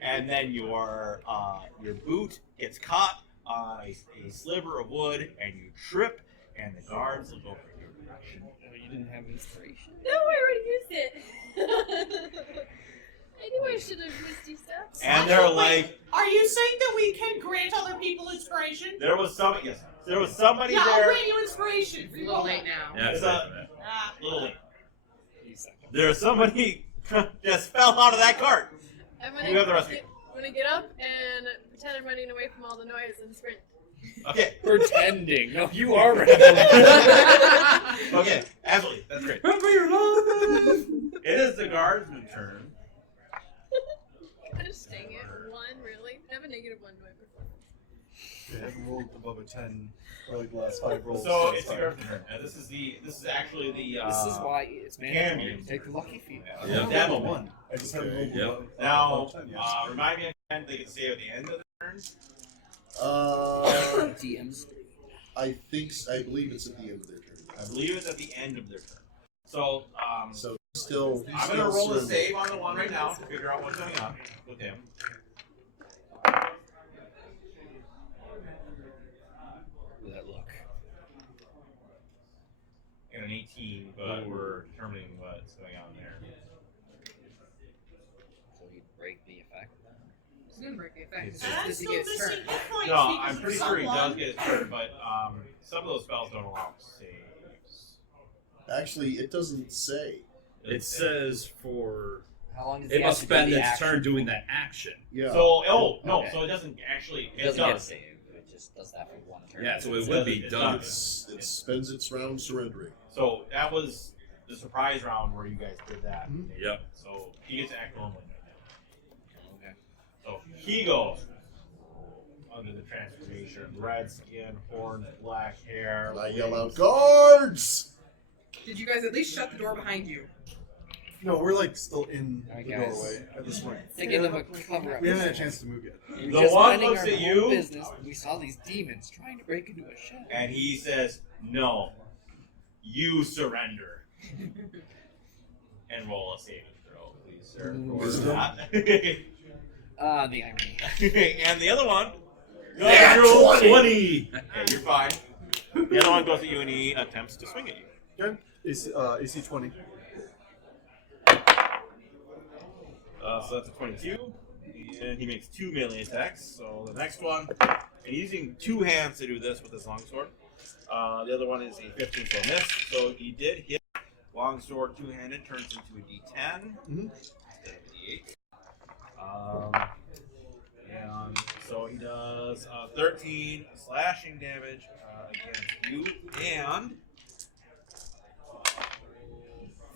and then your boot gets caught on a sliver of wood, and you trip, and the guards look over in your direction. Oh, you didn't have inspiration. No, I already used it. I knew I should have used these steps. And they're like, Are you saying that we can grant other people inspiration? there was somebody Yeah, I'll there. grant you inspiration. It's a little late now. Yeah, it's It's a- like that. Ah, Little late. You suck. There's somebody just fell out of that cart. I'm You have the rest of gonna get up and pretend I'm running away from all the noise and sprint. Okay. Pretending. No, you are running. Okay. Absolutely. That's great. It is the guardsman's turn. Gosh dang it. One, really? I have a negative one to my performance. I haven't rolled above a 10 for like the last 5 rolls. So it's it's the fine. guardsman's turn. This is actually the. This is why it's mandatory Cambium. to take the lucky feat. I Yeah. rolled Devil above a one. 1. I just haven't rolled Yep. above, Now, above 10 yet. remind me again. They can save at the end of the turn. TM's. I believe it's at the end of their turn. I believe it's at the end of their turn. So, So still, I'm gonna roll a save on the one right now to figure out what's going on with him. That look. And an 18, but we're determining what's going on there. So you break the effect. It's gonna break the effect. It's and just I'm because he still gets missing turned. hit points No, because I'm of pretty sure he does someone. get his turn, but some of those spells don't allow saves. actually, it doesn't say. It says for. How long does It he must have to do spend the its action? turn doing that action. Yeah. So, no, Okay. so it doesn't actually. It doesn't get a does. save. It just does that for one turn. Yeah, so it It would be does. done. it spends its round surrendering. So that was the surprise round where you guys did that. Mhm. Yep. So he gets to act normally. he goes under the transformation. Red skin, horns, black hair. I yell out, guards! Did you guys at least shut the door behind you? No, we're like still in Alright, the guys. doorway at this point. Thinking of a cover up. We haven't had a chance to move yet. We were The just one minding looks our at own you. Business. We saw these demons trying to break into a shed. And he says, "No, you surrender." And roll a saving throw, please, sir. for Wisdom. that. The irony. And the other one. Yeah, goes 20. 20. Okay, you're fine. The other one goes at you and he attempts to swing at you. Okay. AC 20. So that's a 22. And he makes 2 melee attacks. So the next one, and he's using 2 hands to do this with his longsword. The other one is a 15, so a miss. So he did hit. Longsword 2-handed turns into a D10 instead of a D8. And so he does 13 slashing damage against you and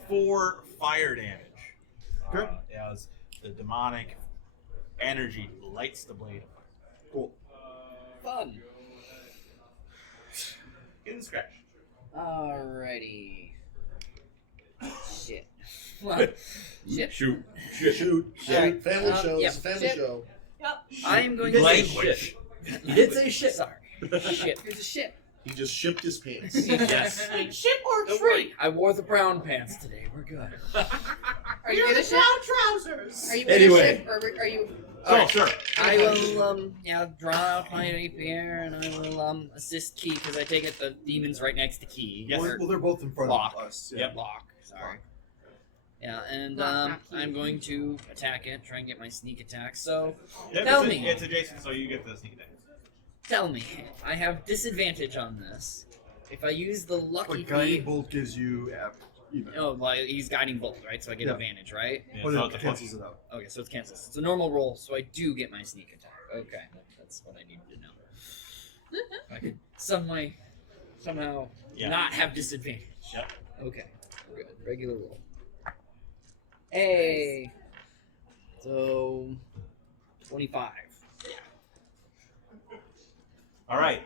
4 fire damage. Okay. As the demonic energy lights the blade. Cool. Fun. Get the scratch. Alrighty. Shit. What? Shit. Shoot. Shoot. Alright, Family show. yeah. It's a family Shit. show. Yep. I am going You to did say say shit. shit. You did say shit. Sorry. Shit. Here's a shit. He just shipped his pants. Yes. Wait, ship or Don't tree? worry. I wore the brown pants today. We're good. Are you You're gonna the ship? brown trousers. Are you gonna Anyway. ship, or are you? So, sir. I will, draw out my rapier and I will, assist Key because I take it the demon's right next to Key. Yes. Or Well, they're both in front Lock. of us. Yeah. Yep. Lock. Sorry. Yeah, and Lock, not Key. I'm going to attack it, try and get my sneak attack. So, Yep, Tell it's, me. It's adjacent, so you get the sneak attack. tell me, I have disadvantage on this. If I use the lucky But guiding Key. bolt gives you even. Oh, well, he's guiding bolt, right? So I get Yeah. advantage, right? Yeah, But so it it's a cancels plus. it out. Okay, so it's cancels. It's a normal roll, so I do get my sneak attack. Okay, that's what I needed to know. I could somehow Yeah. not have disadvantage. Yep. Okay, we're good. Regular roll. Hey, so 25. All right.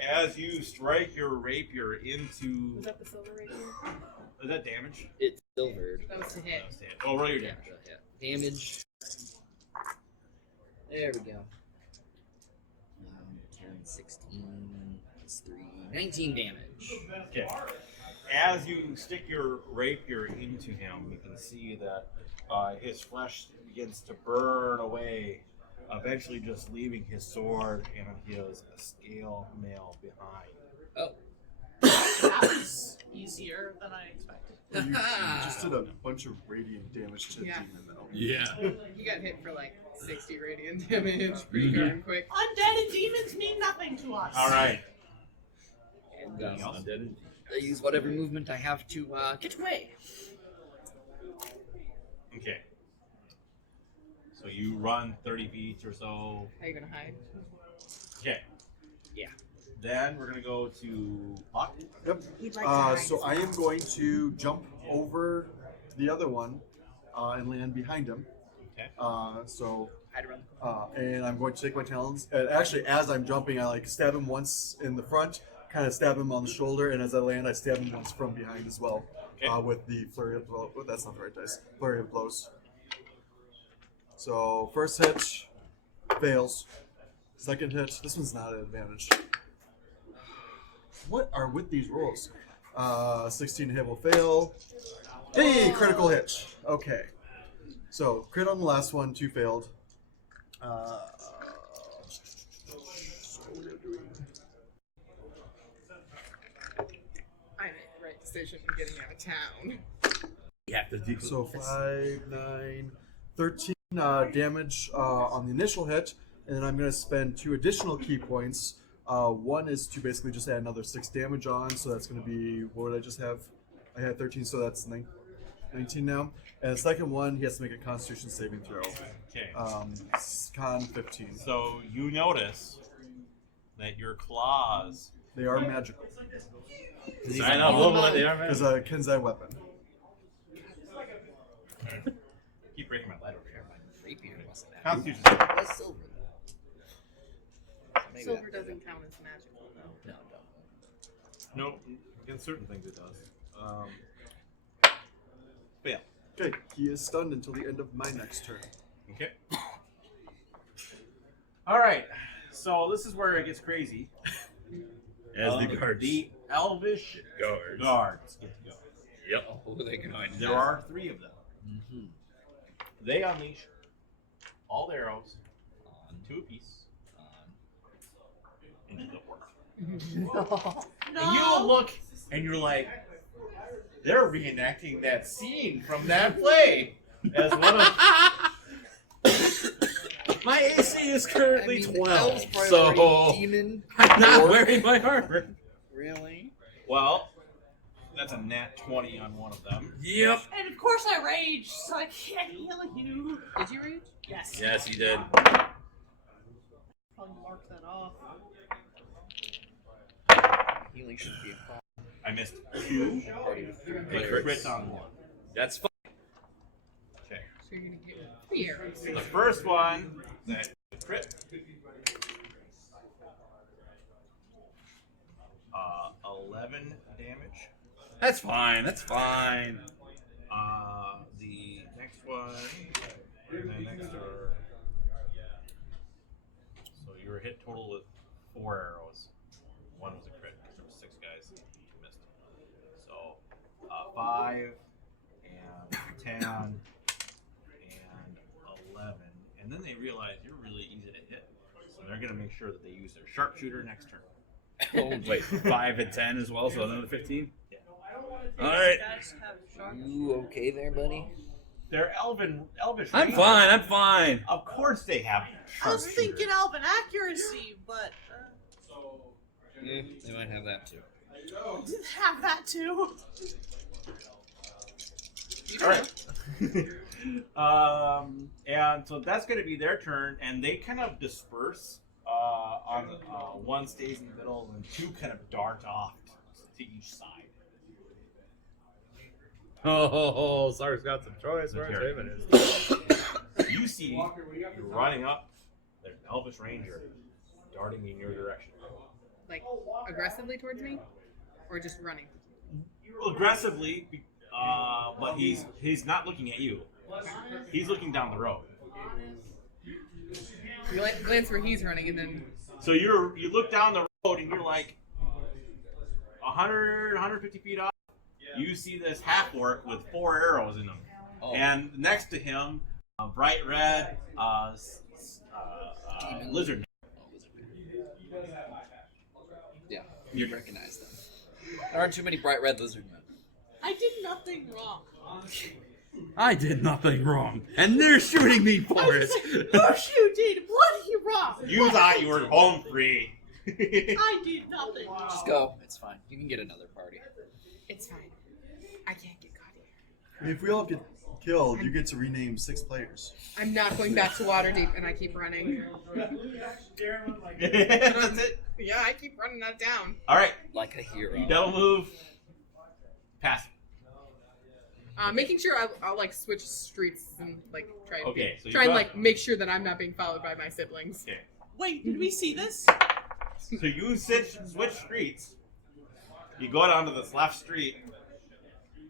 As you strike your rapier into, Was that the silver right here? is that damage? It's silvered. That was to hit. That's damage. Oh, roll your damage. Yeah. Damage. There we go. 10, 16, plus 3, 19 damage. Okay. As you stick your rapier into him, you can see that his flesh begins to burn away, eventually just leaving his sword and his scale mail behind. Oh. That was easier than I expected. You just did a bunch of radiant damage to Yeah. the demon, though. Yeah. He got hit for like 60 radiant damage pretty Mhm. darn quick. Undead and demons mean nothing to us. All right. And Anything else? I use whatever movement I have to get away. Okay. So you run 30 feet or so. How you gonna hide? Okay. Yeah. Then we're gonna go to Puck. Yep. He'd like to hide. So I am going to jump over the other one and land behind him. Okay. So Hide around. and I'm going to take my talons. And actually, as I'm jumping, I like stab him once in the front, kind of stab him on the shoulder, and as I land, I stab him once from behind as well. Okay. With the flurry of blows. Oh, that's not the right dice. Flurry of blows. So first hit fails. Second hit. This one's not an advantage. What are with these rolls? 16 hit will fail. Hey, critical hit. Okay. So crit on the last one, 2 failed. So what are we doing? I made the right decision in getting out of town. You have to do So 5, 9, 13 damage on the initial hit, and then I'm going to spend 2 additional key points. One is to basically just add another 6 damage on, so that's going to be, what did I just have? I had 13, so that's 19 now. And the second one, he has to make a Constitution saving throw. Okay. Con 15. So you notice that your claws. They are magical. Sign up, level what they are, man. Because a Kenzai weapon. Keep breaking my light over here. rapier wasn't that. Constitution. That's silver though. Maybe Silver that- doesn't count as magical though. No, no. No, against certain things it does. Fail. Okay, he is stunned until the end of my next turn. Okay. All right. So this is where it gets crazy. As the guards. The elvish Guards. get to go. Yep. Who are they going to There are 3 of them. Mm-hmm. They unleash all the arrows, 2 apiece, into the orc. And you look and you're like, they're reenacting that scene from that play as one of. My AC is currently the 12, elves so priority demon. I'm not Orc. wearing my armor. Really? Well, that's a nat 20 on one of them. Yep. And of course I rage, so I can't heal you. Did you rage? Yes. Yes, he did. Probably mark that off. Healing should be a problem. I missed 2. Hey, But Chris. crit on 1. That's fine. Okay. So you're gonna get 3 arrows. The first one, that crit. 11 damage. That's fine. That's fine. The next one, and then next are. So you were hit total with 4 arrows. 1 was a crit because there were 6 guys who missed. So 5 and 10 and 11, and then they realize you're really easy to hit, so they're gonna make sure that they use their sharpshooter next turn. Oh, wait, 5 and 10 as well, so another 15? Yeah. Alright. You okay there, buddy? They're elvish. I'm rangers. fine, I'm fine. Of course they have I was sharpshooter. thinking elven accuracy, but They might have that too. didn't have that too. All right. And so that's going to be their turn, and they kind of disperse. On one stays in the middle, and 2 kind of dart off to each side. Oh, Sark's got some choice. Where's Raven is. You see, you're running up. There's an elvish ranger darting in your direction. Like aggressively towards me, or just running? Aggressively, but he's not looking at you. He's looking down the road. Glance where he's running, and then So you look down the road and you're like 100, 150 feet off. You see this half orc with 4 arrows in him, and next to him, a bright red lizard. Yeah, you recognize them. There aren't too many bright red lizard men. I did nothing wrong. I did nothing wrong, and they're shooting me for it. Of course you did. What are you wrong? You thought you were home free. I did nothing wrong. Just go. It's fine. You can get another party. it's fine. I can't get caught here. If we all get killed, you get to rename 6 players. I'm not going back to Waterdeep, and I keep running. That's it. Yeah, I keep running that down. All right. Like a hero. You double move. Pass. Making sure I'll like switch streets and like try Okay. So you try and got- like make sure that I'm not being followed by my siblings. Okay. Wait, did we see this? So you switch streets. You go down to this left street.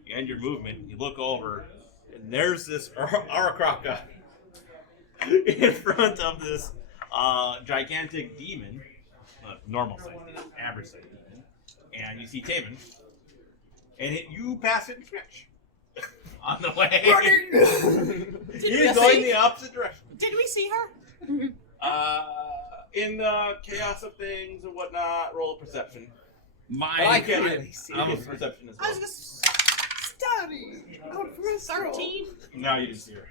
You end your movement. You look over, and there's this Arakaka in front of this gigantic demon, normal size, average size demon, and you see Taven, and you pass it in stretch on the way. He's going the opposite direction. Did we see her? In the chaos of things and whatnot, roll a perception. I You can't get- really see I'm a it. perception as I well. was gonna study. Out for 13. Now you can see her.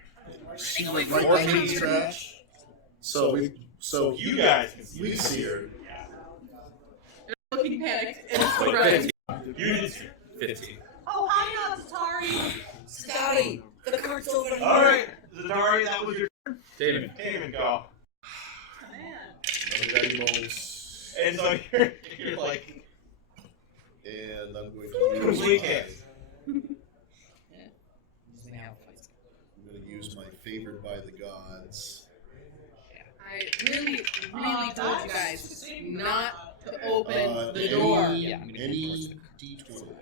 She's like right behind the trash. So You guys can see we her. see her. Looking panicked and it's Wait, running. You just see her. 15. Oh, hi, Atari. Scotty, the cart's over here. All right, Zatari, that was your David. Taven go. Daddy rolls, And so you're like, and I'm going to use Complete chaos. I'm going to use my favored by the gods. I really told you guys not to open the door. Yeah, I'm gonna go towards Any D20.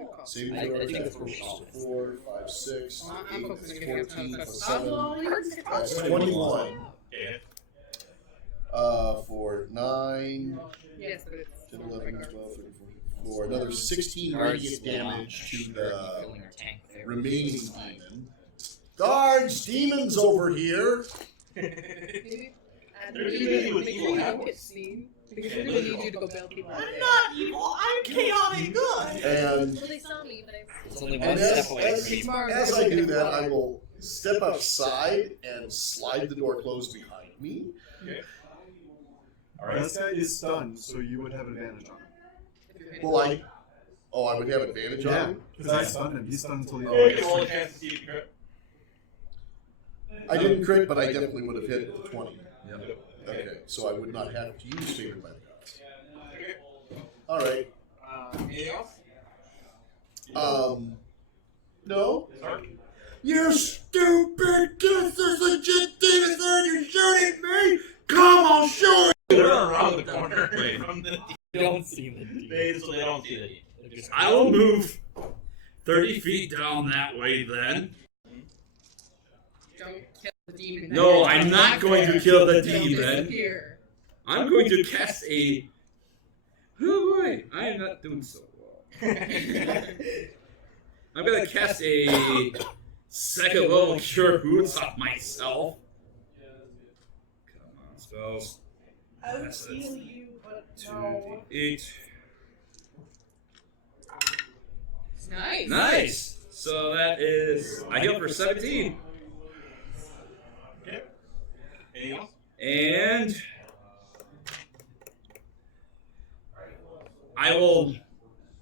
Oh. Save I throw, think attack it's rolls 4, 5, 6, I'm 8, focusing 14 again. plus 7. That's 21. 21. Yeah. For 9, Yes, but it's 10, 11, 12, 13, 14. For another 16 Guards radiant damage to the filling our tank there. remaining demon. Guards, demons over here. maybe. They're too busy with Make evil sure you don't habits. get seen. Because we really need you to go bail people out. I'm not evil. I'm chaotic good. And Well, they saw me, but I. It's only one And step away as, from you. as I do that, I will step outside and slide the door closed behind me. All right. This guy is stunned, so you would have advantage on him. Well, I would have advantage on Yeah, him. because I stunned him. He's stunned until the You can roll a chance to see if you crit. I didn't crit, but I definitely would have hit with a 20. Yep. Okay, so I would not have to use favored by the gods. Okay. All right. Anything else? No. Sark? You stupid kids! There's legit demons there, and you're shooting me. Come on, shoot! They're around the corner from the You don't see the demon. so they don't see the They're just- I'll move 30 feet down that way then. Don't kill the demon. No, I'm not going to kill the They'll demon. disappear. I'm going to cast a. Oh boy, I am not doing so well. I'm going to cast a second level Cure Boots on myself. Come on, spells. I would That's heal you, but 2d8. Nice. Nice! So that is. I heal for 17. Okay. Anything else? And. I will,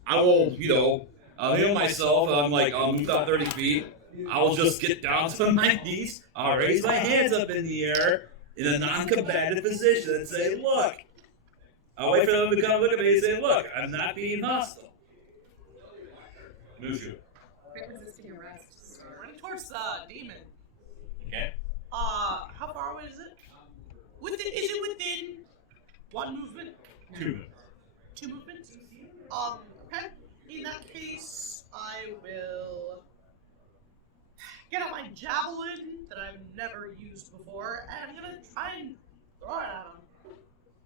I'll heal myself. I'll move down 30 feet. I'll just get down to my knees. I'll raise my hands up in the air in a non-combative position and say, look. I'll wait for them to come look at me and say, look, I'm not being hostile. Mushu. Quit resisting arrest. run towards the demon. Okay. How far away is it? Is it within one movement? 2 moves. 2 movements? Okay. In that case, I will get out my javelin that I've never used before, and I'm gonna try and throw it at him.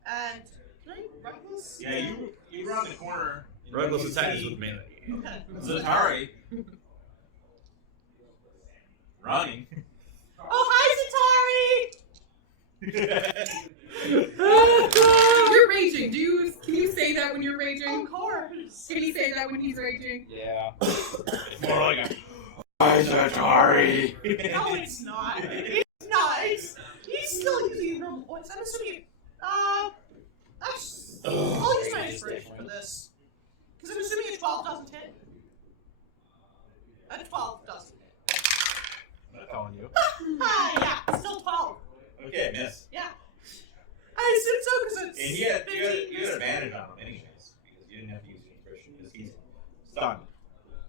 And can I reckless? Yeah, you run the corner. Reckless attack is with melee. Okay. Zatari. Running. Oh, hi, You're raging. Can you say that when you're Zatari! raging? Of course. Can you say that when he's raging? Yeah. It's more like a. Hi, Zatari. No, it's not. It's not. He's still using his normal voice. I'm assuming. I'll use my inspiration for this. Because I'm assuming a 12 doesn't hit. A 12 doesn't hit. I'm not telling you. Ah, yeah, still 12. Okay, miss. Yeah. I assume so because And it's. you had 15. advantage on him anyways, because you didn't have to use your inspiration, because he's stunned.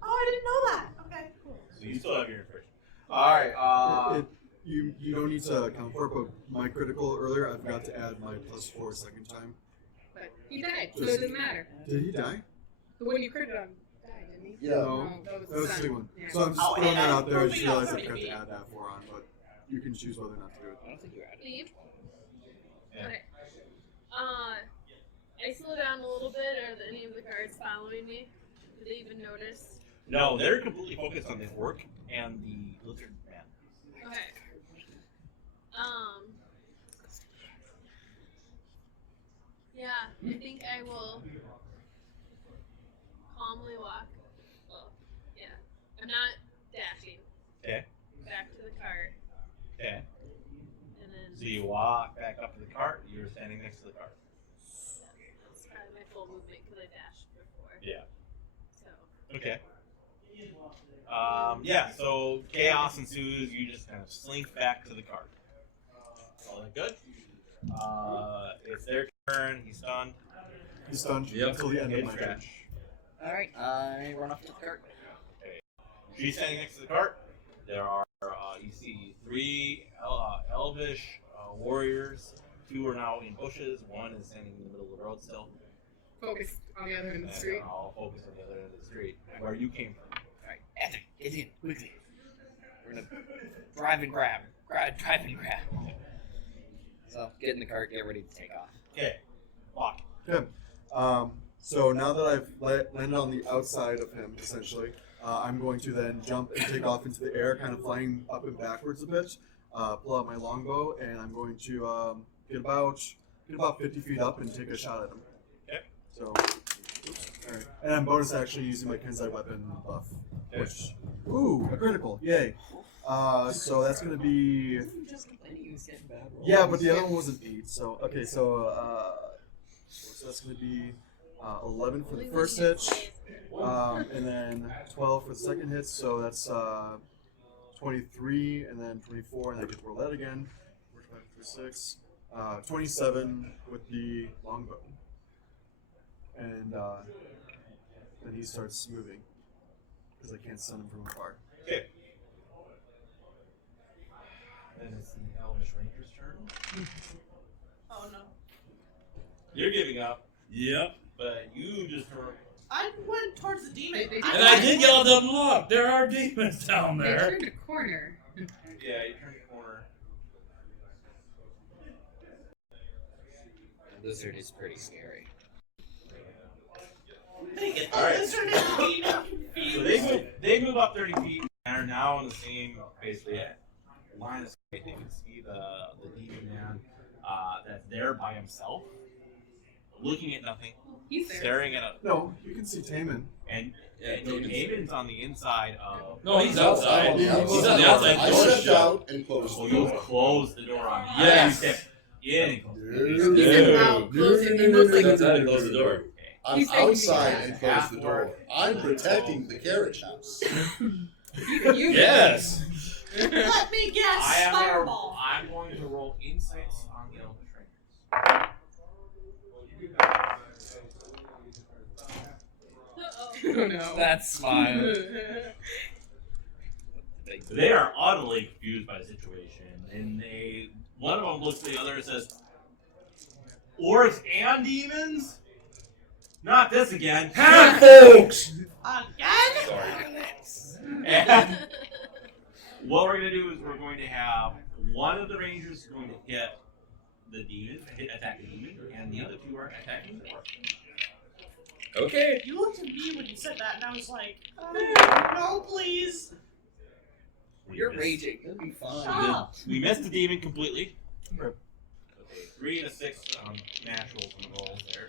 Oh, I didn't know that. Okay, cool. So you still have your inspiration. Alright, You don't need to account for it, but my critical earlier, I forgot to add my +4 second time. But he died, so it doesn't matter. Did he die? The one you critted on died, didn't he? Yeah. No, that was that was the son. second one. Yeah. So I'm just Oh, throwing and that I'm out there. I just moving realized up I forgot 30 to add that 4 on, but you can choose whether or not to do it. I don't think you added it. Leave. Yeah. Okay. I slow down a little bit. Are any of the guards following me? Did they even notice? no, they're completely focused on the orc and the lizard man. Okay. Yeah, I think I will calmly walk. Well, yeah. I'm not dashing. Okay. Back to the cart, Okay. and then So you walk back up to the cart, you're standing next to the cart. that's probably my full movement because I dashed before. Yeah. So Okay. Yeah, so chaos ensues, you just kind of slink back to the cart. All that good? It's their turn, he's stunned. He's stunned Yep. until the end of my It's turn. trash. Alright, I run off to the cart. She's standing next to the cart. there are you see 3 elvish warriors. 2 are now in bushes. 1 is standing in the middle of the road still. Focus on the other end of the And street. I'll focus on the other end of the street, where you came from. Alright, Anthony, get in, quickly. We're gonna drive and grab. Drive and grab. So, get in the cart, get ready to take off. Okay, walk. Good. So now that I've landed on the outside of him, essentially, I'm going to then jump and take off into the air, kind of flying up and backwards a bit. Pull out my longbow, and I'm going to get about 50 feet up and take a shot at him. Okay. So, all right. And I'm bonus actually using my Kenzai weapon buff, which, ooh, a critical, yay. So that's gonna be. Just complaining he was getting bad rolls. Yeah, but the other one was an 8. So okay, so that's gonna be 11 for the first hit, and then 12 for the second hit. So that's 23, and then 24, and I get to roll that again. 4, 5, 6, 27 with the longbow, and then he starts moving because I can't stun him from afar. Okay. Then it's the Elvish Ranger's turn. Oh no. You're giving up, Yep. but you just heard. I went towards the demon. They- And I did yell them look. There are demons down They there. turned a corner. Yeah, you turned the corner. The lizard is pretty scary. They get the All right. lizard and the demon So confused. they move up 30 feet and are now in the same basically line of sight. They can see the demon man that's there by himself, looking at nothing, He's there. staring at a No, you can see Taman. and Yeah, no, it's- Damon's on the inside of. No, he's outside. He's on He's on the outside. I Door stepped shut. out and closed Oh, the you door. closed the door on you. Yes. You stepped in and closed the door. He's in out, closing. He looks like Outside and close the door. Okay. I'm He's taking outside the and closed the door. I'm protecting the carriage house. you. Yes. Let me guess, fireball. I'm going to roll insights on the Elvish Rangers. Oh no. That's fine. They are utterly confused by the situation, and one of them looks at the other and says, "Orcs and demons? Not this again!" Hi, folks. Again? And what we're going to do is we're going to have one of the rangers going to hit the demon, attack the demon, and the other 2 are attacking the orc. Okay. You looked at me when you said that, and I was like, no, please. You're raging. It'll be fine. Shut up. We missed the demon completely. Right. Okay, 3 and a 6 natural from the rolls there.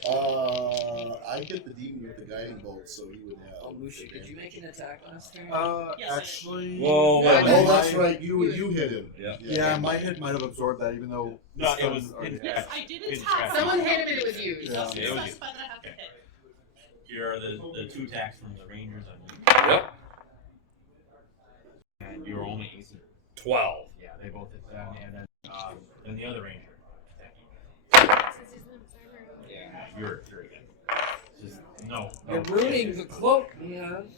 I hit the demon with the guiding bolt, so he would have. Oh, Musha, did you make an attack on us turn? Yes, I did. Actually. Whoa, wait, yeah, wait. Oh, that's my- right. You hit him. Yeah. Yeah, my hit might have absorbed that, even though. No, the it was. stun already it- Yes, I did It's attack. trapped. Someone hit him and it was you. Yeah. It doesn't Yeah, it was you. specify that I have to hit. Here are the 2 attacks from the rangers on you. Yep. And you're only AC. 12. Yeah, they both hit them, and then the other ranger attacked you. Yeah. You're again. Just no. You're ruining the cloak, man.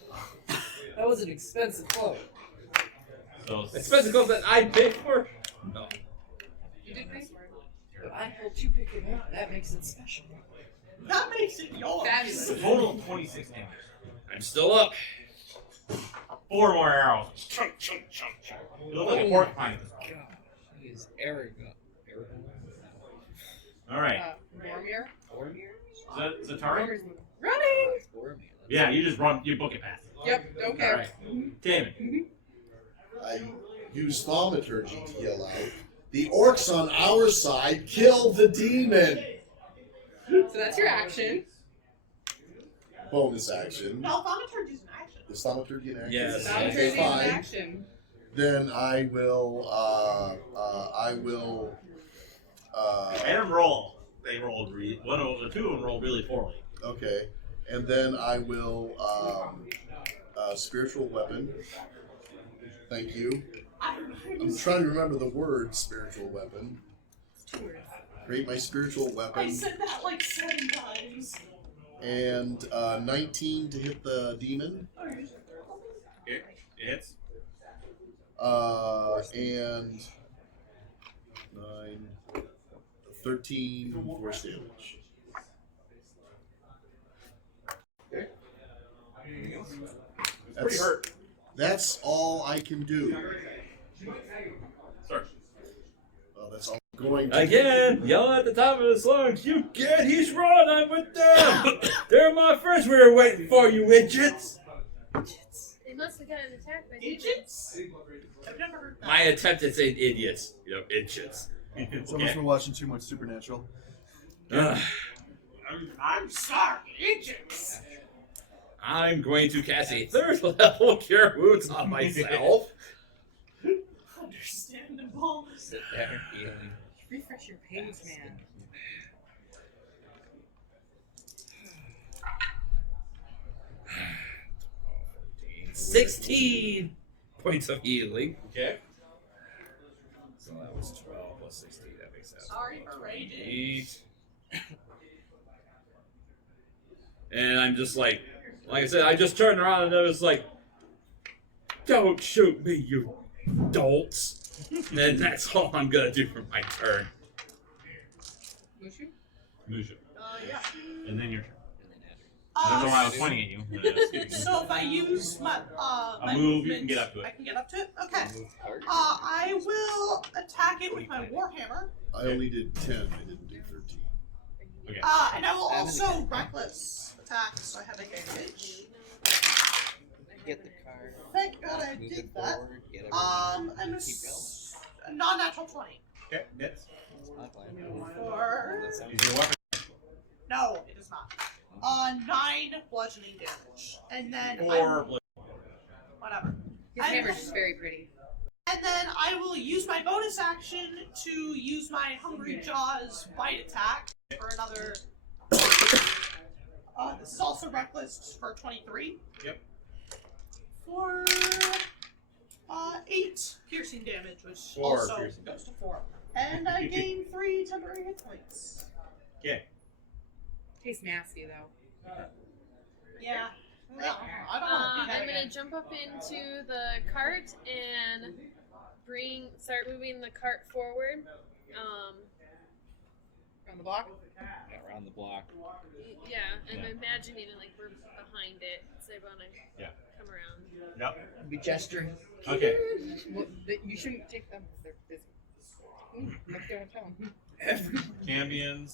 That was an expensive cloak. So Expensive clothes that I paid for? No. You did great. But I helped you pick it up. That makes it special. That makes it yours. Fabulous. a total of 26 damage. I'm still up. 4 more arrows. Chunk, chunk, chunk, chunk. You look like a porcupine. God, he is arrogant. All right. Boromir. Boromir? Zatari? Boromir's running. Boromir. Yeah, you just run. You book it past. Yep. Don't All care. right. Damon. I used thaumaturgy to yell out, "The orcs on our side kill the demon!" So that's your action. Bonus action. No, thaumaturgy's an action. Is thaumaturgy an action? Yes. Now Okay, you're fine. action. Then I will. Let them roll. They rolled. One of the 2 of them rolled really poorly. Okay, and then I will. Spiritual weapon. Thank you. I'm trying to remember the word spiritual weapon. Create my spiritual I weapon. said that like 7 times. And 19 to hit the demon. It hits. And 9, 13 force damage. Okay. Anything else? It's That's, pretty hurt. that's all I can do. Sorry. That's all I'm going to Again, yelling at the top of his lungs, you get, he's wrong, I'm with them. They're my friends, we were waiting for you, idiots. They must have gotten attacked by Agents? I've never heard that. My attempt at saying idiots, idiots. Someone's been watching too much Supernatural. I'm sorry, agents. I'm going to cast a 3rd level Cure Wounds on myself. Understandable. Sit there healing. Refresh your page, man. $16 points of healing. Okay. So that was 12 plus 16. That makes sense. Sorry for raging. 8. And I'm just like I said, I just turned around and I was like, "Don't shoot me, you dolts!" And that's all I'm gonna do for my turn. Mushu? Mushu. Yeah. And then your turn. I don't know why I was pointing at you. So if I use my A my move, you movement, can get up to it. I can get up to it. Okay. Move card. I will attack it with my warhammer. I only did 10. I didn't do 13. Okay. And I will also reckless attack, so I have advantage. Get the card. Thank God I Move did it that. forward. Get everyone. I'm a non-natural 20 Okay. Hits. It's not bad. for That sounds Use your weapon. no, it is not. 9 bludgeoning damage, and then Or whatever. His hammer's just very pretty. And then I will use my bonus action to use my Hungry Jaws bite attack for another. This is also reckless for 23. Yep. For 8 piercing damage, which 4 also piercing goes to 4. And I gain 3 temporary hit points. Okay. Tastes nasty though. Yeah. I don't want to do that I'm gonna again. jump up into the cart and start moving the cart forward. Around the block? Yeah, around the block. Yeah, I'm imagining it like we're behind it, so I wanna come around. Yep. Be gesturing. Okay. Well, you shouldn't take them because they're busy. Let's go downtown. Cambions.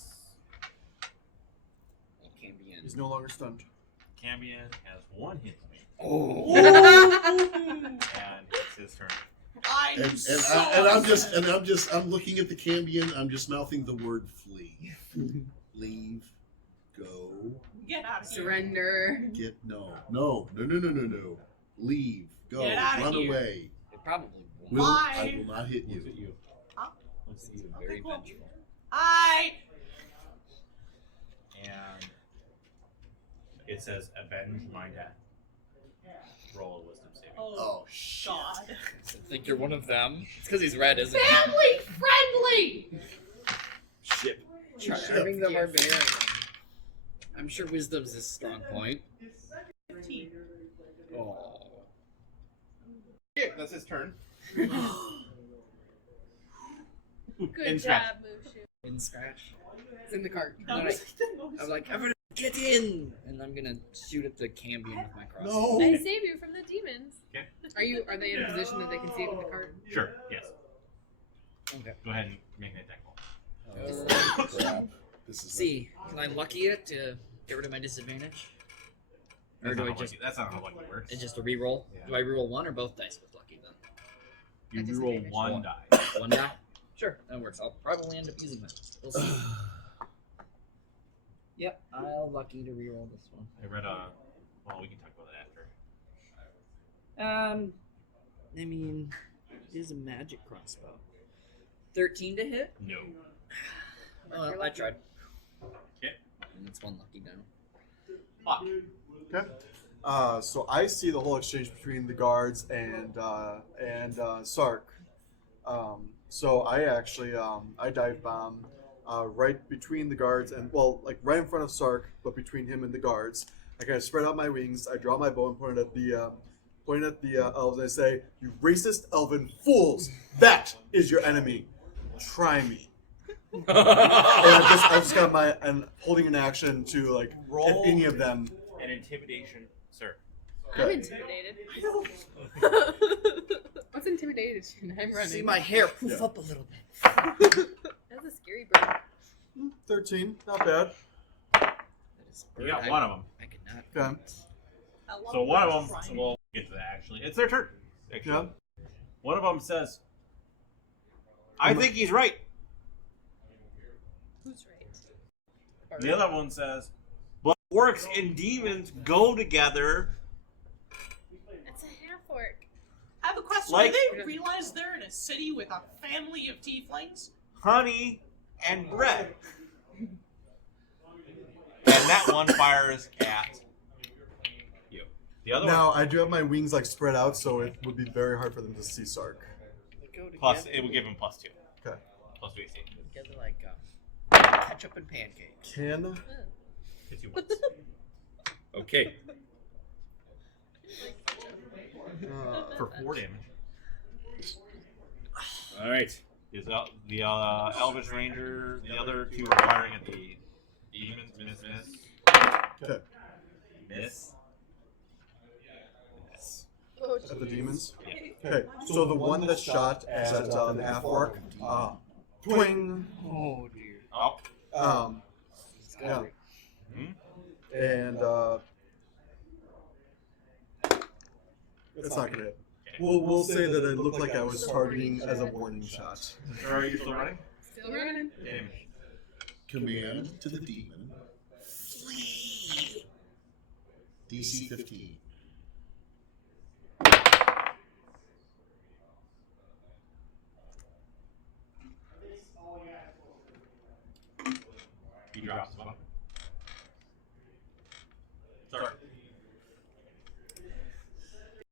It can't be in. He's no longer stunned. Cambion has 1 hit point. Oh. And it's his turn. I'm looking at the Cambion. I'm just mouthing the word flee. Leave. Go. Get out of here. Surrender. No. Leave. Go. Get outta Run here. away. It probably won't. Will, Bye. I will not hit Looks you. at you. Looks at you Okay, very cool. vengeful. Hi. And it says, "Avenge my death." Roll a wisdom saving. Oh shit. God. I think you're one of them. It's because he's red, isn't it? Family friendly. Shit. Charming the barbarian. I'm sure wisdom's his strong point. 15. Oh. Okay, that's his turn. Good In job, scratch. Mushu. In scratch. It's in the cart. I'm like, everyone get in! And I'm gonna shoot at the Cambion with my crossbow. No. I save you from the demons. Are they in a position that they can see it in the cart? Sure. Yes. Okay. Go ahead and make an attack roll. Oh, crap. This is See, can I lucky it to get rid of my disadvantage? Or That's do I not how just lucky- that's not how lucky works. it's just a reroll? Yeah. Do I reroll one or both dice with lucky then? You At reroll disadvantage. 1 die. One die? Sure, that works. I'll probably end up using that. We'll see. Yep, I'll lucky to reroll this one. I read well, we can talk about that after. I mean, it is a magic crossbow. 13 to hit? No. Well, I tried. Okay. And it's one lucky down. Fuck. Okay. So I see the whole exchange between the guards and Sark. So I actually I dive bomb right between the guards and like right in front of Sark, but between him and the guards. I kind of spread out my wings. I draw my bow and point point at the elves, and I say, "You racist elven fools! That is your enemy. Try me." And I just got my and holding an action to like Roll. if any of them. An intimidation, sir. I'm intimidated. What's intimidation? I'm running. See my hair poof Yeah. up a little bit. That's a scary bird. 13, not bad. That is You got one of them. I could not. Okay. So one of them, we'll get to that actually. It's their turn. Actually. Yeah. One of them says, I think he's right. Who's right? And the other one says, but orcs and demons go together. It's a half orc. I have a question. Like- Do they realize they're in a city with a family of tieflings? Honey and bread. And that one fires at you. The other Now I do have my wings like spread out, so it would be very hard for them to see Sark. Go one, plus, together. it would give him +2. Okay. Plus 2 AC. Together like ketchup and pancakes. Can Hits you once. Okay. For 4 damage. All right. Is the Elvish Ranger, the other two are firing at the demons. Miss. okay. Miss. Oh, At the jeez. demons. Yeah. Okay. So the one that shot at the half orc, twing. Oh dear. Oh. Yeah. Hmm? And it's not gonna hit. We'll say that it looked like I was targeting as a warning shot. Are you still running? Still running. Damage. Command to the demon. Flee. DC 15. He drops one. Sorry.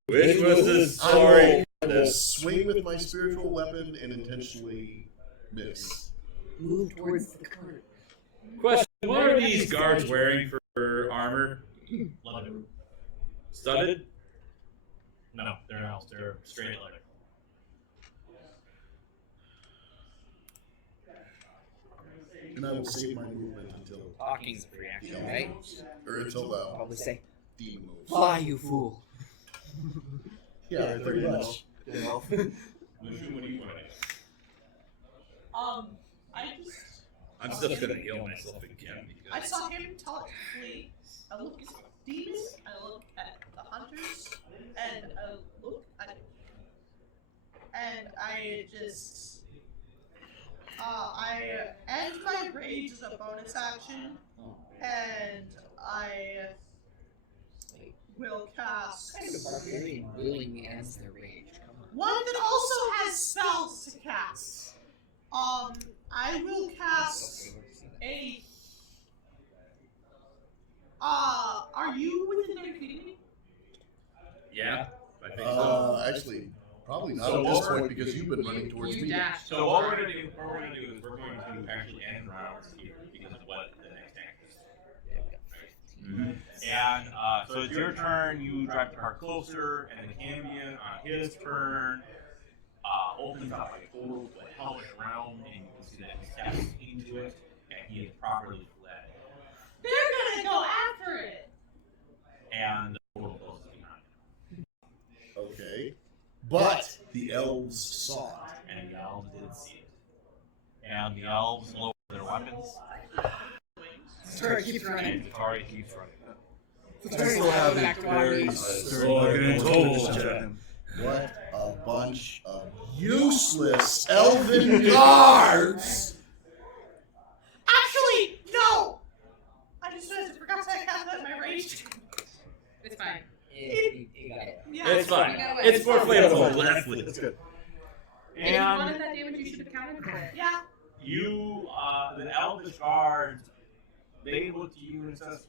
Which was this I story? will swing with my spiritual weapon and intentionally miss. Move towards the cart. Question: what are these guards wearing for armor? Leather. Studded? No, they're not. They're straight leather. And I will save my movement until Talking's a free action, right? or until the Probably say, demon moves. "Fly, you fool!" Yeah, pretty much. Yeah. What do you want to do? I just I'm still gonna heal myself again. I saw him tell it to flee. I look at the demons, I look at the hunters, and I look at and I just I end my rage as a bonus action, and I will cast Kind of barbarian willing ends their rage. Come on. one that also has spells to cast. I will cast a. Are you within 30 feet of me? Yeah, I think so. Actually, probably not So at this what we're- point because you've been running towards You me. dash. So what we're gonna do is we're going to actually end rounds here because of what the next act is. And so it's your turn. You drive the car closer, and the Cambion on his turn opens up a portal to a hellish realm, and you can see that he's steps into it, and he is properly fled. They're gonna go after it. And the portal closes behind him. Okay. But the elves saw it. And the elves did see it. And the elves lower their weapons, Sorry, keep running. and Zatari keeps running. I still have Back it to our very knees. sturdy. What a bunch of useless elven guards! Actually, no. I just forgot to have that in my rage. It's fine. You got it. Yeah. It's fine. You got away. It's more flammable than athlete. That's good. If you And wanted that damage, you should have counted for it. Yeah. you, the elvish guards, they look to you and says,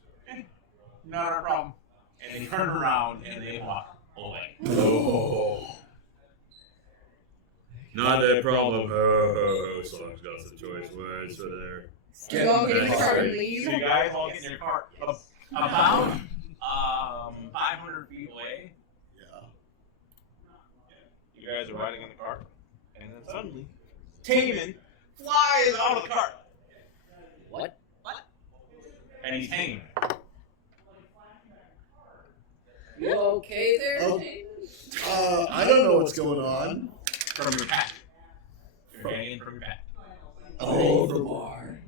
not a problem. And they turn around and they walk away. Oh. Not a problem. Oh, someone's got some choice words for there. You all get in the car and So leave. you guys all get in your car about 500 feet away. Yeah. You guys are riding in the cart, and then suddenly, Taman flies out of the cart, What? and he's hanging. You okay there, Oh. James? I don't know what's going on. From your pack. You're hanging from your pack. Oh, the bar.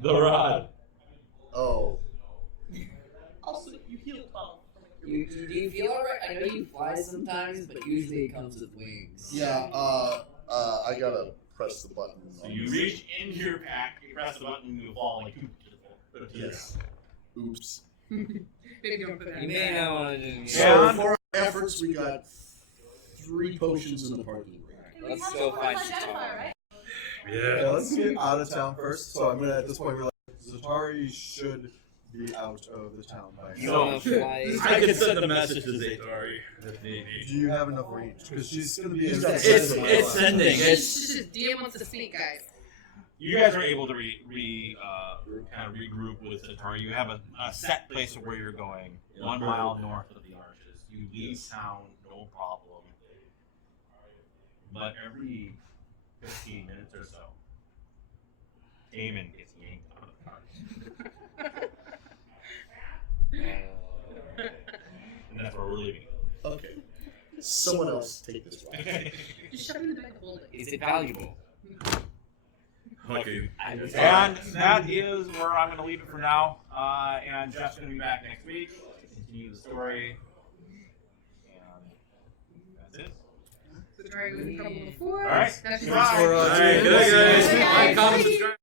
The rod. Oh. Also, you heal 12. Do you feel alright? I know you fly sometimes, but usually it comes with wings. Yeah, I gotta press the button. So you reach into your pack, you press the button, and you fall like Yes. Oops. Maybe don't put that You in may there. not want to do So for our efforts, we got 3 potions in the parking lot. Let's go find Satari. Right? Yeah, let's get out of town first. So I'm gonna at this point be like, Zatari should be out of the town by You now. wanna fly? I can send a message to Zatari if need Do be. you have enough range? Because she's gonna be. He's got It's sense of it's my sending. life. It's DM wants to speak, guys. You guys are able to kind of regroup with Zatari. You have a set place of where you're going, 1 mile north of the Arches. You leave town, no problem. But every 15 minutes or so, Damon gets yanked out of the cart. And that's where we're leaving. Okay. Someone else take this one. Just shove it in the bag, hold it. Is it valuable? okay. And that is where I'm going to leave it for now. And Jeff's going to be back next week to continue the story. And that's it. Sorry, we was in trouble before. All right. That's Bye. just- For, All right, good night, guys. Bye. Like, comment, subscribe.